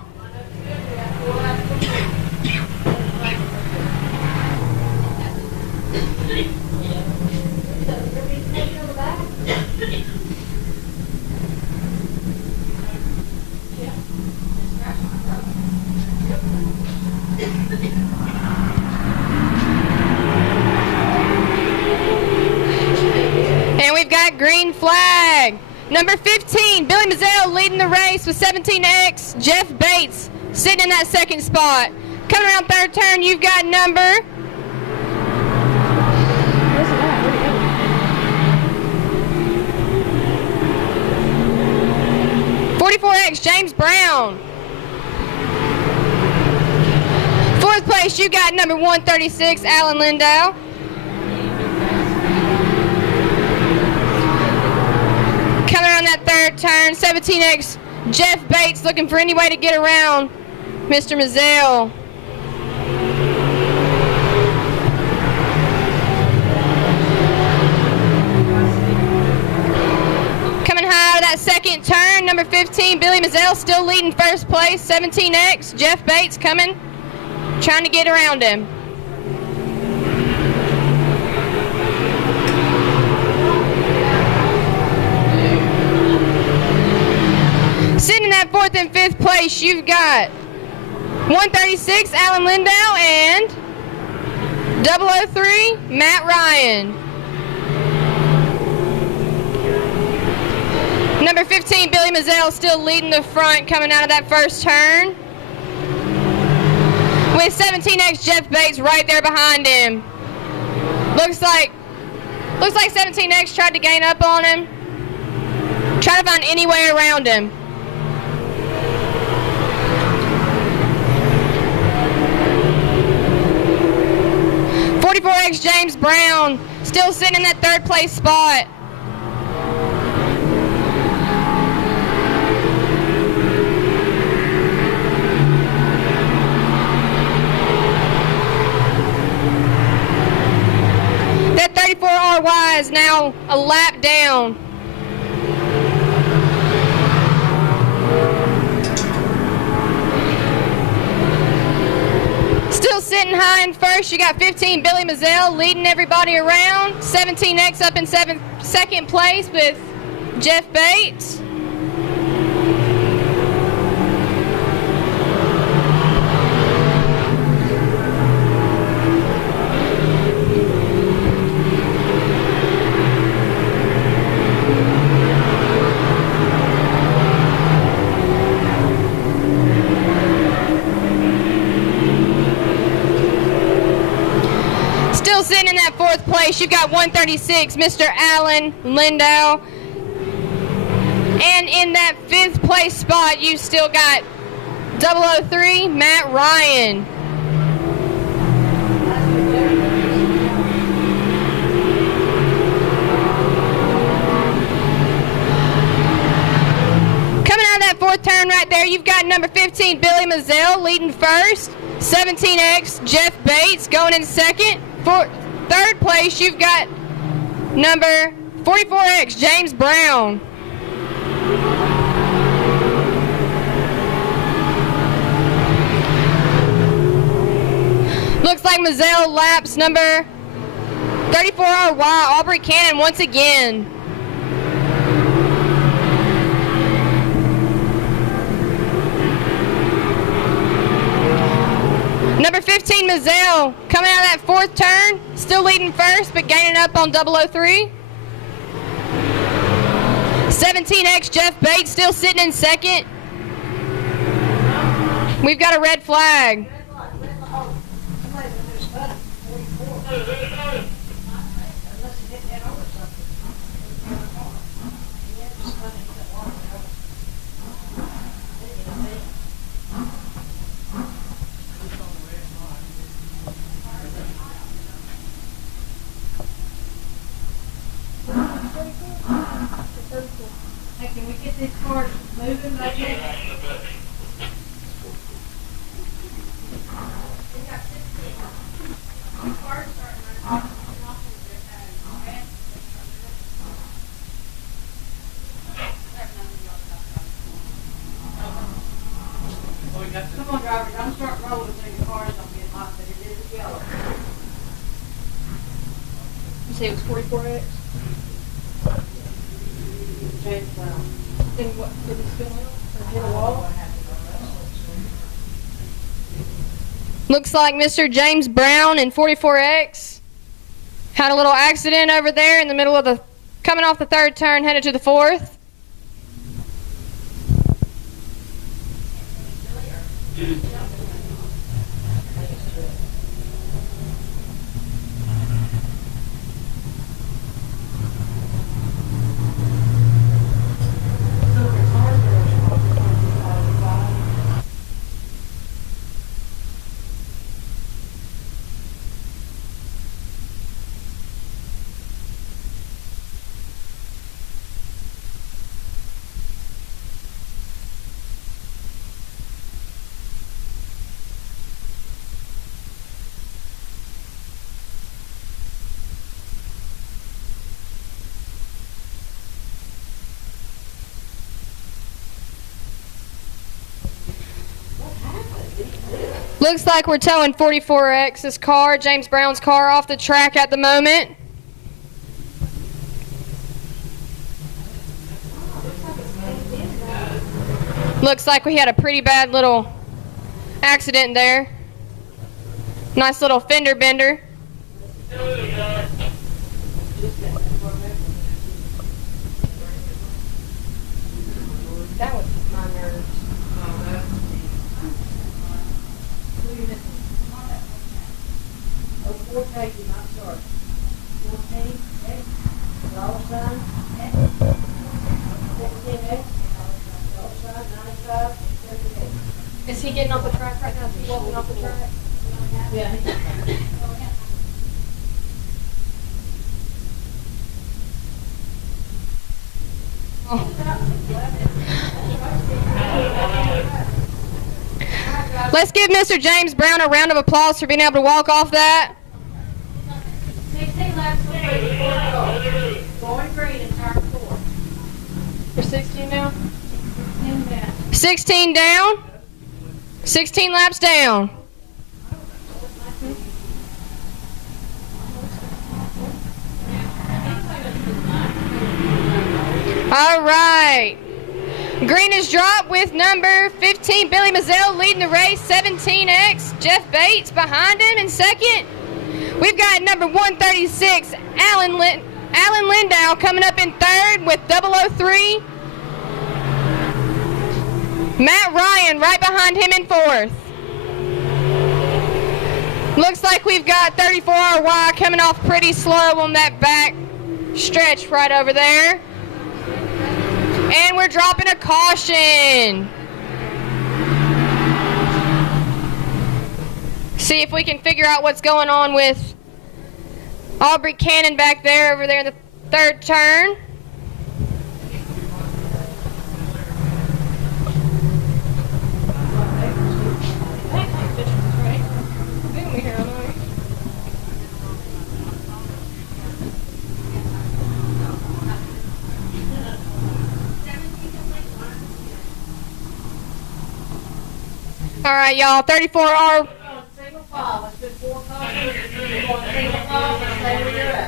And we've got green flag. Number 15, Billy Mazzell leading the race with 17X. Jeff Bates sitting in that second spot. Coming around third turn, you've got number 44X, James Brown. Fourth place, you got number 136, Alan Lindow. Coming around that third turn, 17X, Jeff Bates looking for any way to get around Mr. Mazzell. Coming high out of that second turn, number 15, Billy Mazzell still leading first place. 17X, Jeff Bates coming, trying to get around him. Sitting in that fourth and fifth place, you've got 136, Alan Lindow, and 003, Matt Ryan. Number 15, Billy Mazzell, still leading the front coming out of that first turn. With 17X, Jeff Bates right there behind him. Looks like 17X tried to gain up on him. Try to find any way around him. 44X James Brown still sitting in that third place spot. That 34 RY is now a lap down. Still sitting high in first, you got 15, Billy Mazzell, leading everybody around. 17X up in second place with Jeff Bates. Sitting in that fourth place, you've got 136, Mr. Alan Lindow. And in that fifth place spot, you still got 003, Matt Ryan. Coming out of that fourth turn right there, you've got number 15, Billy Mazzell, leading first. 17X, Jeff Bates, going in second. Third place, you've got number 44X, James Brown. Looks like Mazzell laps number 34 RY, Aubrey Cannon once again. Number 15, Mazzell, coming out of that fourth turn, still leading first, but gaining up on 003. 17X, Jeff Bates, still sitting in second. We've got a red flag. Can we get these cars moving back in? driver, don't start rolling so your cars don't get hot, but it is yellow. You say it was 44X? James Brown. Then what, did it spill out or hit a wall? Looks like Mr. James Brown in 44X had a little accident over there in the middle of the, coming off the third turn, headed to the fourth. Looks like we're towing 44X's car, James Brown's car, off the track at the moment. Looks like we had a pretty bad little accident there. Nice little fender bender. That was my nerves. Is he getting off the track right now? Is he walking off the track? Yeah. Oh. Let's give Mr. James Brown a round of applause for being able to walk off that. 16 laps going green in turn 4. We're 16 now? 16 down. 16 down. 16 laps down. All right. Green is dropped with number 15, Billy Mazzell, leading the race. 17X, Jeff Bates behind him in second. We've got number 136, Alan Lindau coming up in third with 003. Matt Ryan right behind him in fourth. Looks like we've got 34RY coming off pretty slow on that back stretch right over there. And we're dropping a caution. See if we can figure out what's going on with Aubrey Cannon back there, over there in the third turn. All right, y'all, 34R.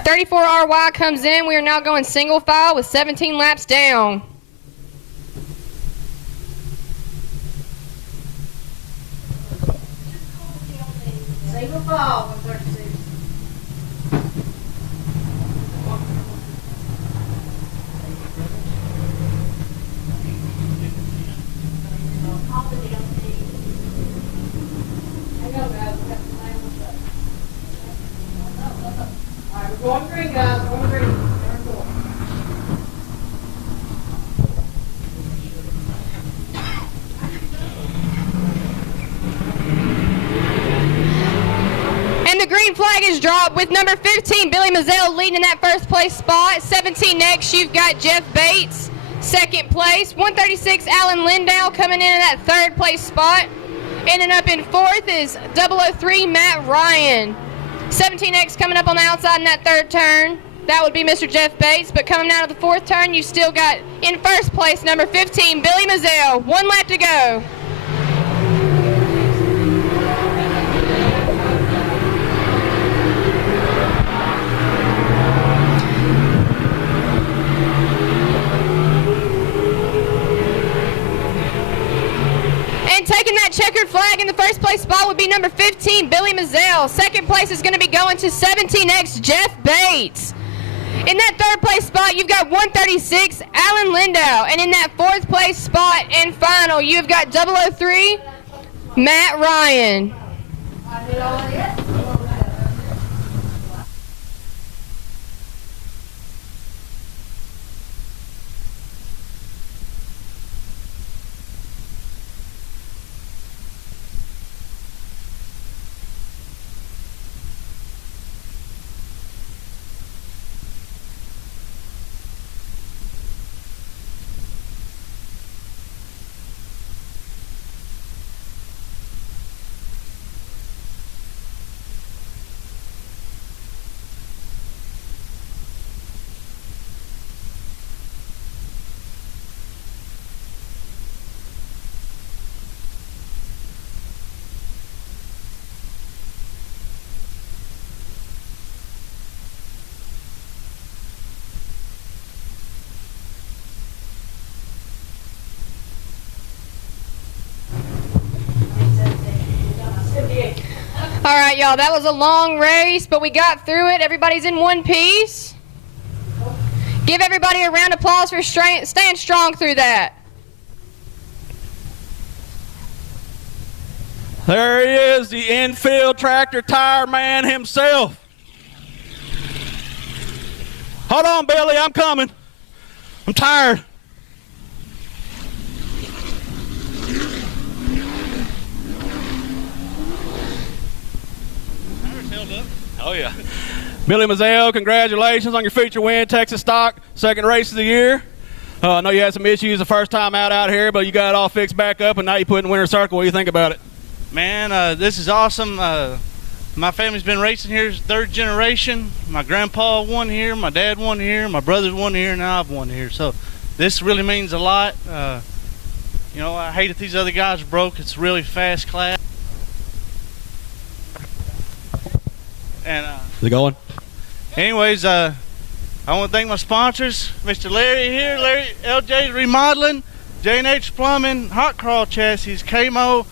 34RY comes in. We are now going single file with 17 laps down. Single file with 36. Going green, guys. Going green. Turn 4. And the green flag is dropped with number 15, Billy Mazzell, leading in that first place spot. 17 next, you've got Jeff Bates, second place. 136, Alan Lindau coming in that third place spot. Ending up in fourth is 003, Matt Ryan. 17X coming up on the outside in that third turn. That would be Mr. Jeff Bates, but coming out of the fourth turn, you still got in first place number 15, Billy Mazzell. 1 lap to go. that checkered flag in the first place spot would be number 15, Billy Mazzell. Second place is going to be going to 17X, Jeff Bates. In that third place spot, you've got 136, Alan Lindau. And in that fourth place spot and final, you've got 003, Matt Ryan. All right, y'all, that was a long race, but we got through it. Everybody's in one piece. Give everybody a round of applause for staying strong through that. There he is, the infield tractor tire man himself. Hold on, Billy, I'm coming. I'm tired. Oh, yeah. Billy Mazzell, congratulations on your feature win, Texas Stock, second race of the year. I know you had some issues the first time out here, but you got it all fixed back up, and now you put in winner circle. What do you think about it? Man, this is awesome. My family's been racing here third generation. My grandpa won here, my dad won here, my brothers won here, and now I've won here. So this really means a lot. You know, I hate that these other guys broke. It's really fast class. And is it going? Anyways, I want to thank my sponsors, Mr. Larry here, Larry LJ Remodeling, J&H Plumbing, Hot Crawl Chassis, KMO,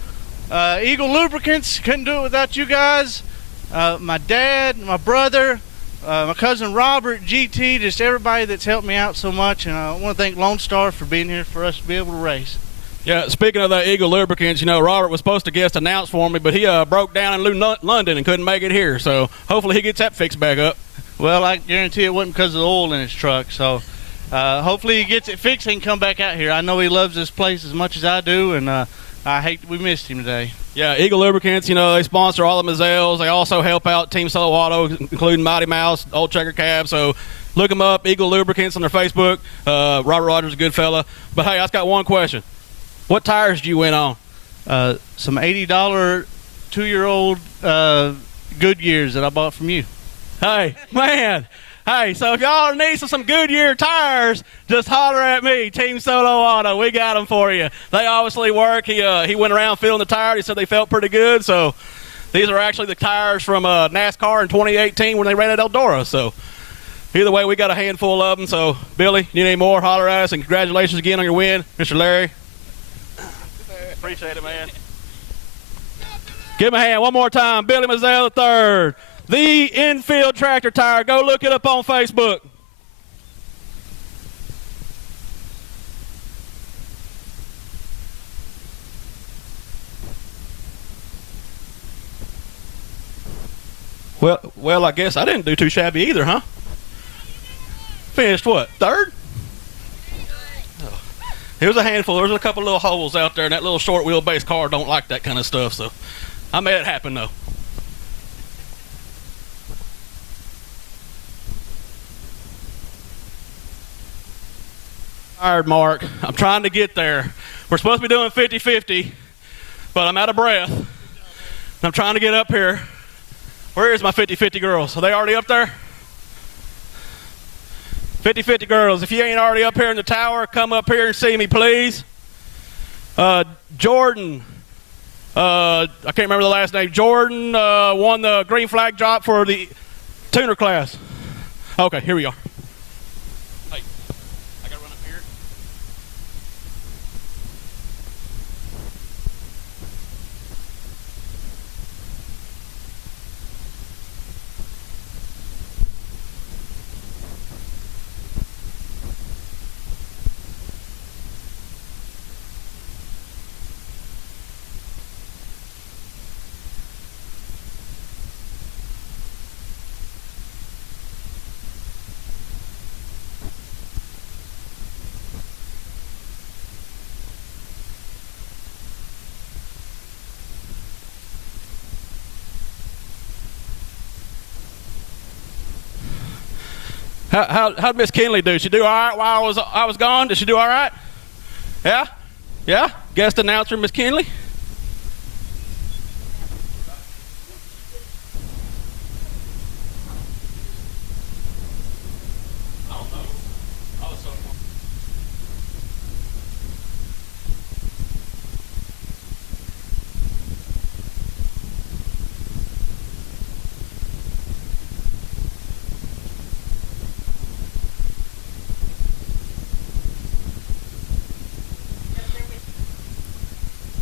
Eagle Lubricants. Couldn't do it without you guys. My dad, my brother, my cousin Robert, GT, just everybody that's helped me out so much. And I want to thank Lonestar for being here for us to be able to race. Yeah, speaking of that Eagle Lubricants, you know, Robert was supposed to guest announce for me, but he broke down in London and couldn't make it here. So hopefully he gets that fixed back up. Well, I guarantee it wasn't because of the oil in his truck. So hopefully he gets it fixed and come back out here. I know he loves this place as much as I do, and I hate we missed him today. Yeah, Eagle Lubricants, you know, they sponsor all the Mazzells. They also help out Team Solo Auto, including Mighty Mouse, Old Checker Cab. So look them up, Eagle Lubricants on their Facebook. Robert Rogers is a good fella. But, hey, I just got one question. What tires do you win on? Some $80 2-year-old Goodyears that I bought from you. Hey, man. Hey, so if y'all need some Goodyear tires, just holler at me, Team Solo Auto. We got them for you. They obviously work. He went around feeling the tires. He said they felt pretty good. So these are actually the tires from NASCAR in 2018 when they ran at Eldora. So either way, we got a handful of them. So, Billy, you need any more, holler at us. And congratulations again on your win, Mr. Larry. Appreciate it, man. Give him a hand one more time. Billy Mazzell III, the infield tractor tire. Go look it up on Facebook. Well, I guess I didn't do too shabby either, huh? Finished what, third? It was a handful. There was a couple little holes out there, and that little short wheelbase car don't like that kind of stuff, so I made it happen, though. All right, Mark, I'm trying to get there. We're supposed to be doing 50-50, but I'm out of breath. And I'm trying to get up here. Where is my 50-50 girls? Are they already up there? 50-50 girls, if you ain't already up here in the tower, come up here and see me, please. Jordan, I can't remember the last name. Jordan won the green flag drop for the tuner class. Okay, here we are. Hey, I gotta run up here. How'd Miss Kinley do? She do all right while I was gone? Did she do all right? Yeah? Yeah? Guest announcer, Miss Kinley?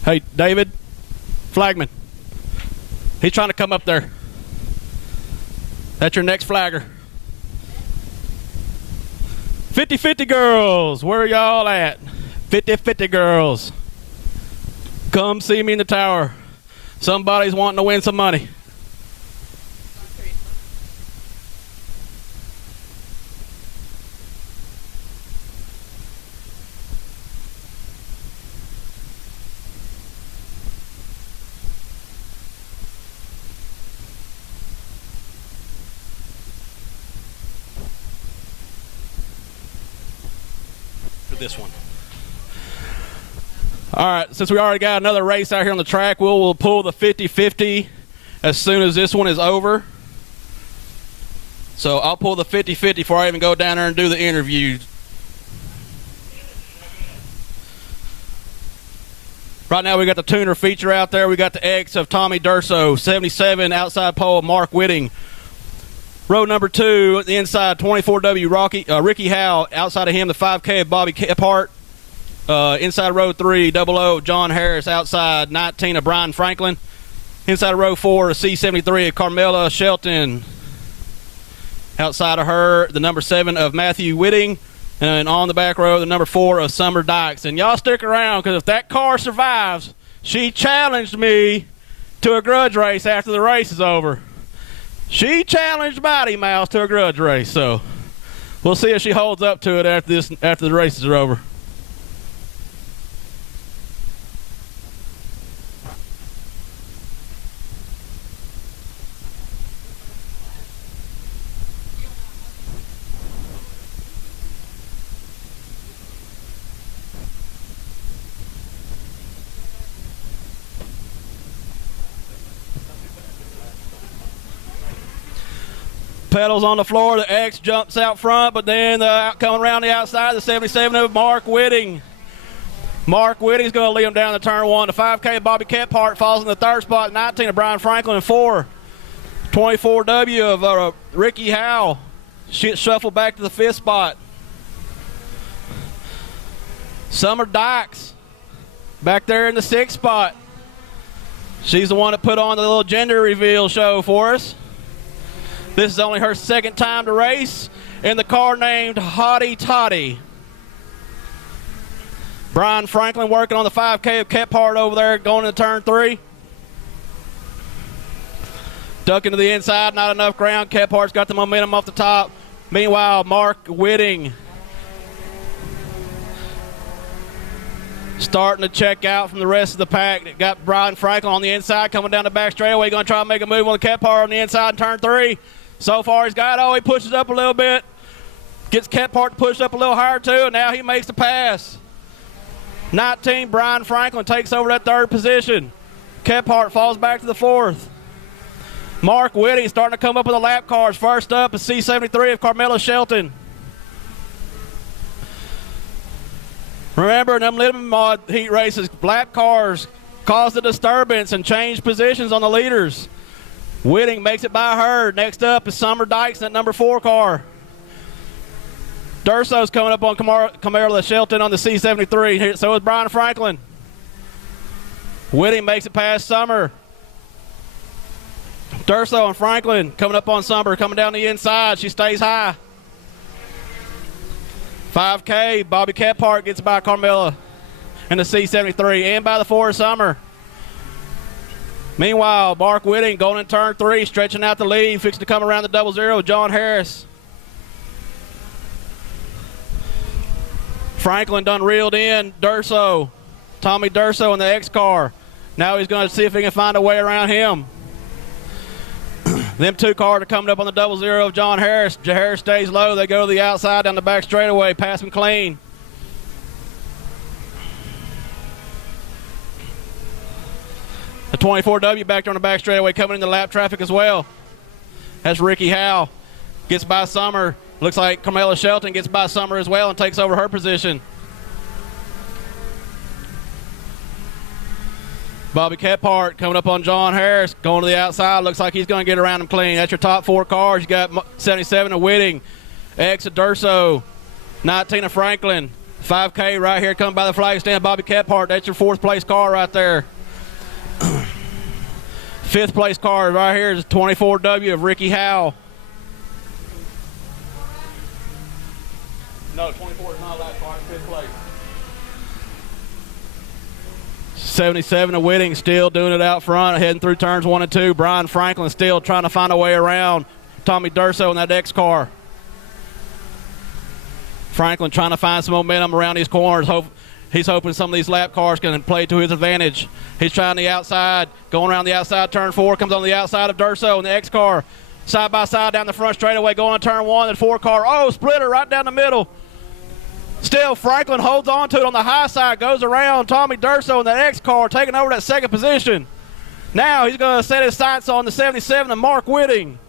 Hey, David, flagman. He's trying to come up there. That's your next flagger. 50-50 girls, where y'all at? 50-50 girls. Come see me in the tower. Somebody's wanting to win some money. This one. All right, since we already got another race out here on the track, we'll pull the 50-50 as soon as this one is over. So I'll pull the 50-50 before I even go down there and do the interview. Right now we got the tuner feature out there. We got the X of Tommy Durso, 77 outside pole of Mark Whitting. Row number 2, the inside, 24W Ricky Howe. Outside of him, the 5K of Bobby Kephart. Inside row 3, 00 John Harris. Outside 19 of Brian Franklin. Inside of row 4, C73 of Carmela Shelton. Outside of her, the number 7 of Matthew Whitting. And on the back row, the number 4 of Summer Dykes. And y'all stick around, because if that car survives, she challenged me to a grudge race after the race is over. She challenged Mighty Mouse to a grudge race, so we'll see if she holds up to it after the races are over. Pedals on the floor, the X jumps out front, but then coming around the outside, the 77 of Mark Whitting. Mark Whitting's going to lead him down to turn 1. The 5K Bobby Kephart falls in the 3rd spot, 19 of Brian Franklin, and 4. 24W of Ricky Howe. Shuffled back to the 5th spot. Summer Dykes back there in the 6th spot. She's the one that put on the little gender reveal show for us. This is only her 2nd time to race in the car named Hottie Toddy. Brian Franklin working on the 5K of Kephart over there going into turn 3. Ducking to the inside, not enough ground. Kephart's got the momentum off the top. Meanwhile, Mark Whitting starting to check out from the rest of the pack. Got Brian Franklin on the inside coming down the back straightaway. Going to try and make a move on the Kephart on the inside in turn 3. So far he's got, he pushes up a little bit. Gets Kephart to push up a little higher too, and now he makes the pass. 19, Brian Franklin takes over that 3rd position. Kephart falls back to the 4th. Mark Whitting starting to come up with the lap cars. First up is C73 of Carmela Shelton. Remember, in them Limited Mod heat races, lap cars caused a disturbance and changed positions on the leaders. Whitting makes it by her. Next up is Summer Dykes in that number 4 car. Durso's coming up on Carmela Shelton on the C73. So is Brian Franklin. Whitting makes it past Summer. Durso and Franklin coming up on Summer, coming down the inside. She stays high. 5K, Bobby Kephart gets by Carmela in the C73 and by the 4 Summer. Meanwhile, Mark Whitting going in turn 3, stretching out the lead, fixing to come around the 00, John Harris. Franklin done reeled in Durso, Tommy Durso in the X car. Now he's going to see if he can find a way around him. Them 2 cars are coming up on the 00 of John Harris. Harris stays low. They go to the outside down the back straightaway. Pass them clean. The 24W back there on the back straightaway coming into lap traffic as well. That's Ricky Howe. Gets by Summer. Looks like Carmela Shelton gets by Summer as well and takes over her position. Bobby Kephart coming up on John Harris, going to the outside. Looks like he's going to get around him clean. That's your top 4 cars. You got 77 of Whitting, X of Durso, 19 of Franklin, 5K right here coming by the flag stand. Bobby Kephart, that's your 4th place car right there. 5th place car right here is 24W of Ricky Howe. No, 24 is not that car. 5th place. 77 of Whitting still doing it out front, heading through turns 1 and 2. Brian Franklin still trying to find a way around Tommy Durso in that X car. Franklin trying to find some momentum around these corners. He's hoping some of these lap cars can play to his advantage. He's trying the outside, going around the outside. Turn 4 comes on the outside of Durso in the X car. Side by side down the front straightaway, going on turn 1. The 4 car, oh, splitter right down the middle. Still, Franklin holds on to it on the high side, goes around Tommy Durso in that X car, taking over that 2nd position. Now he's going to set his sights on the 77 of Mark Whitting.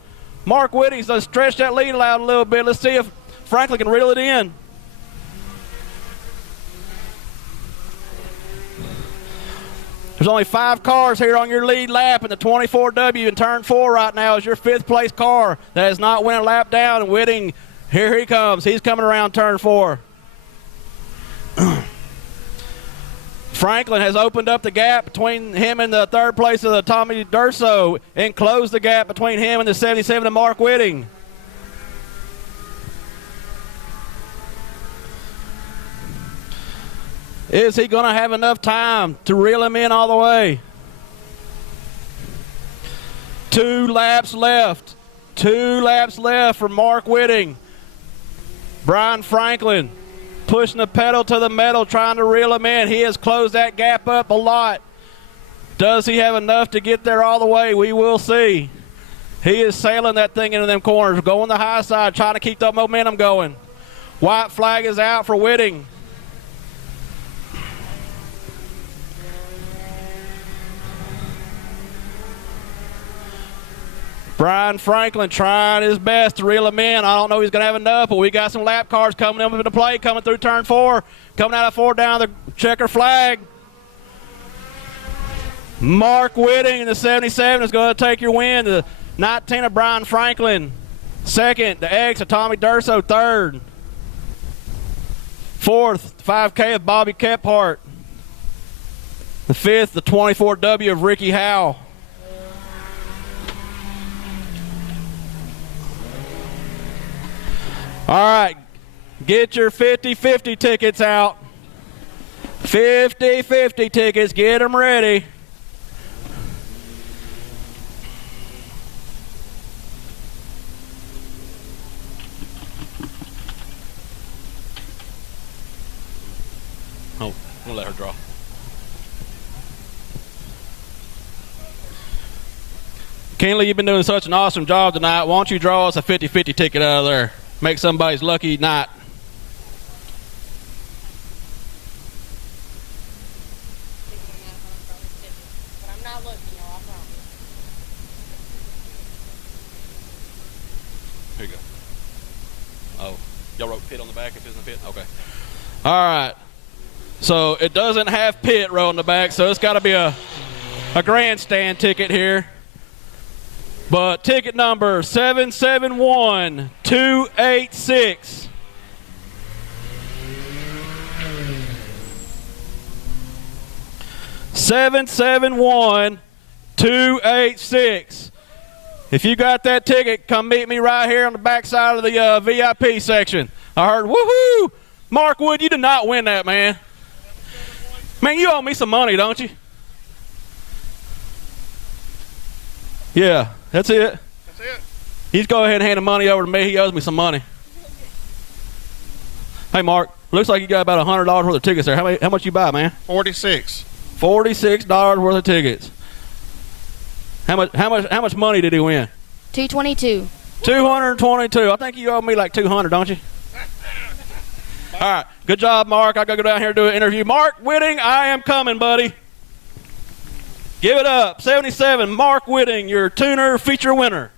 Mark Whitting's going to stretch that lead out a little bit. Let's see if Franklin can reel it in. There's only 5 cars here on your lead lap, and the 24W in turn 4 right now is your 5th place car that has not went a lap down. And Whitting, here he comes. He's coming around turn 4. Franklin has opened up the gap between him and the 3rd place of the Tommy Durso and closed the gap between him and the 77 of Mark Whitting. Is he going to have enough time to reel him in all the way? 2 laps left. 2 laps left for Mark Whitting. Brian Franklin pushing the pedal to the metal, trying to reel him in. He has closed that gap up a lot. Does he have enough to get there all the way? We will see. He is sailing that thing into them corners, going the high side, trying to keep that momentum going. White flag is out for Whitting. Brian Franklin trying his best to reel him in. I don't know if he's going to have enough, but we got some lap cars coming up into play, coming through turn 4, coming out of 4 down the checker flag. Mark Whitting in the 77 is going to take your win. The 19 of Brian Franklin, 2nd. The X of Tommy Durso, 3rd. 4th, 5K of Bobby Kephart. The 5th, the 24W of Ricky Howe. All right, get your 50-50 tickets out. 50-50 tickets, get them ready. Oh, I'm gonna let her draw. Kenley, you've been doing such an awesome job tonight. Why don't you draw us a 50-50 ticket out of there? Make somebody's lucky night. Here you go. Oh, y'all wrote pit on the back if it's in the pit? Okay. All right. So it doesn't have pit row on the back, so it's got to be a grandstand ticket here. But ticket number 771286. $771-286. If you got that ticket, come meet me right here on the back side of the VIP section. I heard, woohoo! Mark Wood, you did not win that, man. Man, you owe me some money, don't you? Yeah, that's it. That's it. He's go ahead and hand the money over to me. He owes me some money. Hey, Mark, looks like you got about $100 worth of tickets there. How much you buy, man? $46. $46 worth of tickets. How much money did he win? 222. 222. I think you owe me like 200, don't you? All right. Good job, Mark. I got to go down here and do an interview. Mark Whitting, I am coming, buddy. Give it up. 77, Mark Whitting, your tuner feature winner.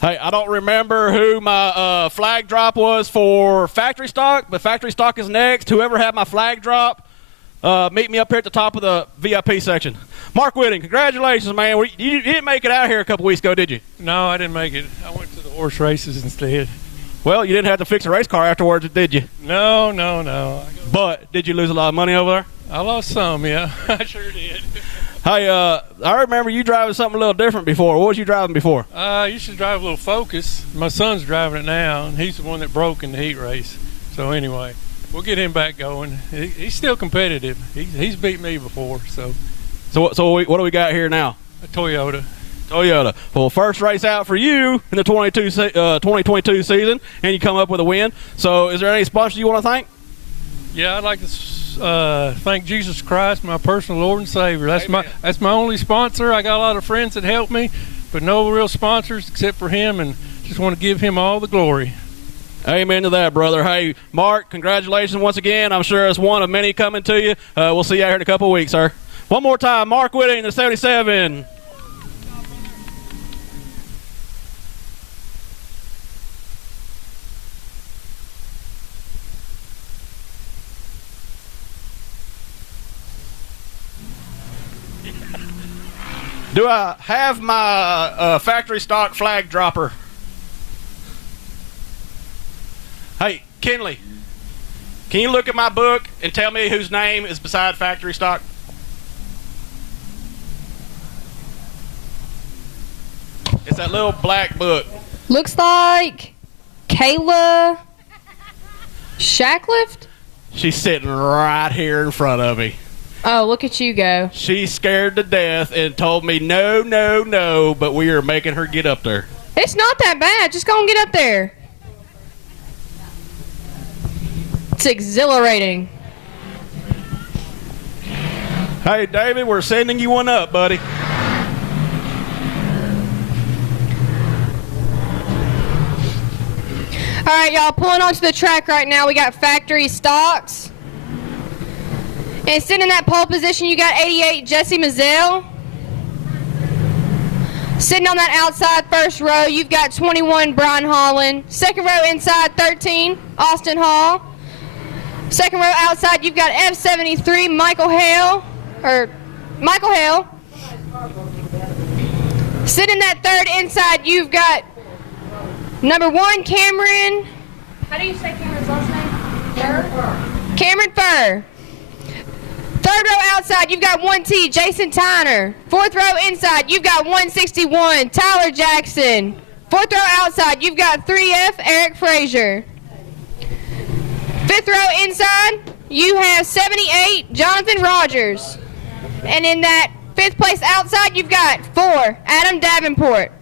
Hey, I don't remember who my flag drop was for factory stock, but factory stock is next. Whoever had my flag drop, meet me up here at the top of the VIP section. Mark Whitting, congratulations, man. You didn't make it out here a couple weeks ago, did you? No, I didn't make it. I went to the horse races instead. Well, you didn't have to fix a race car afterwards, did you? No. But did you lose a lot of money over there? I lost some, yeah. I sure did. Hey, I remember you driving something a little different before. What was you driving before? I used to drive a little Focus. My son's driving it now, and he's the one that broke in the heat race. So anyway, we'll get him back going. He's still competitive. He's beat me before. So what do we got here now? A Toyota. Well, first race out for you in the 2022 season, and you come up with a win. So is there any sponsors you want to thank? Yeah, I'd like to thank Jesus Christ, my personal Lord and Savior. That's my only sponsor. I got a lot of friends that help me, but no real sponsors except for him, and just want to give him all the glory. Amen to that, brother. Hey, Mark, congratulations once again. I'm sure it's one of many coming to you. We'll see you out here in a couple of weeks, sir. One more time, Mark Whitting, the 77. Do I have my factory stock flag dropper? Hey, Kenley, can you look at my book and tell me whose name is beside factory stock? It's that little black book. Looks like Kayla Shacklift? She's sitting right here in front of me. Oh, look at you go. She's scared to death and told me no, but we are making her get up there. It's not that bad. Just go and get up there. It's exhilarating. Hey, David, we're sending you one up, buddy. All right, y'all, pulling onto the track right now. We got factory stocks. And sitting in that pole position, you got 88, Jesse Mazzell. Sitting on that outside first row, you've got 21, Brian Holland. Second row inside, 13, Austin Hall. Second row outside, you've got F73, Michael Hale. Sitting that third inside, you've got number 1, Cameron. How do you say Cameron's last name? Furr. Cameron Furr. Third row outside, you've got 1T, Jason Tyner. Fourth row inside, you've got 161, Tyler Jackson. Fourth row outside, you've got 3F, Eric Frazier. Fifth row inside, you have 78, Jonathan Rogers. And in that fifth place outside, you've got 4, Adam Davenport.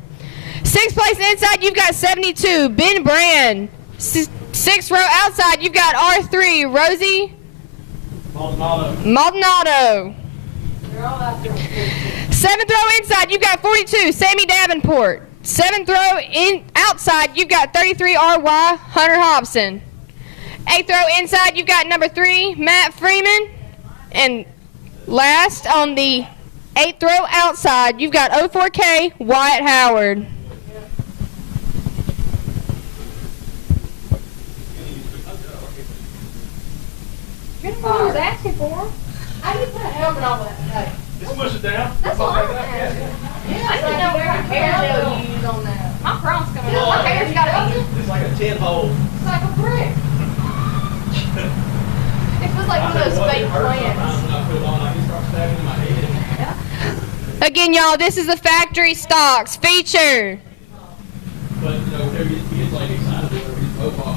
Sixth place inside, you've got 72, Ben Brand. Sixth row outside, you've got R3, Rosie Maldonado. Seventh row inside, you've got 42, Sammy Davenport. Seventh row outside, you've got 33, RY, Hunter Hobson. Eighth row inside, you've got number 3, Matt Freeman. And last on the 8th row outside, you've got 04K, Wyatt Howard. You're the one who was asking for them. How do you put a helmet on that today? Just push it down. That's all I'm asking. Yeah, I didn't know what kind of hair gel you use on that. My prom's coming out. My hair's got to be. It's like a 10-hole. It's like a brick. It feels like one of those fake plants. Again, y'all, this is the factory stocks feature. But, you know, whenever you get like excited, whenever you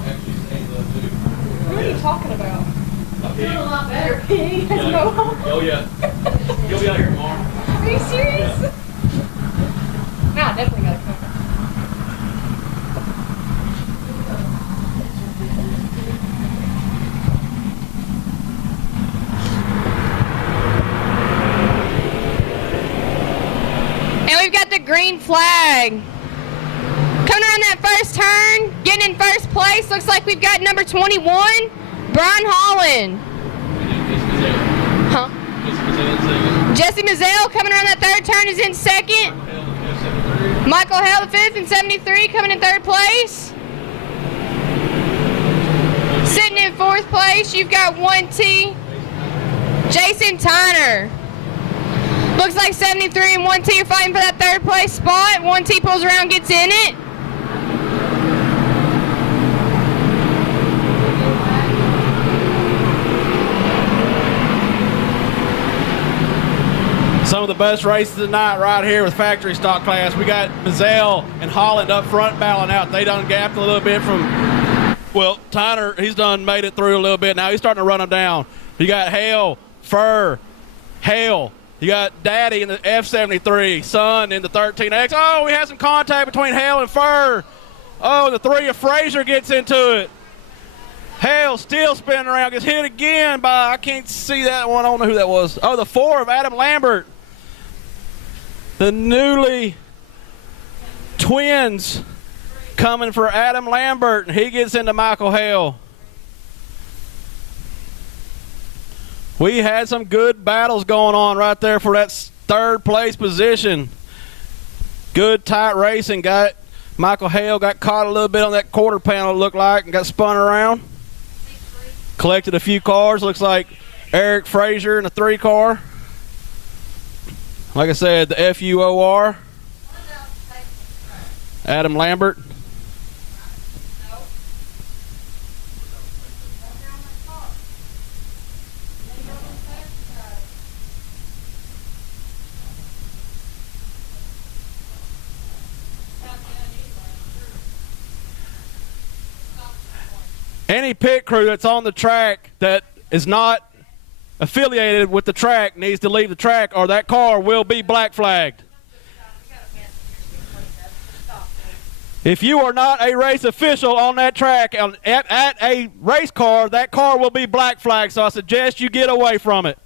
actually stand up too. What are you talking about? feeling a lot better. Oh yeah. You'll be out here tomorrow. Are you serious? No, I definitely gotta come. And we've got the green flag. Coming around that first turn, getting in first place, looks like we've got number 21, Brian Holland. Huh? Jesse Mazzell coming around that third turn is in second. Michael Hale, the fifth, and 73 coming in third place. Sitting in fourth place, you've got 1T, Jason Tyner. Looks like 73 and 1T are fighting for that third place spot. 1T pulls around, gets in it. Some of the best races tonight right here with factory stock class. We got Mazzell and Holland up front battling out. They done gapped a little bit from, well, Tyner, he's done made it through a little bit. Now he's starting to run them down. You got Hale, Furr, Hale. You got Daddy in the F73, Son in the 13X. Oh, we had some contact between Hale and Furr. Oh, the 3 of Frazier gets into it. Hale still spinning around, gets hit again by, I can't see that one, I don't know who that was. Oh, the 4 of Adam Lambert. The newly twins coming for Adam Lambert, and he gets into Michael Hale. We had some good battles going on right there for that third place position. Good tight racing. Got Michael Hale got caught a little bit on that quarter panel, it looked like, and got spun around. Collected a few cars. Looks like Eric Frazier in a 3 car. Like I said, the FUOR. Adam Lambert. Any pit crew that's on the track that is not affiliated with the track needs to leave the track, or that car will be black flagged. If you are not a race official on that track at a race car, that car will be black flagged, so I suggest you get away from it.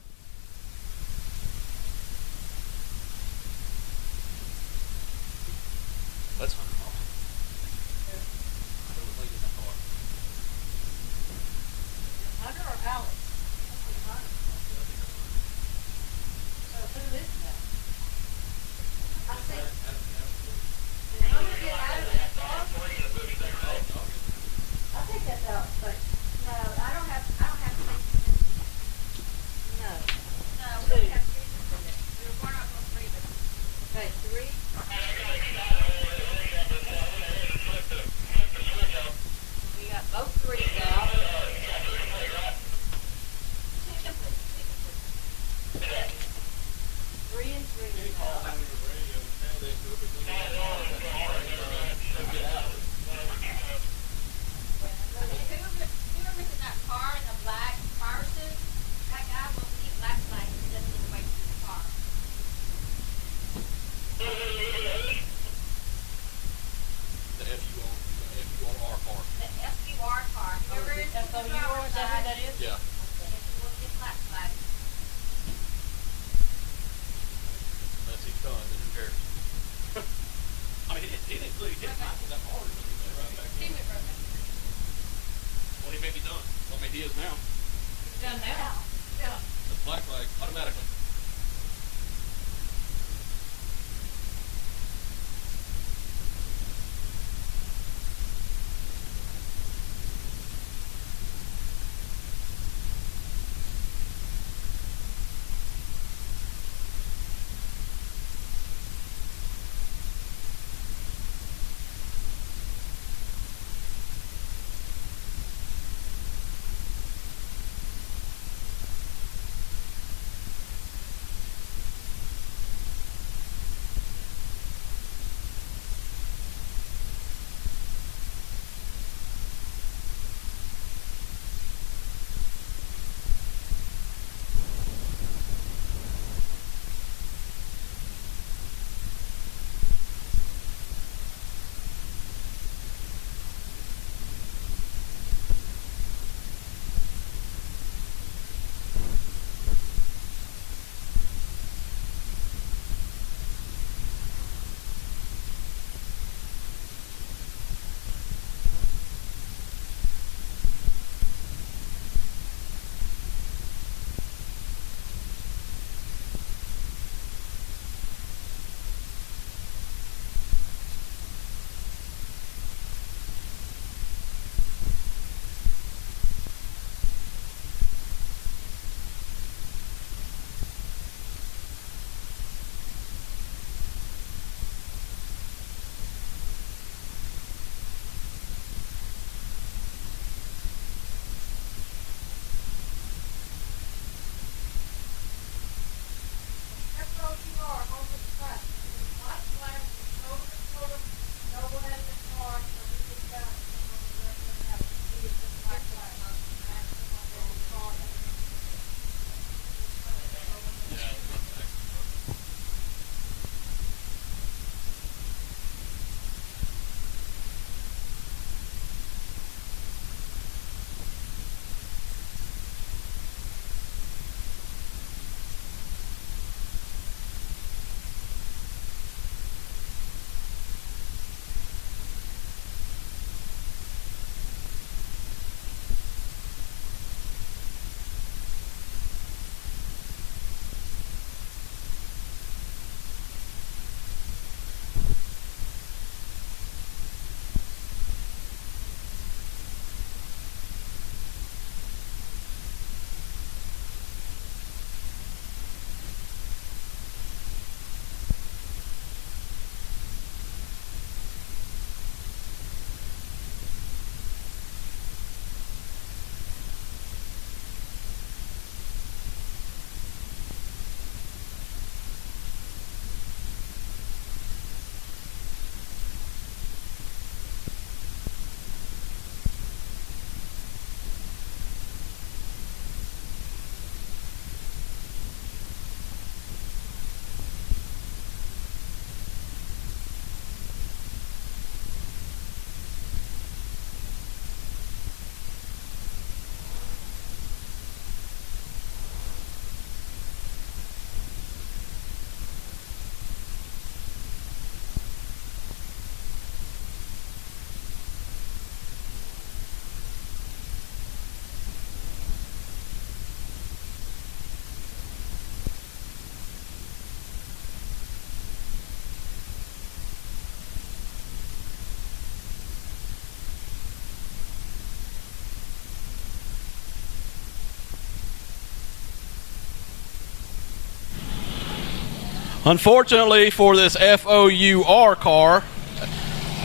Unfortunately for this FOUR car,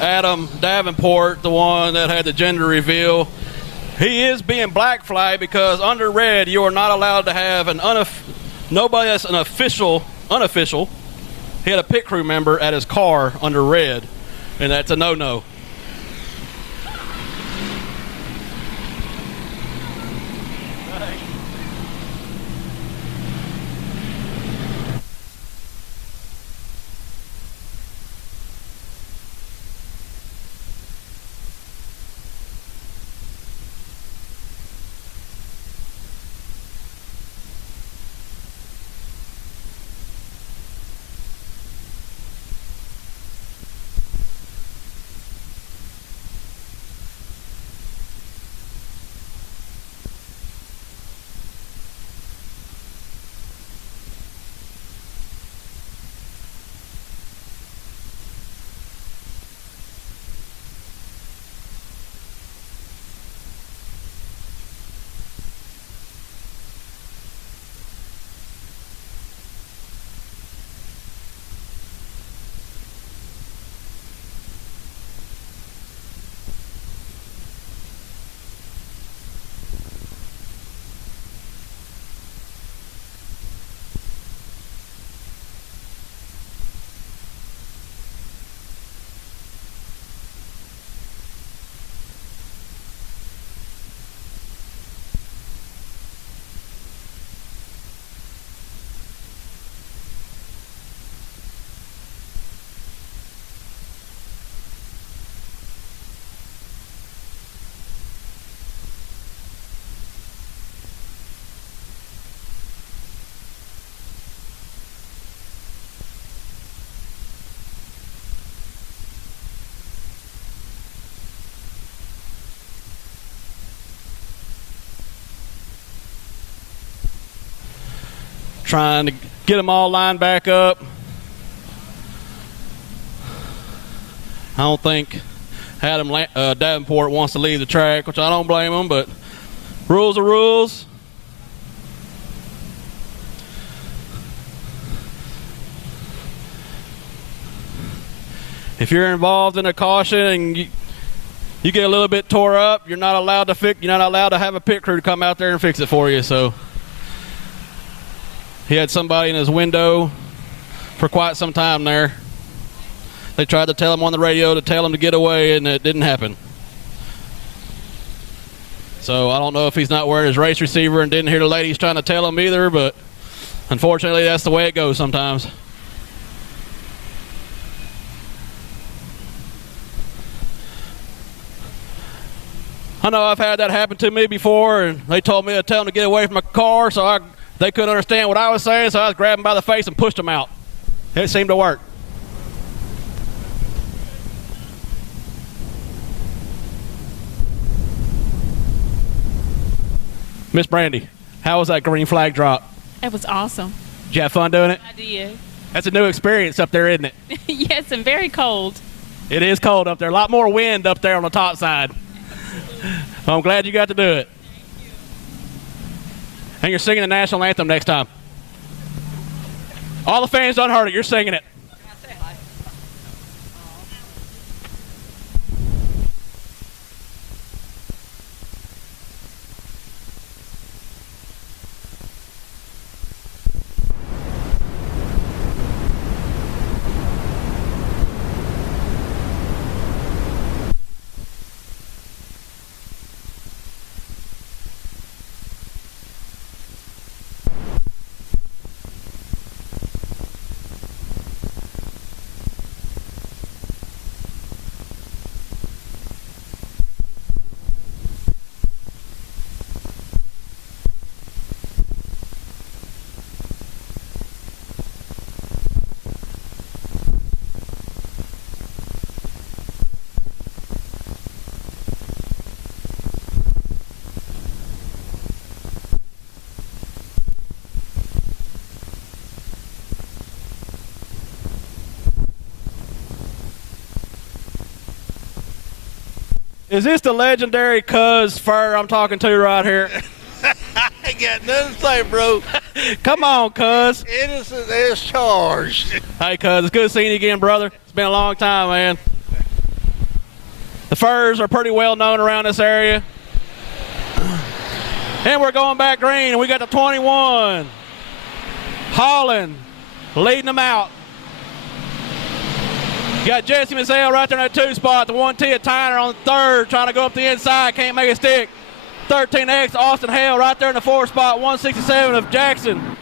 Adam Davenport, the one that had the gender reveal, he is being black flagged because under red you are not allowed to have nobody that's an unofficial. He had a pit crew member at his car under red, and that's a no-no. Trying to get them all lined back up. I don't think Adam Davenport wants to leave the track, which I don't blame him, but rules are rules. If you're involved in a caution and you get a little bit tore up, you're not allowed to have a pit crew to come out there and fix it for you. So he had somebody in his window for quite some time there. They tried to tell him on the radio to tell him to get away, and it didn't happen. So I don't know if he's not wearing his race receiver and didn't hear the ladies trying to tell him either, but unfortunately that's the way it goes sometimes. I know I've had that happen to me before, and they told me to tell them to get away from my car, so they couldn't understand what I was saying, so I was grabbing by the face and pushed them out. It seemed to work. Miss Brandy, how was that green flag drop? It was awesome. Did you have fun doing it? I did. That's a new experience up there, isn't it? Yes, and very cold. It is cold up there. A lot more wind up there on the top side. Well, I'm glad you got to do it. And you're singing the national anthem next time. All the fans done heard it. You're singing it. Is this the legendary Cuz Fur I'm talking to right here? ain't got nothing to say, bro. Come on, cuz. Innocent as charged. Hey, cuz, it's good seeing you again, brother. It's been a long time, man. The furs are pretty well known around this area. And we're going back green, and we got the 21. Holland leading them out. You got Jesse Mazzell right there in that 2 spot. The 1T of Tyner on the 3rd, trying to go up the inside, can't make it stick. 13X Austin Hale right there in the 4 spot. 167 of Jackson.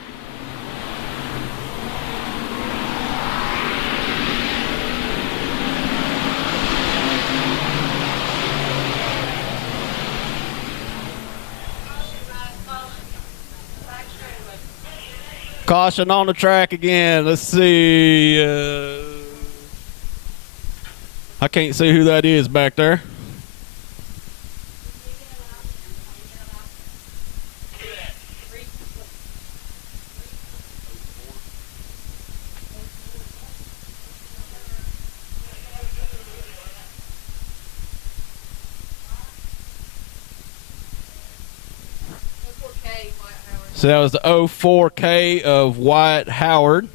Caution on the track again. Let's see. I can't see who that is back there. So that was the 04K of Wyatt Howard.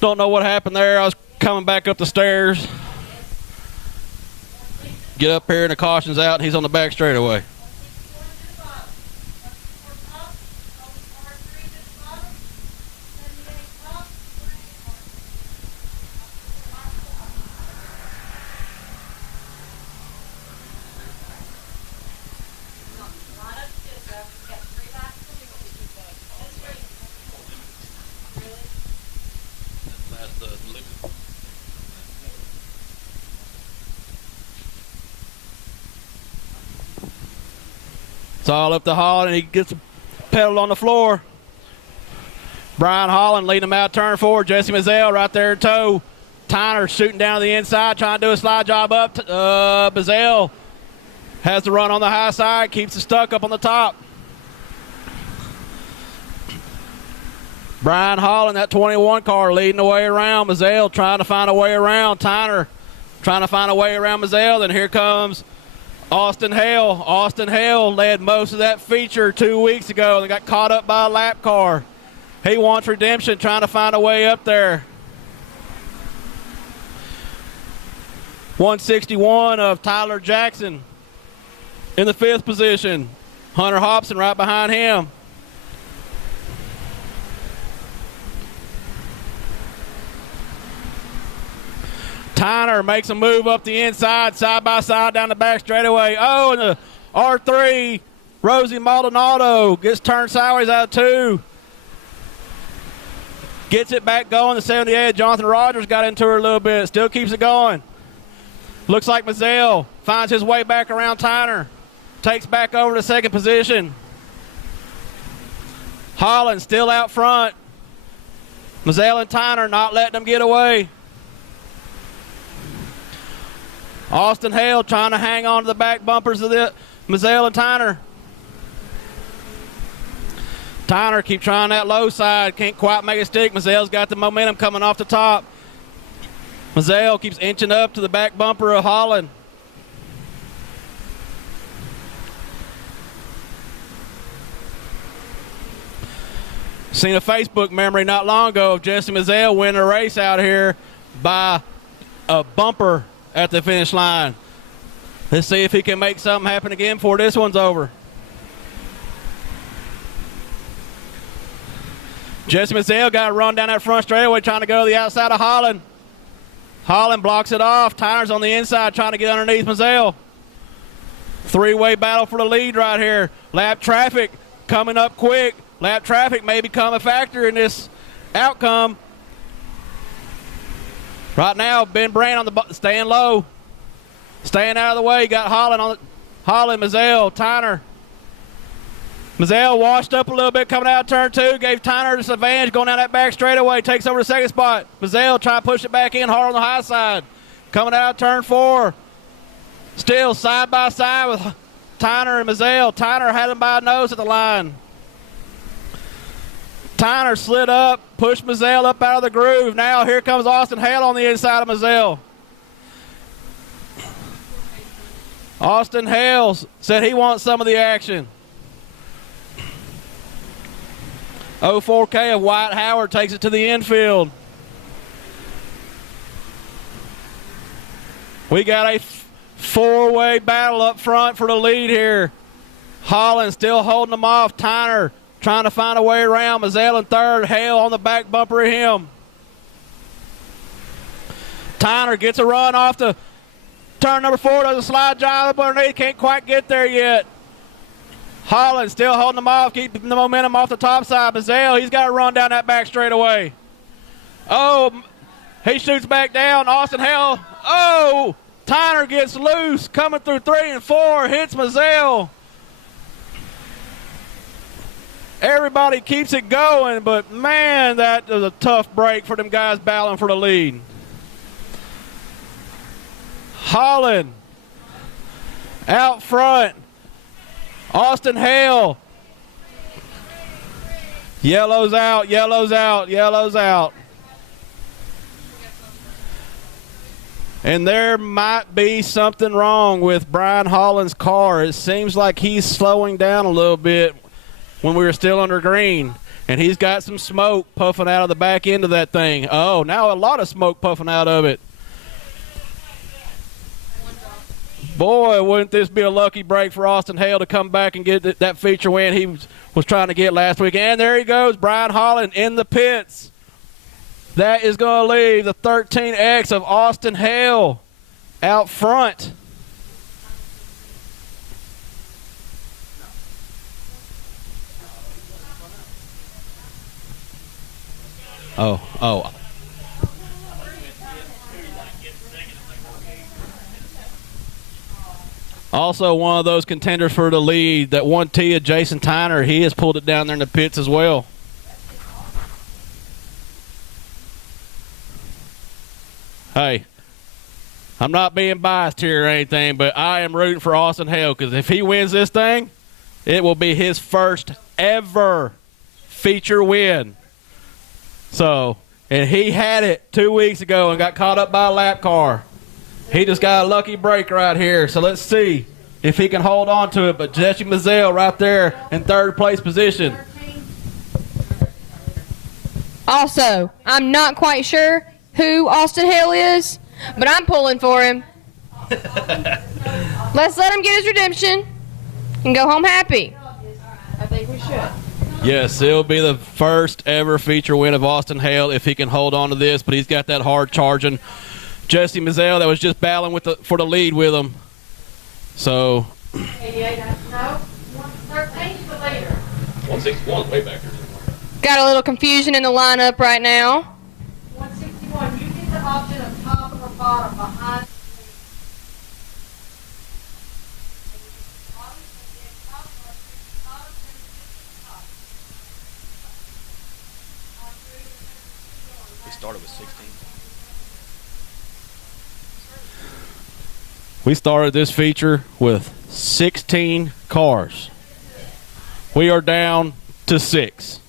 Don't know what happened there. I was coming back up the stairs. Get up here and the caution's out and he's on the back straightaway. It's all up to Holland, and he gets a pedal on the floor. Brian Holland leading him out turn 4. Jesse Mazzell right there in tow. Tyner shooting down the inside, trying to do a slide job up. Mazzell has the run on the high side, keeps it stuck up on the top. Brian Holland, that 21 car, leading the way around. Mazzell trying to find a way around. Tyner trying to find a way around Mazzell. Then here comes Austin Hale. Austin Hale led most of that feature 2 weeks ago. They got caught up by a lap car. He wants redemption, trying to find a way up there. 161 of Tyler Jackson in the 5th position. Hunter Hobson right behind him. Tyner makes a move up the inside, side by side down the back straightaway. Oh, and the R3, Rosie Maldonado gets turned sideways out of 2. Gets it back going. The 78, Jonathan Rogers got into her a little bit. Still keeps it going. Looks like Mazzell finds his way back around Tyner. Takes back over to 2nd position. Holland still out front. Mazzell and Tyner not letting them get away. Austin Hale trying to hang on to the back bumpers of the Mazzell and Tyner. Tyner keep trying that low side. Can't quite make it stick. Mazzell's got the momentum coming off the top. Mazzell keeps inching up to the back bumper of Holland. Seen a Facebook memory not long ago of Jesse Mazzell winning a race out here by a bumper at the finish line. Let's see if he can make something happen again before this one's over. Jesse Mazzell got to run down that front straightaway trying to go to the outside of Holland. Holland blocks it off. Tyner's on the inside trying to get underneath Mazzell. 3-way battle for the lead right here. Lap traffic coming up quick. Lap traffic may become a factor in this outcome. Right now, Ben Brand on the staying low, staying out of the way. Got Holland on the Holland, Mazzell, Tyner. Mazzell washed up a little bit coming out of turn 2. Gave Tyner this advantage going down that back straightaway. Takes over the 2nd spot. Mazzell trying to push it back in hard on the high side. Coming out of turn 4. Still side by side with Tyner and Mazzell. Tyner had him by a nose at the line. Tyner slid up, pushed Mazzell up out of the groove. Now here comes Austin Hale on the inside of Mazzell. Austin Hale said he wants some of the action. 04K of White Howard takes it to the infield. We got a four-way battle up front for the lead here. Holland still holding them off. Tyner trying to find a way around. Mazzell in third. Hale on the back bumper of him. Tyner gets a run off the turn number 4. Does a slide drive up underneath. Can't quite get there yet. Holland still holding them off. Keeping the momentum off the top side. Mazzell, he's got to run down that back straightaway. Oh, he shoots back down. Austin Hale. Oh, Tyner gets loose. Coming through 3 and 4. Hits Mazzell. Everybody keeps it going, but man, that was a tough break for them guys battling for the lead. Holland out front. Austin Hale. Yellows out, yellows out, yellows out. And there might be something wrong with Brian Holland's car. It seems like he's slowing down a little bit when we were still under green. And he's got some smoke puffing out of the back end of that thing. Oh, now a lot of smoke puffing out of it. Boy, wouldn't this be a lucky break for Austin Hale to come back and get that feature win he was trying to get last week. And there he goes, Brian Holland in the pits. That is going to leave the 13X of Austin Hale out front. Oh. Also, one of those contenders for the lead, that 1T of Jason Tyner, he has pulled it down there in the pits as well. Hey, I'm not being biased here or anything, but I am rooting for Austin Hale because if he wins this thing, it will be his first ever feature win. So, and he had it 2 weeks ago and got caught up by a lap car. He just got a lucky break right here. So let's see if he can hold on to it. But Jesse Mazzell right there in third place position. Also, I'm not quite sure who Austin Hale is, but I'm pulling for him. Let's let him get his redemption and go home happy. I think we should. Yes, it'll be the first ever feature win of Austin Hale if he can hold on to this, but he's got that hard charging Jesse Mazzell that was just battling for the lead with him. So 88, no, 113's the leader. 161 way back there. Got a little confusion in the lineup right now. 161, you get the option of top or bottom behind. Started with 16. we started this feature with 16 cars. We are down to 6.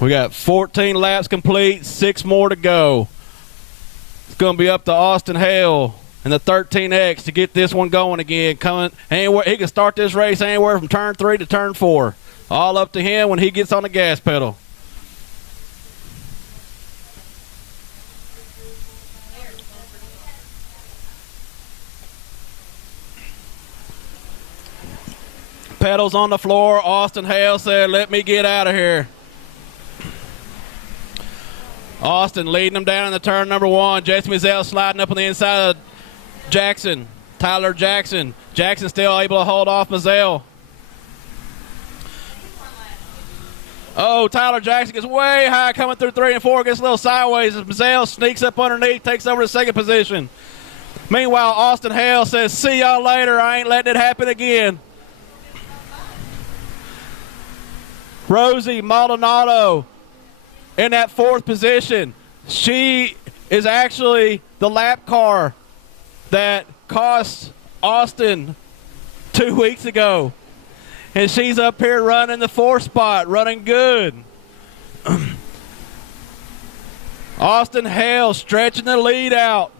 We got 14 laps complete, 6 more to go. It's going to be up to Austin Hale and the 13X to get this one going again. Coming anywhere, he can start this race anywhere from turn 3 to turn 4. All up to him when he gets on the gas pedal. Pedals on the floor. Austin Hale said, "Let me get out of here." Austin leading him down in the turn number 1. Jason Mazzell sliding up on the inside of Jackson. Tyler Jackson. Jackson still able to hold off Mazzell. Oh, Tyler Jackson gets way high coming through 3 and 4. Gets a little sideways as Mazzell sneaks up underneath, takes over the second position. Meanwhile, Austin Hale says, "See y'all later. I ain't letting it happen again." Rosie Maldonado in that 4th position. She is actually the lap car that cost Austin 2 weeks ago. And she's up here running the 4th spot, running good. Austin Hale stretching the lead out.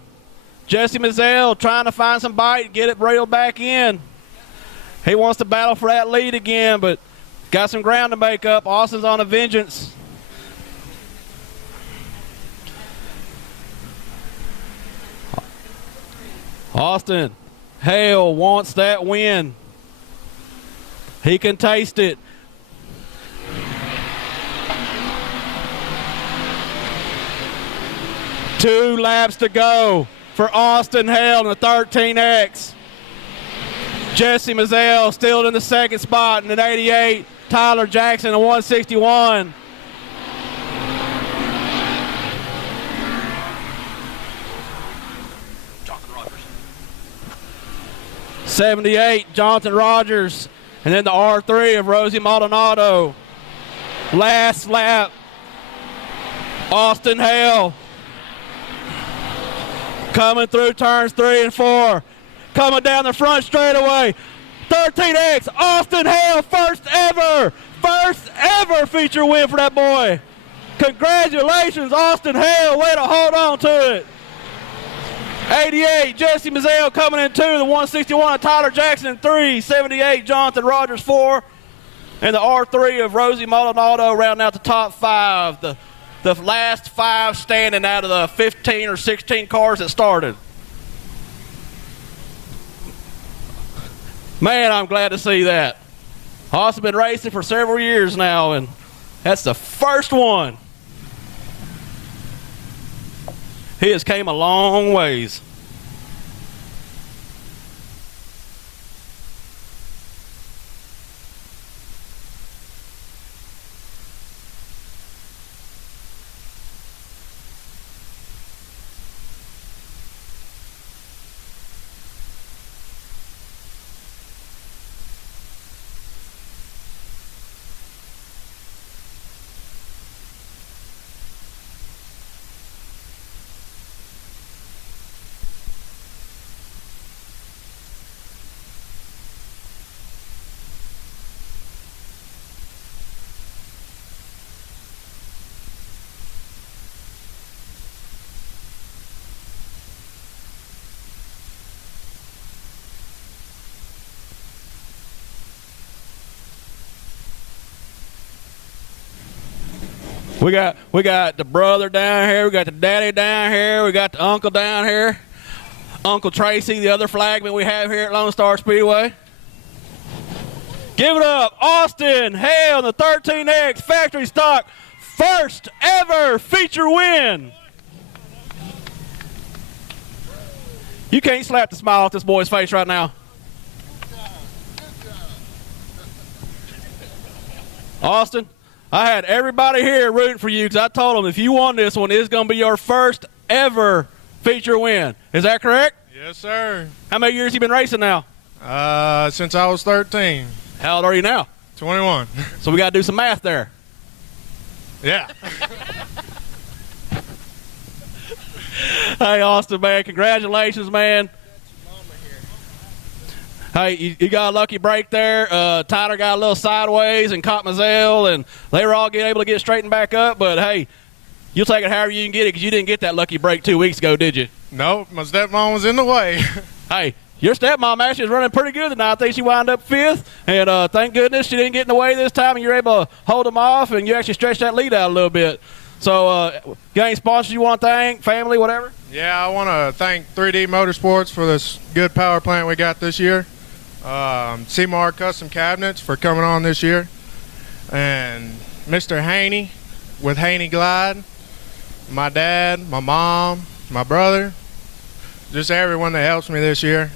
Jesse Mazzell trying to find some bite, get it reeled back in. He wants to battle for that lead again, but got some ground to make up. Austin's on a vengeance. Austin Hale wants that win. He can taste it. Two laps to go for Austin Hale in the 13X. Jesse Mazzell still in the second spot in an 88. Tyler Jackson in 161. '78, Jonathan Rogers, and then the R3 of Rosie Maldonado. Last lap, Austin Hale coming through turns 3 and 4, coming down the front straightaway. 13X, Austin Hale, first ever feature win for that boy. Congratulations, Austin Hale, way to hold on to it. 88, Jesse Mazzell coming in 2, the 161, Tyler Jackson in 3, 78, Jonathan Rogers 4, and the R3 of Rosie Maldonado rounding out the top 5. The last 5 standing out of the 15 or 16 cars that started. Man, I'm glad to see that. Austin been racing for several years now, and that's the first one. He has came a long ways. We got the brother down here. We got the daddy down here. We got the uncle down here. Uncle Tracy, the other flagman we have here at Lonestar Speedway. Give it up, Austin Hale, the 13X factory stock, first ever feature win. You can't slap the smile off this boy's face right now. Austin, I had everybody here rooting for you because I told them if you won this one, it's going to be your first ever feature win. Is that correct? Yes, sir. How many years have you been racing now? Since I was 13. How old are you now? 21. So we got to do some math there. Yeah. Hey, Austin, man, congratulations, man. Hey, you got a lucky break there. Tyler got a little sideways and caught Mazzell, and they were all able to get straightened back up. But, hey, you'll take it however you can get it because you didn't get that lucky break 2 weeks ago, did you? Nope, my stepmom was in the way. Hey, your stepmom actually is running pretty good tonight. I think she wound up 5th, and thank goodness she didn't get in the way this time, and you're able to hold them off, and you actually stretched that lead out a little bit. So, got any sponsors you want to thank, family, whatever? Yeah, I want to thank 3D Motorsports for this good power plant we got this year. Seymour Custom Cabinets for coming on this year, and Mr. Haney with Haney Glide, my dad, my mom, my brother, just everyone that helps me this year.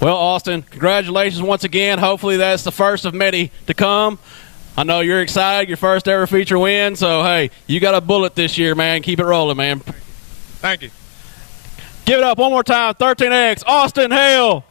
Well, Austin, congratulations once again. Hopefully that's the first of many to come. I know you're excited, your first ever feature win, so hey, you got a bullet this year, man. Keep it rolling, man. Thank you. Give it up one more time, 13X, Austin Hale.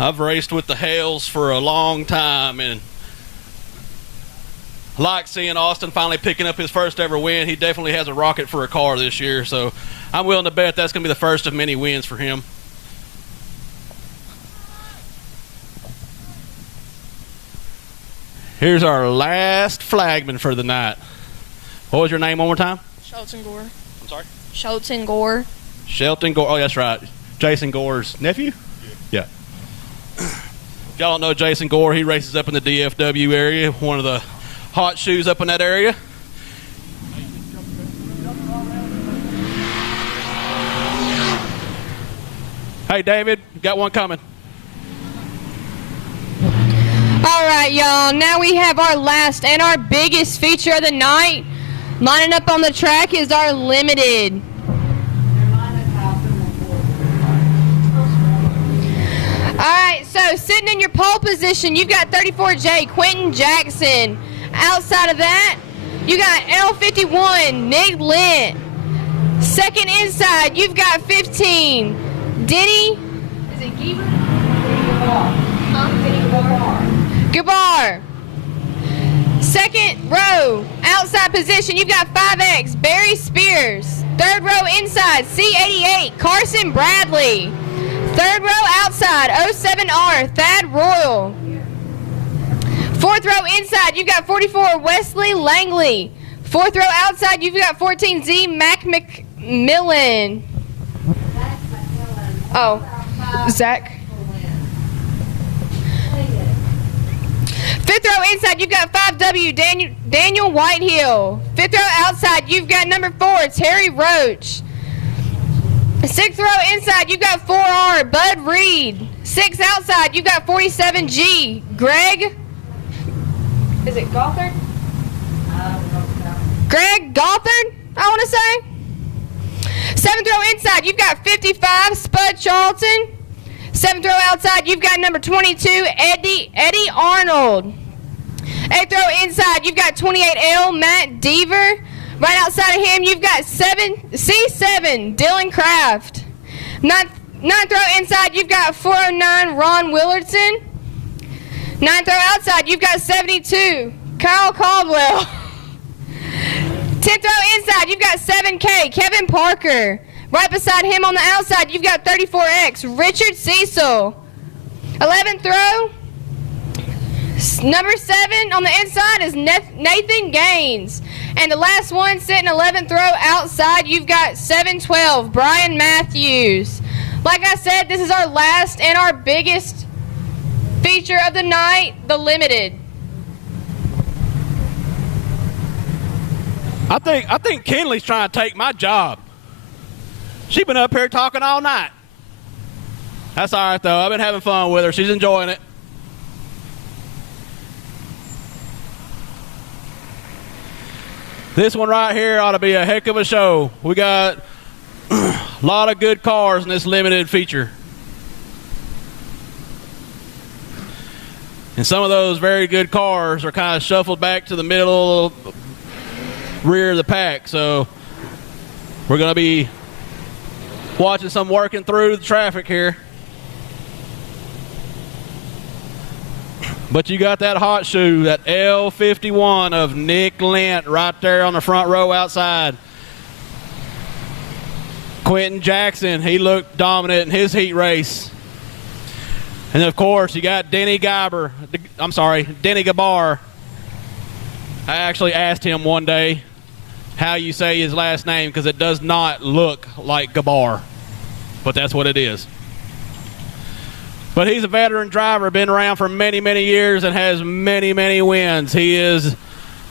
I've raced with the Hales for a long time, and I like seeing Austin finally picking up his first ever win. He definitely has a rocket for a car this year, so I'm willing to bet that's going to be the first of many wins for him. Here's our last flagman for the night. What was your name one more time? Shelton Gore. I'm sorry? Shelton Gore. Shelton Gore. Oh, that's right. Jason Gore's nephew? Yeah. If y'all don't know Jason Gore, he races up in the DFW area, one of the hot shoes up in that area. Hey, David, got one coming. All right, y'all. Now we have our last and our biggest feature of the night. Lining up on the track is our limited. All right, so sitting in your pole position, you've got 34J Quentin Jackson. Outside of that, you got L51 Nick Lent. Second inside, you've got 15 Denny. Is it Geber? Gabar. Second row, outside position, you've got 5X, Barry Spears. Third row inside, C88, Carson Bradley. Third row outside, 07R, Thad Royal. Fourth row inside, you've got 44, Wesley Langley. Fourth row outside, you've got 14Z, Mac McMillan. Oh, Zach. Fifth row inside, you've got 5W, Daniel Whitehill. Fifth row outside, you've got number 4, Terry Roach. Sixth row inside, you've got 4R, Bud Reed. Sixth outside, you've got 47G, Greg. Is it Gothard? Greg Gothard, I want to say. Seventh row inside, you've got 55, Spud Charlton. Seventh row outside, you've got number 22, Eddie Arnold. Eighth row inside, you've got 28L, Matt Deaver. Right outside of him, you've got C7, Dylan Kraft. Ninth row inside, you've got 409, Ron Willardson. Ninth row outside, you've got 72, Kyle Caldwell. 10th row inside, you've got 7K, Kevin Parker. Right beside him on the outside, you've got 34X, Richard Cecil. 11th row, number 7 on the inside is Nathan Gaines. And the last one sitting 11th row outside, you've got 712, Brian Matthews. Like I said, this is our last and our biggest feature of the night, the limited. I think Kenley's trying to take my job. She's been up here talking all night. That's all right, though. I've been having fun with her. She's enjoying it. This one right here ought to be a heck of a show. We got a lot of good cars in this limited feature. And some of those very good cars are kind of shuffled back to the middle, rear of the pack. So we're going to be watching some working through the traffic here. But you got that hot shoe, that L51 of Nick Lent right there on the front row outside. Quentin Jackson, he looked dominant in his heat race. And of course, you got Denny Gabar. I actually asked him one day how you say his last name because it does not look like Gabar, but that's what it is. But he's a veteran driver, been around for many, many years and has many, many wins. He is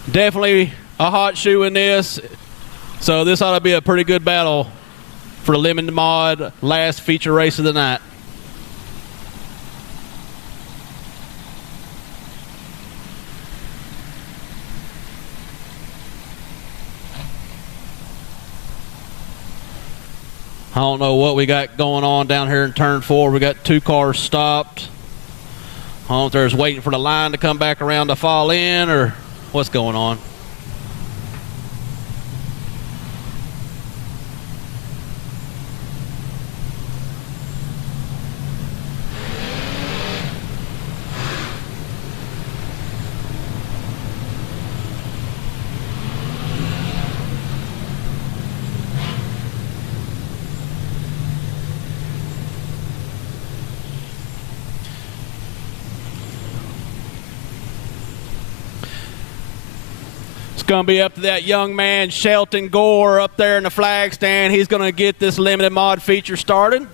definitely a hot shoe in this. So this ought to be a pretty good battle for the Limited Mod last feature race of the night. I don't know what we got going on down here in turn 4. We got 2 cars stopped. I don't know if they're just waiting for the line to come back around to fall in or what's going on. going to be up to that young man, Shelton Gore, up there in the flag stand. He's going to get this limited mod feature started.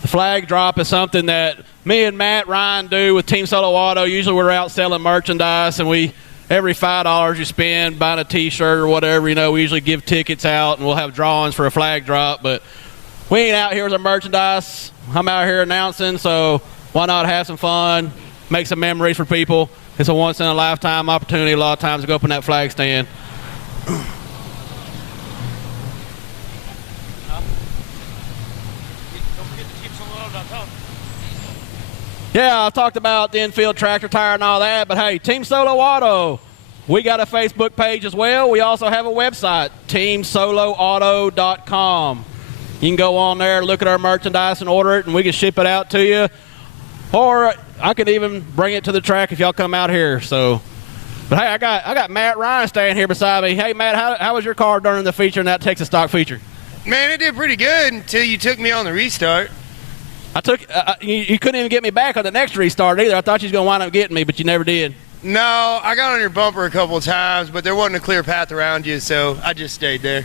The flag drop is something that me and Matt Ryan do with Team Solo Auto. Usually we're out selling merchandise, and every $5 you spend buying a T-shirt or whatever, we usually give tickets out, and we'll have drawings for a flag drop. But we ain't out here with our merchandise. I'm out here announcing, so why not have some fun, make some memories for people. It's a once-in-a-lifetime opportunity a lot of times to go up in that flag stand. Yeah, I talked about the infield tractor tire and all that, but hey, Team Solo Auto, we got a Facebook page as well. We also have a website, teamsoloauto.com. You can go on there, look at our merchandise and order it, and we can ship it out to you. Or I could even bring it to the track if y'all come out here. So, but hey, I got Matt Ryan standing here beside me. Hey, Matt, how was your car during the feature in that Texas stock feature? Man, it did pretty good until you took me on the restart. You couldn't even get me back on the next restart either. I thought you was going to wind up getting me, but you never did. No, I got on your bumper a couple of times, but there wasn't a clear path around you, so I just stayed there.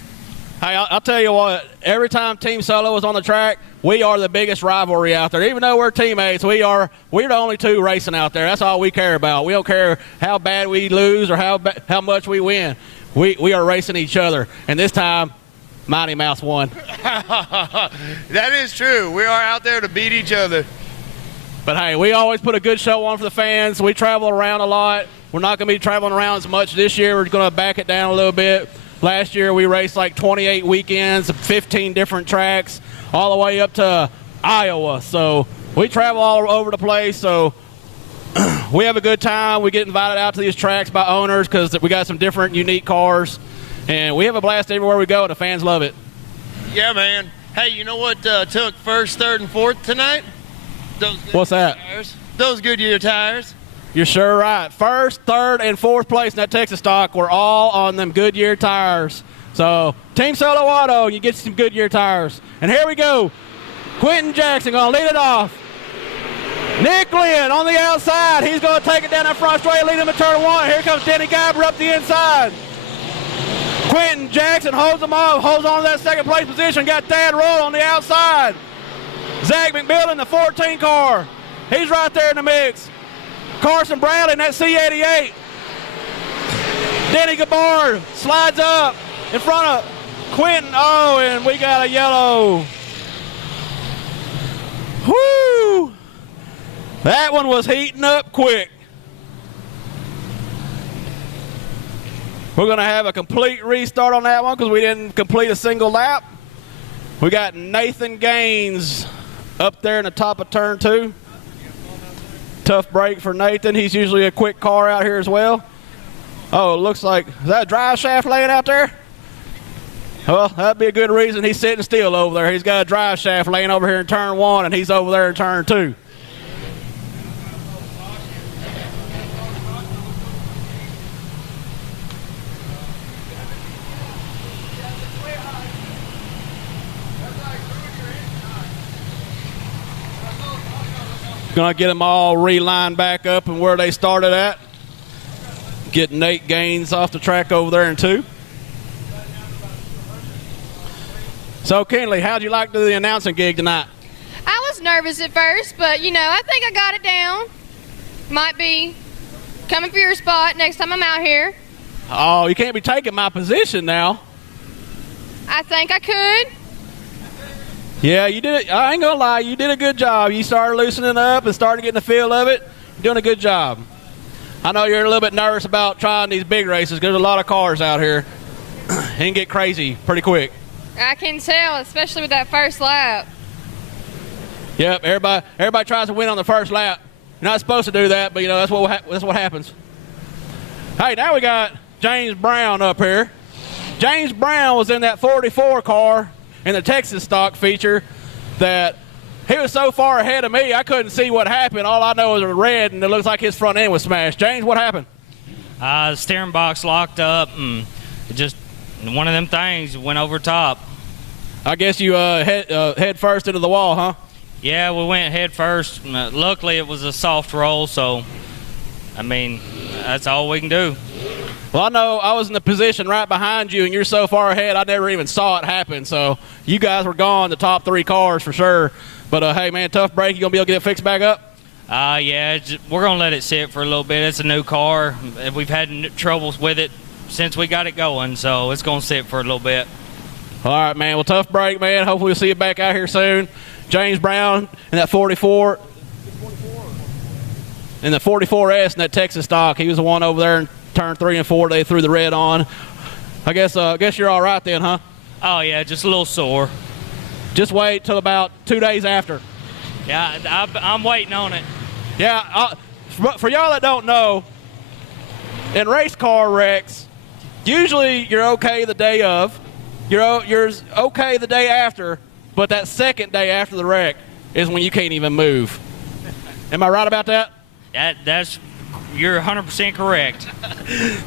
Hey, I'll tell you what, every time Team Solo is on the track, we are the biggest rivalry out there. Even though we're teammates, we're the only two racing out there. That's all we care about. We don't care how bad we lose or how much we win. We are racing each other. And this time, Mighty Mouse won. That is true. We are out there to beat each other. But hey, we always put a good show on for the fans. We travel around a lot. We're not going to be traveling around as much this year. We're going to back it down a little bit. Last year we raced like 28 weekends, 15 different tracks, all the way up to Iowa. So we travel all over the place. So we have a good time. We get invited out to these tracks by owners because we got some different, unique cars. And we have a blast everywhere we go. The fans love it. Yeah, man. Hey, you know what took first, third, and fourth tonight? What's that? Tires. Those Goodyear tires. You're sure right. First, third, and fourth place in that Texas stock were all on them Goodyear tires. So, Team Solo Auto, you get some Goodyear tires. And here we go. Quentin Jackson going to lead it off. Nick Lynn on the outside. He's going to take it down that front straight, lead him to turn one. Here comes Denny Gabber up the inside. Quentin Jackson holds him off, holds on to that second place position. Got Thad Roll on the outside. Zach McMillan, the 14 car. He's right there in the mix. Carson Brown in that C88. Denny Gabbard slides up in front of Quentin. Oh, and we got a yellow. Whoo! That one was heating up quick. We're going to have a complete restart on that one because we didn't complete a single lap. We got Nathan Gaines up there in the top of turn 2. Tough break for Nathan. He's usually a quick car out here as well. Oh, it looks like, is that a drive shaft laying out there? Well, that'd be a good reason he's sitting still over there. He's got a drive shaft laying over here in turn 1, and he's over there in turn 2. Going to get them all relined back up and where they started at. Get Nate Gaines off the track over there in 2. So, Kenley, how'd you like to do the announcing gig tonight? I was nervous at first, but, I think I got it down. Might be coming for your spot next time I'm out here. Oh, you can't be taking my position now. I think I could. Yeah, you did it. I ain't gonna lie, you did a good job. You started loosening up and started getting the feel of it. You're doing a good job. I know you're a little bit nervous about trying these big races because there's a lot of cars out here. It can get crazy pretty quick. I can tell, especially with that first lap. Yep, everybody tries to win on the first lap. You're not supposed to do that, but that's what happens. Hey, now we got James Brown up here. James Brown was in that 44 car in the Texas stock feature that he was so far ahead of me, I couldn't see what happened. All I know is it was red, and it looks like his front end was smashed. James, what happened? The steering box locked up, and just one of them things went over top. I guess you head first into the wall, huh? Yeah, we went head first. Luckily, it was a soft roll, so, I mean, that's all we can do. Well, I know I was in the position right behind you, and you're so far ahead, I never even saw it happen. So you guys were gone, the top 3 cars for sure. But, hey, man, tough break. You going to be able to get it fixed back up? Yeah, we're going to let it sit for a little bit. It's a new car. We've had troubles with it since we got it going, so it's going to sit for a little bit. All right, man. Well, tough break, man. Hopefully we'll see you back out here soon. James Brown in that 44. In the 44S in that Texas stock. He was the one over there in turn 3 and 4. They threw the red on. I guess you're all right then, huh? Oh, yeah, just a little sore. Just wait till about 2 days after. Yeah, I'm waiting on it. Yeah, for y'all that don't know, in race car wrecks, usually you're okay the day of. You're okay the day after, but that second day after the wreck is when you can't even move. Am I right about that? You're 100% correct.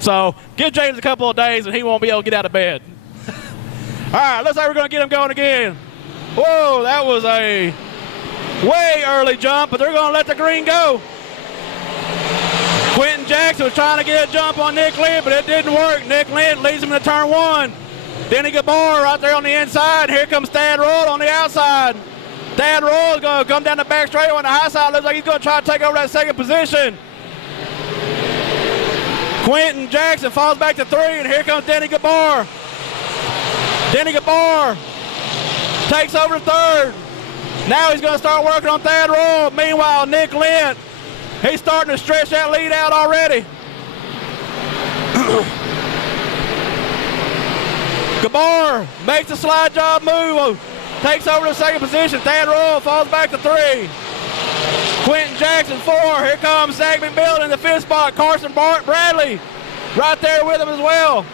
So give James a couple of days and he won't be able to get out of bed. All right, looks like we're going to get him going again. Whoa, that was a way early jump, but they're going to let the green go. Quentin Jackson was trying to get a jump on Nick Lent, but it didn't work. Nick Lent leads him to turn 1. Denny Gabar right there on the inside. Here comes Thad Royal on the outside. Thad Royal is going to come down the back straight on the high side. Looks like he's going to try to take over that second position. Quentin Jackson falls back to 3, and here comes Denny Gabar. Denny Gabar takes over 3rd. Now he's going to start working on Thad Royal. Meanwhile, Nick Lent, he's starting to stretch that lead out already. Gabar makes a slide job move, takes over the second position. Thad Royal falls back to 3. Quentin Jackson 4. Here comes Zach McMillan in the 5th spot. Carson Bradley right there with him as well.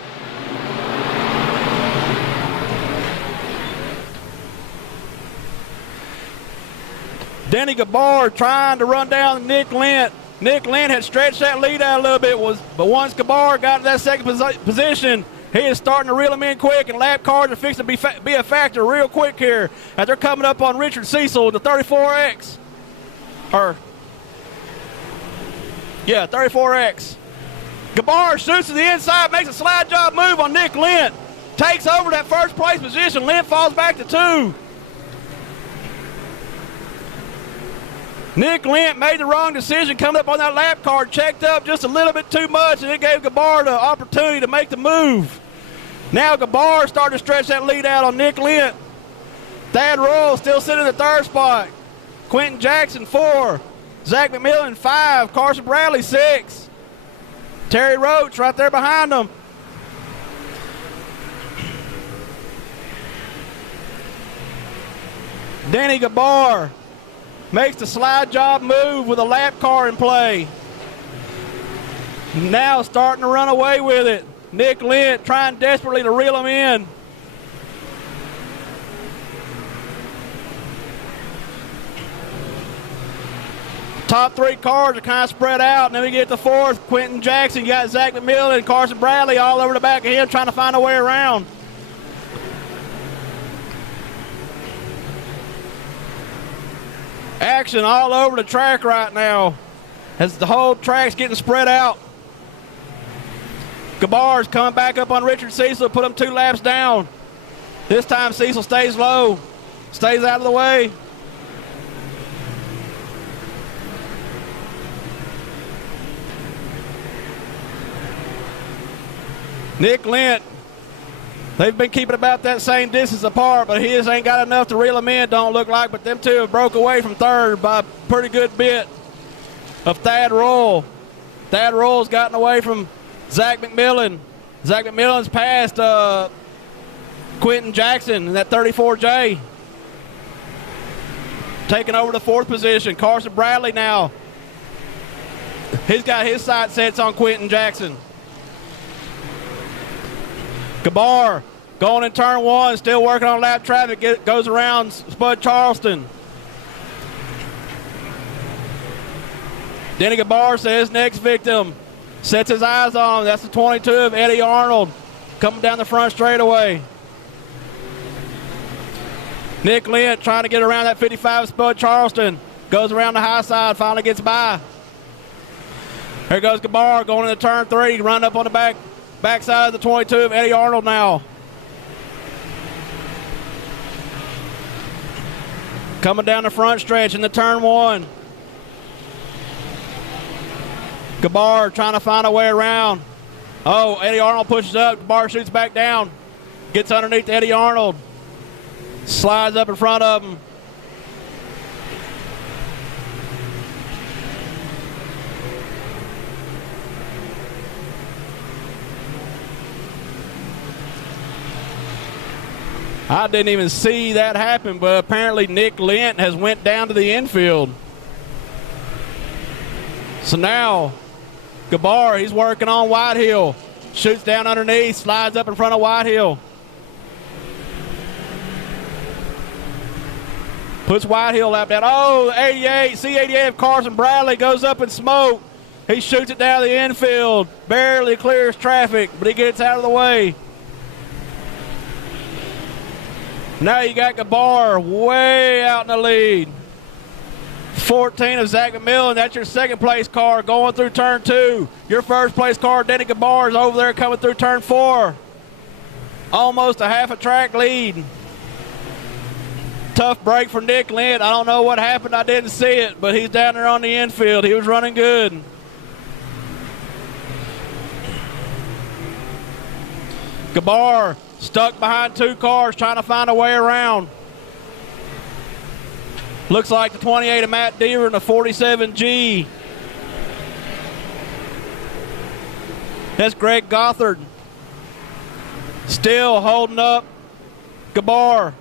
Denny Gabar trying to run down Nick Lent. Nick Lent had stretched that lead out a little bit, but once Gabar got to that second position, he is starting to reel him in quick, and lap cars are fixing to be a factor real quick here as they're coming up on Richard Cecil, the 34X. 34X. Gabar shoots to the inside, makes a slide job move on Nick Lent. Takes over that first place position. Lent falls back to 2. Nick Lent made the wrong decision coming up on that lap car, checked up just a little bit too much, and it gave Gabar the opportunity to make the move. Now Gabar starting to stretch that lead out on Nick Lent. Thad Royal still sitting in the 3rd spot. Quentin Jackson 4. Zach McMillan 5. Carson Bradley 6. Terry Roach right there behind them. Denny Gabar makes the slide job move with a lap car in play. Now starting to run away with it. Nick Lent trying desperately to reel him in. Top 3 cars are kind of spread out, and then we get to 4th. Quentin Jackson, you got Zach McMillan and Carson Bradley all over the back of him trying to find a way around. Action all over the track right now as the whole track's getting spread out. Gabar's coming back up on Richard Cecil, put him 2 laps down. This time Cecil stays low, stays out of the way. Nick Lent, they've been keeping about that same distance apart, but his ain't got enough to reel him in, don't look like. But them 2 have broke away from 3rd by a pretty good bit of Thad Royal. Thad Royal's gotten away from Zach McMillan. Zach McMillan's passed Quentin Jackson in that 34J. Taking over the 4th position. Carson Bradley now. He's got his sight sets on Quentin Jackson. Gabar going in turn 1, still working on lap traffic, goes around Spud Charleston. Denny Gabar says next victim, sets his eyes on him. That's the 22 of Eddie Arnold. coming down the front straightaway. Nick Lent trying to get around that 55 Spud Charleston. Goes around the high side, finally gets by. Here goes Gabar going into turn 3, run up on the backside of the 22 of Eddie Arnold now. Coming down the front stretch in the turn 1. Gabar trying to find a way around. Oh, Eddie Arnold pushes up. Gabar shoots back down. Gets underneath Eddie Arnold. Slides up in front of him. I didn't even see that happen, but apparently Nick Lent has went down to the infield. So now, Gabar, he's working on Whitehill. Shoots down underneath, slides up in front of Whitehill. Puts Whitehill lap down. Oh, 88, C88 of Carson Bradley goes up in smoke. He shoots it down the infield. Barely clears traffic, but he gets out of the way. Now you got Gabar way out in the lead. 14 of Zach McMillan. That's your second place car going through turn 2. Your first place car, Denny Gabar, is over there coming through turn 4. Almost a half a track lead. Tough break for Nick Lent. I don't know what happened. I didn't see it, but he's down there on the infield. He was running good. Gabar stuck behind 2 cars trying to find a way around. Looks like the 28 of Matt Deaver and the 47G. That's Greg Gothard. Still holding up Gabar.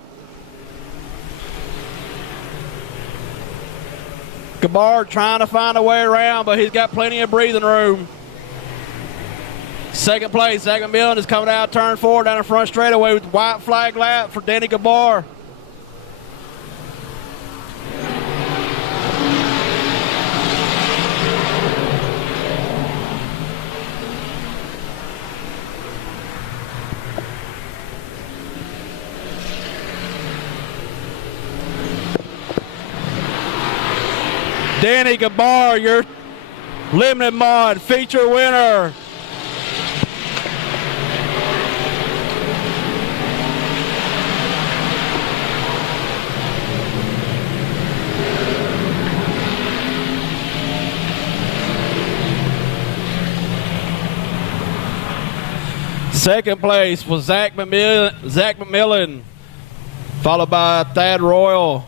Gabar trying to find a way around, but he's got plenty of breathing room. Second place, Zach McMillan is coming out turn 4 down the front straightaway with white flag lap for Denny Gabar. Denny Gabar, your limited mod feature winner. Second place was Zach McMillan, followed by Thad Royal.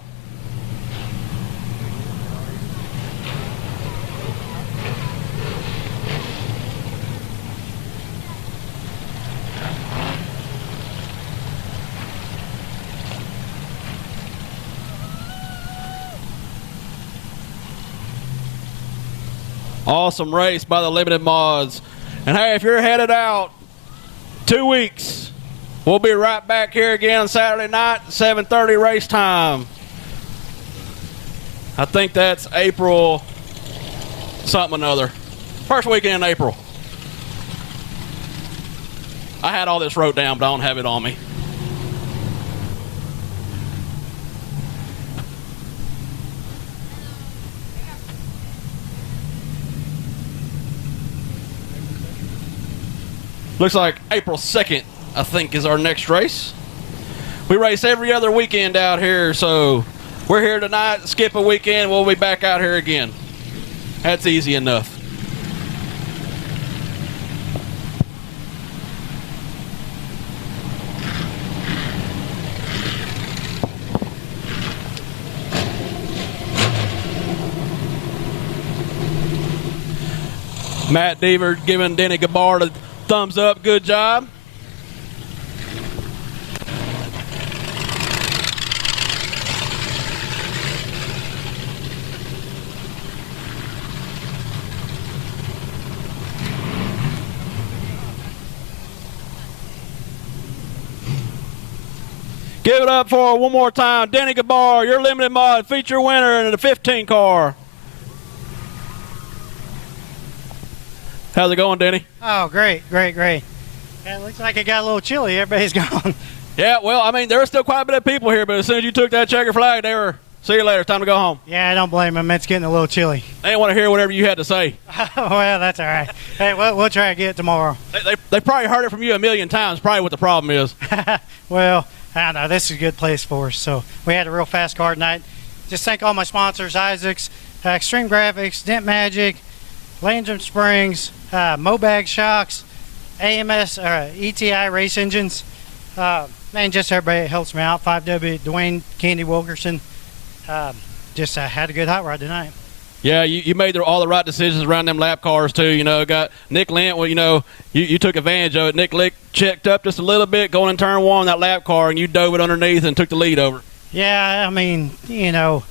Awesome race by the Limited Mods. And hey, if you're headed out 2 weeks, we'll be right back here again on Saturday night, 7:30 race time. I think that's April something or another. First weekend in April. I had all this wrote down, but I don't have it on me. Looks like April 2nd, I think, is our next race. We race every other weekend out here, so we're here tonight, skip a weekend, we'll be back out here again. That's easy enough. Matt Deaver giving Denny Gabar the thumbs up, good job. Give it up for one more time. Denny Gabar, your limited mod feature winner in the 15 car. How's it going, Denny? Oh, great. Yeah, it looks like it got a little chilly. Everybody's gone. Yeah, well, I mean, there were still quite a bit of people here, but as soon as you took that checker flag, they were, see you later, time to go home. Yeah, I don't blame them. It's getting a little chilly. They didn't want to hear whatever you had to say. Well, that's all right. Hey, we'll try to get it tomorrow. They probably heard it from you a million times, probably what the problem is. Well, I don't know. This is a good place for us. So we had a real fast car tonight. Just thank all my sponsors, Isaacs, Extreme Graphics, Dent Magic, Landrum Springs, Mobag Shocks, AMS, ETI Race Engines. Man, just everybody that helps me out. 5W, Dwayne, Candy Wilkerson. Just had a good hot rod tonight. Yeah, you made all the right decisions around them lap cars, too. You know, got Nick Lent, well, you know, you took advantage of it. Nick Lick checked up just a little bit going in turn one, that lap car, and you dove it underneath and took the lead over. Yeah, I mean, you know,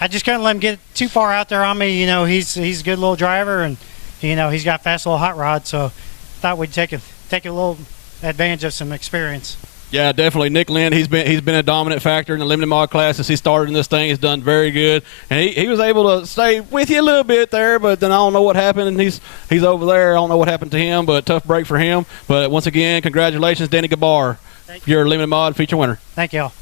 I just couldn't let him get too far out there on me. You know, he's a good little driver, and, you know, he's got fast little hot rod, so thought we'd take a little advantage of some experience. Yeah, definitely. Nick Lynn, he's been a dominant factor in the limited mod class since he started in this thing. He's done very good, and he was able to stay with you a little bit there. But then I don't know what happened, and he's over there. I don't know what happened to him, but tough break for him. But once again, congratulations, Danny Gabar, your limited mod feature winner. Thank y'all.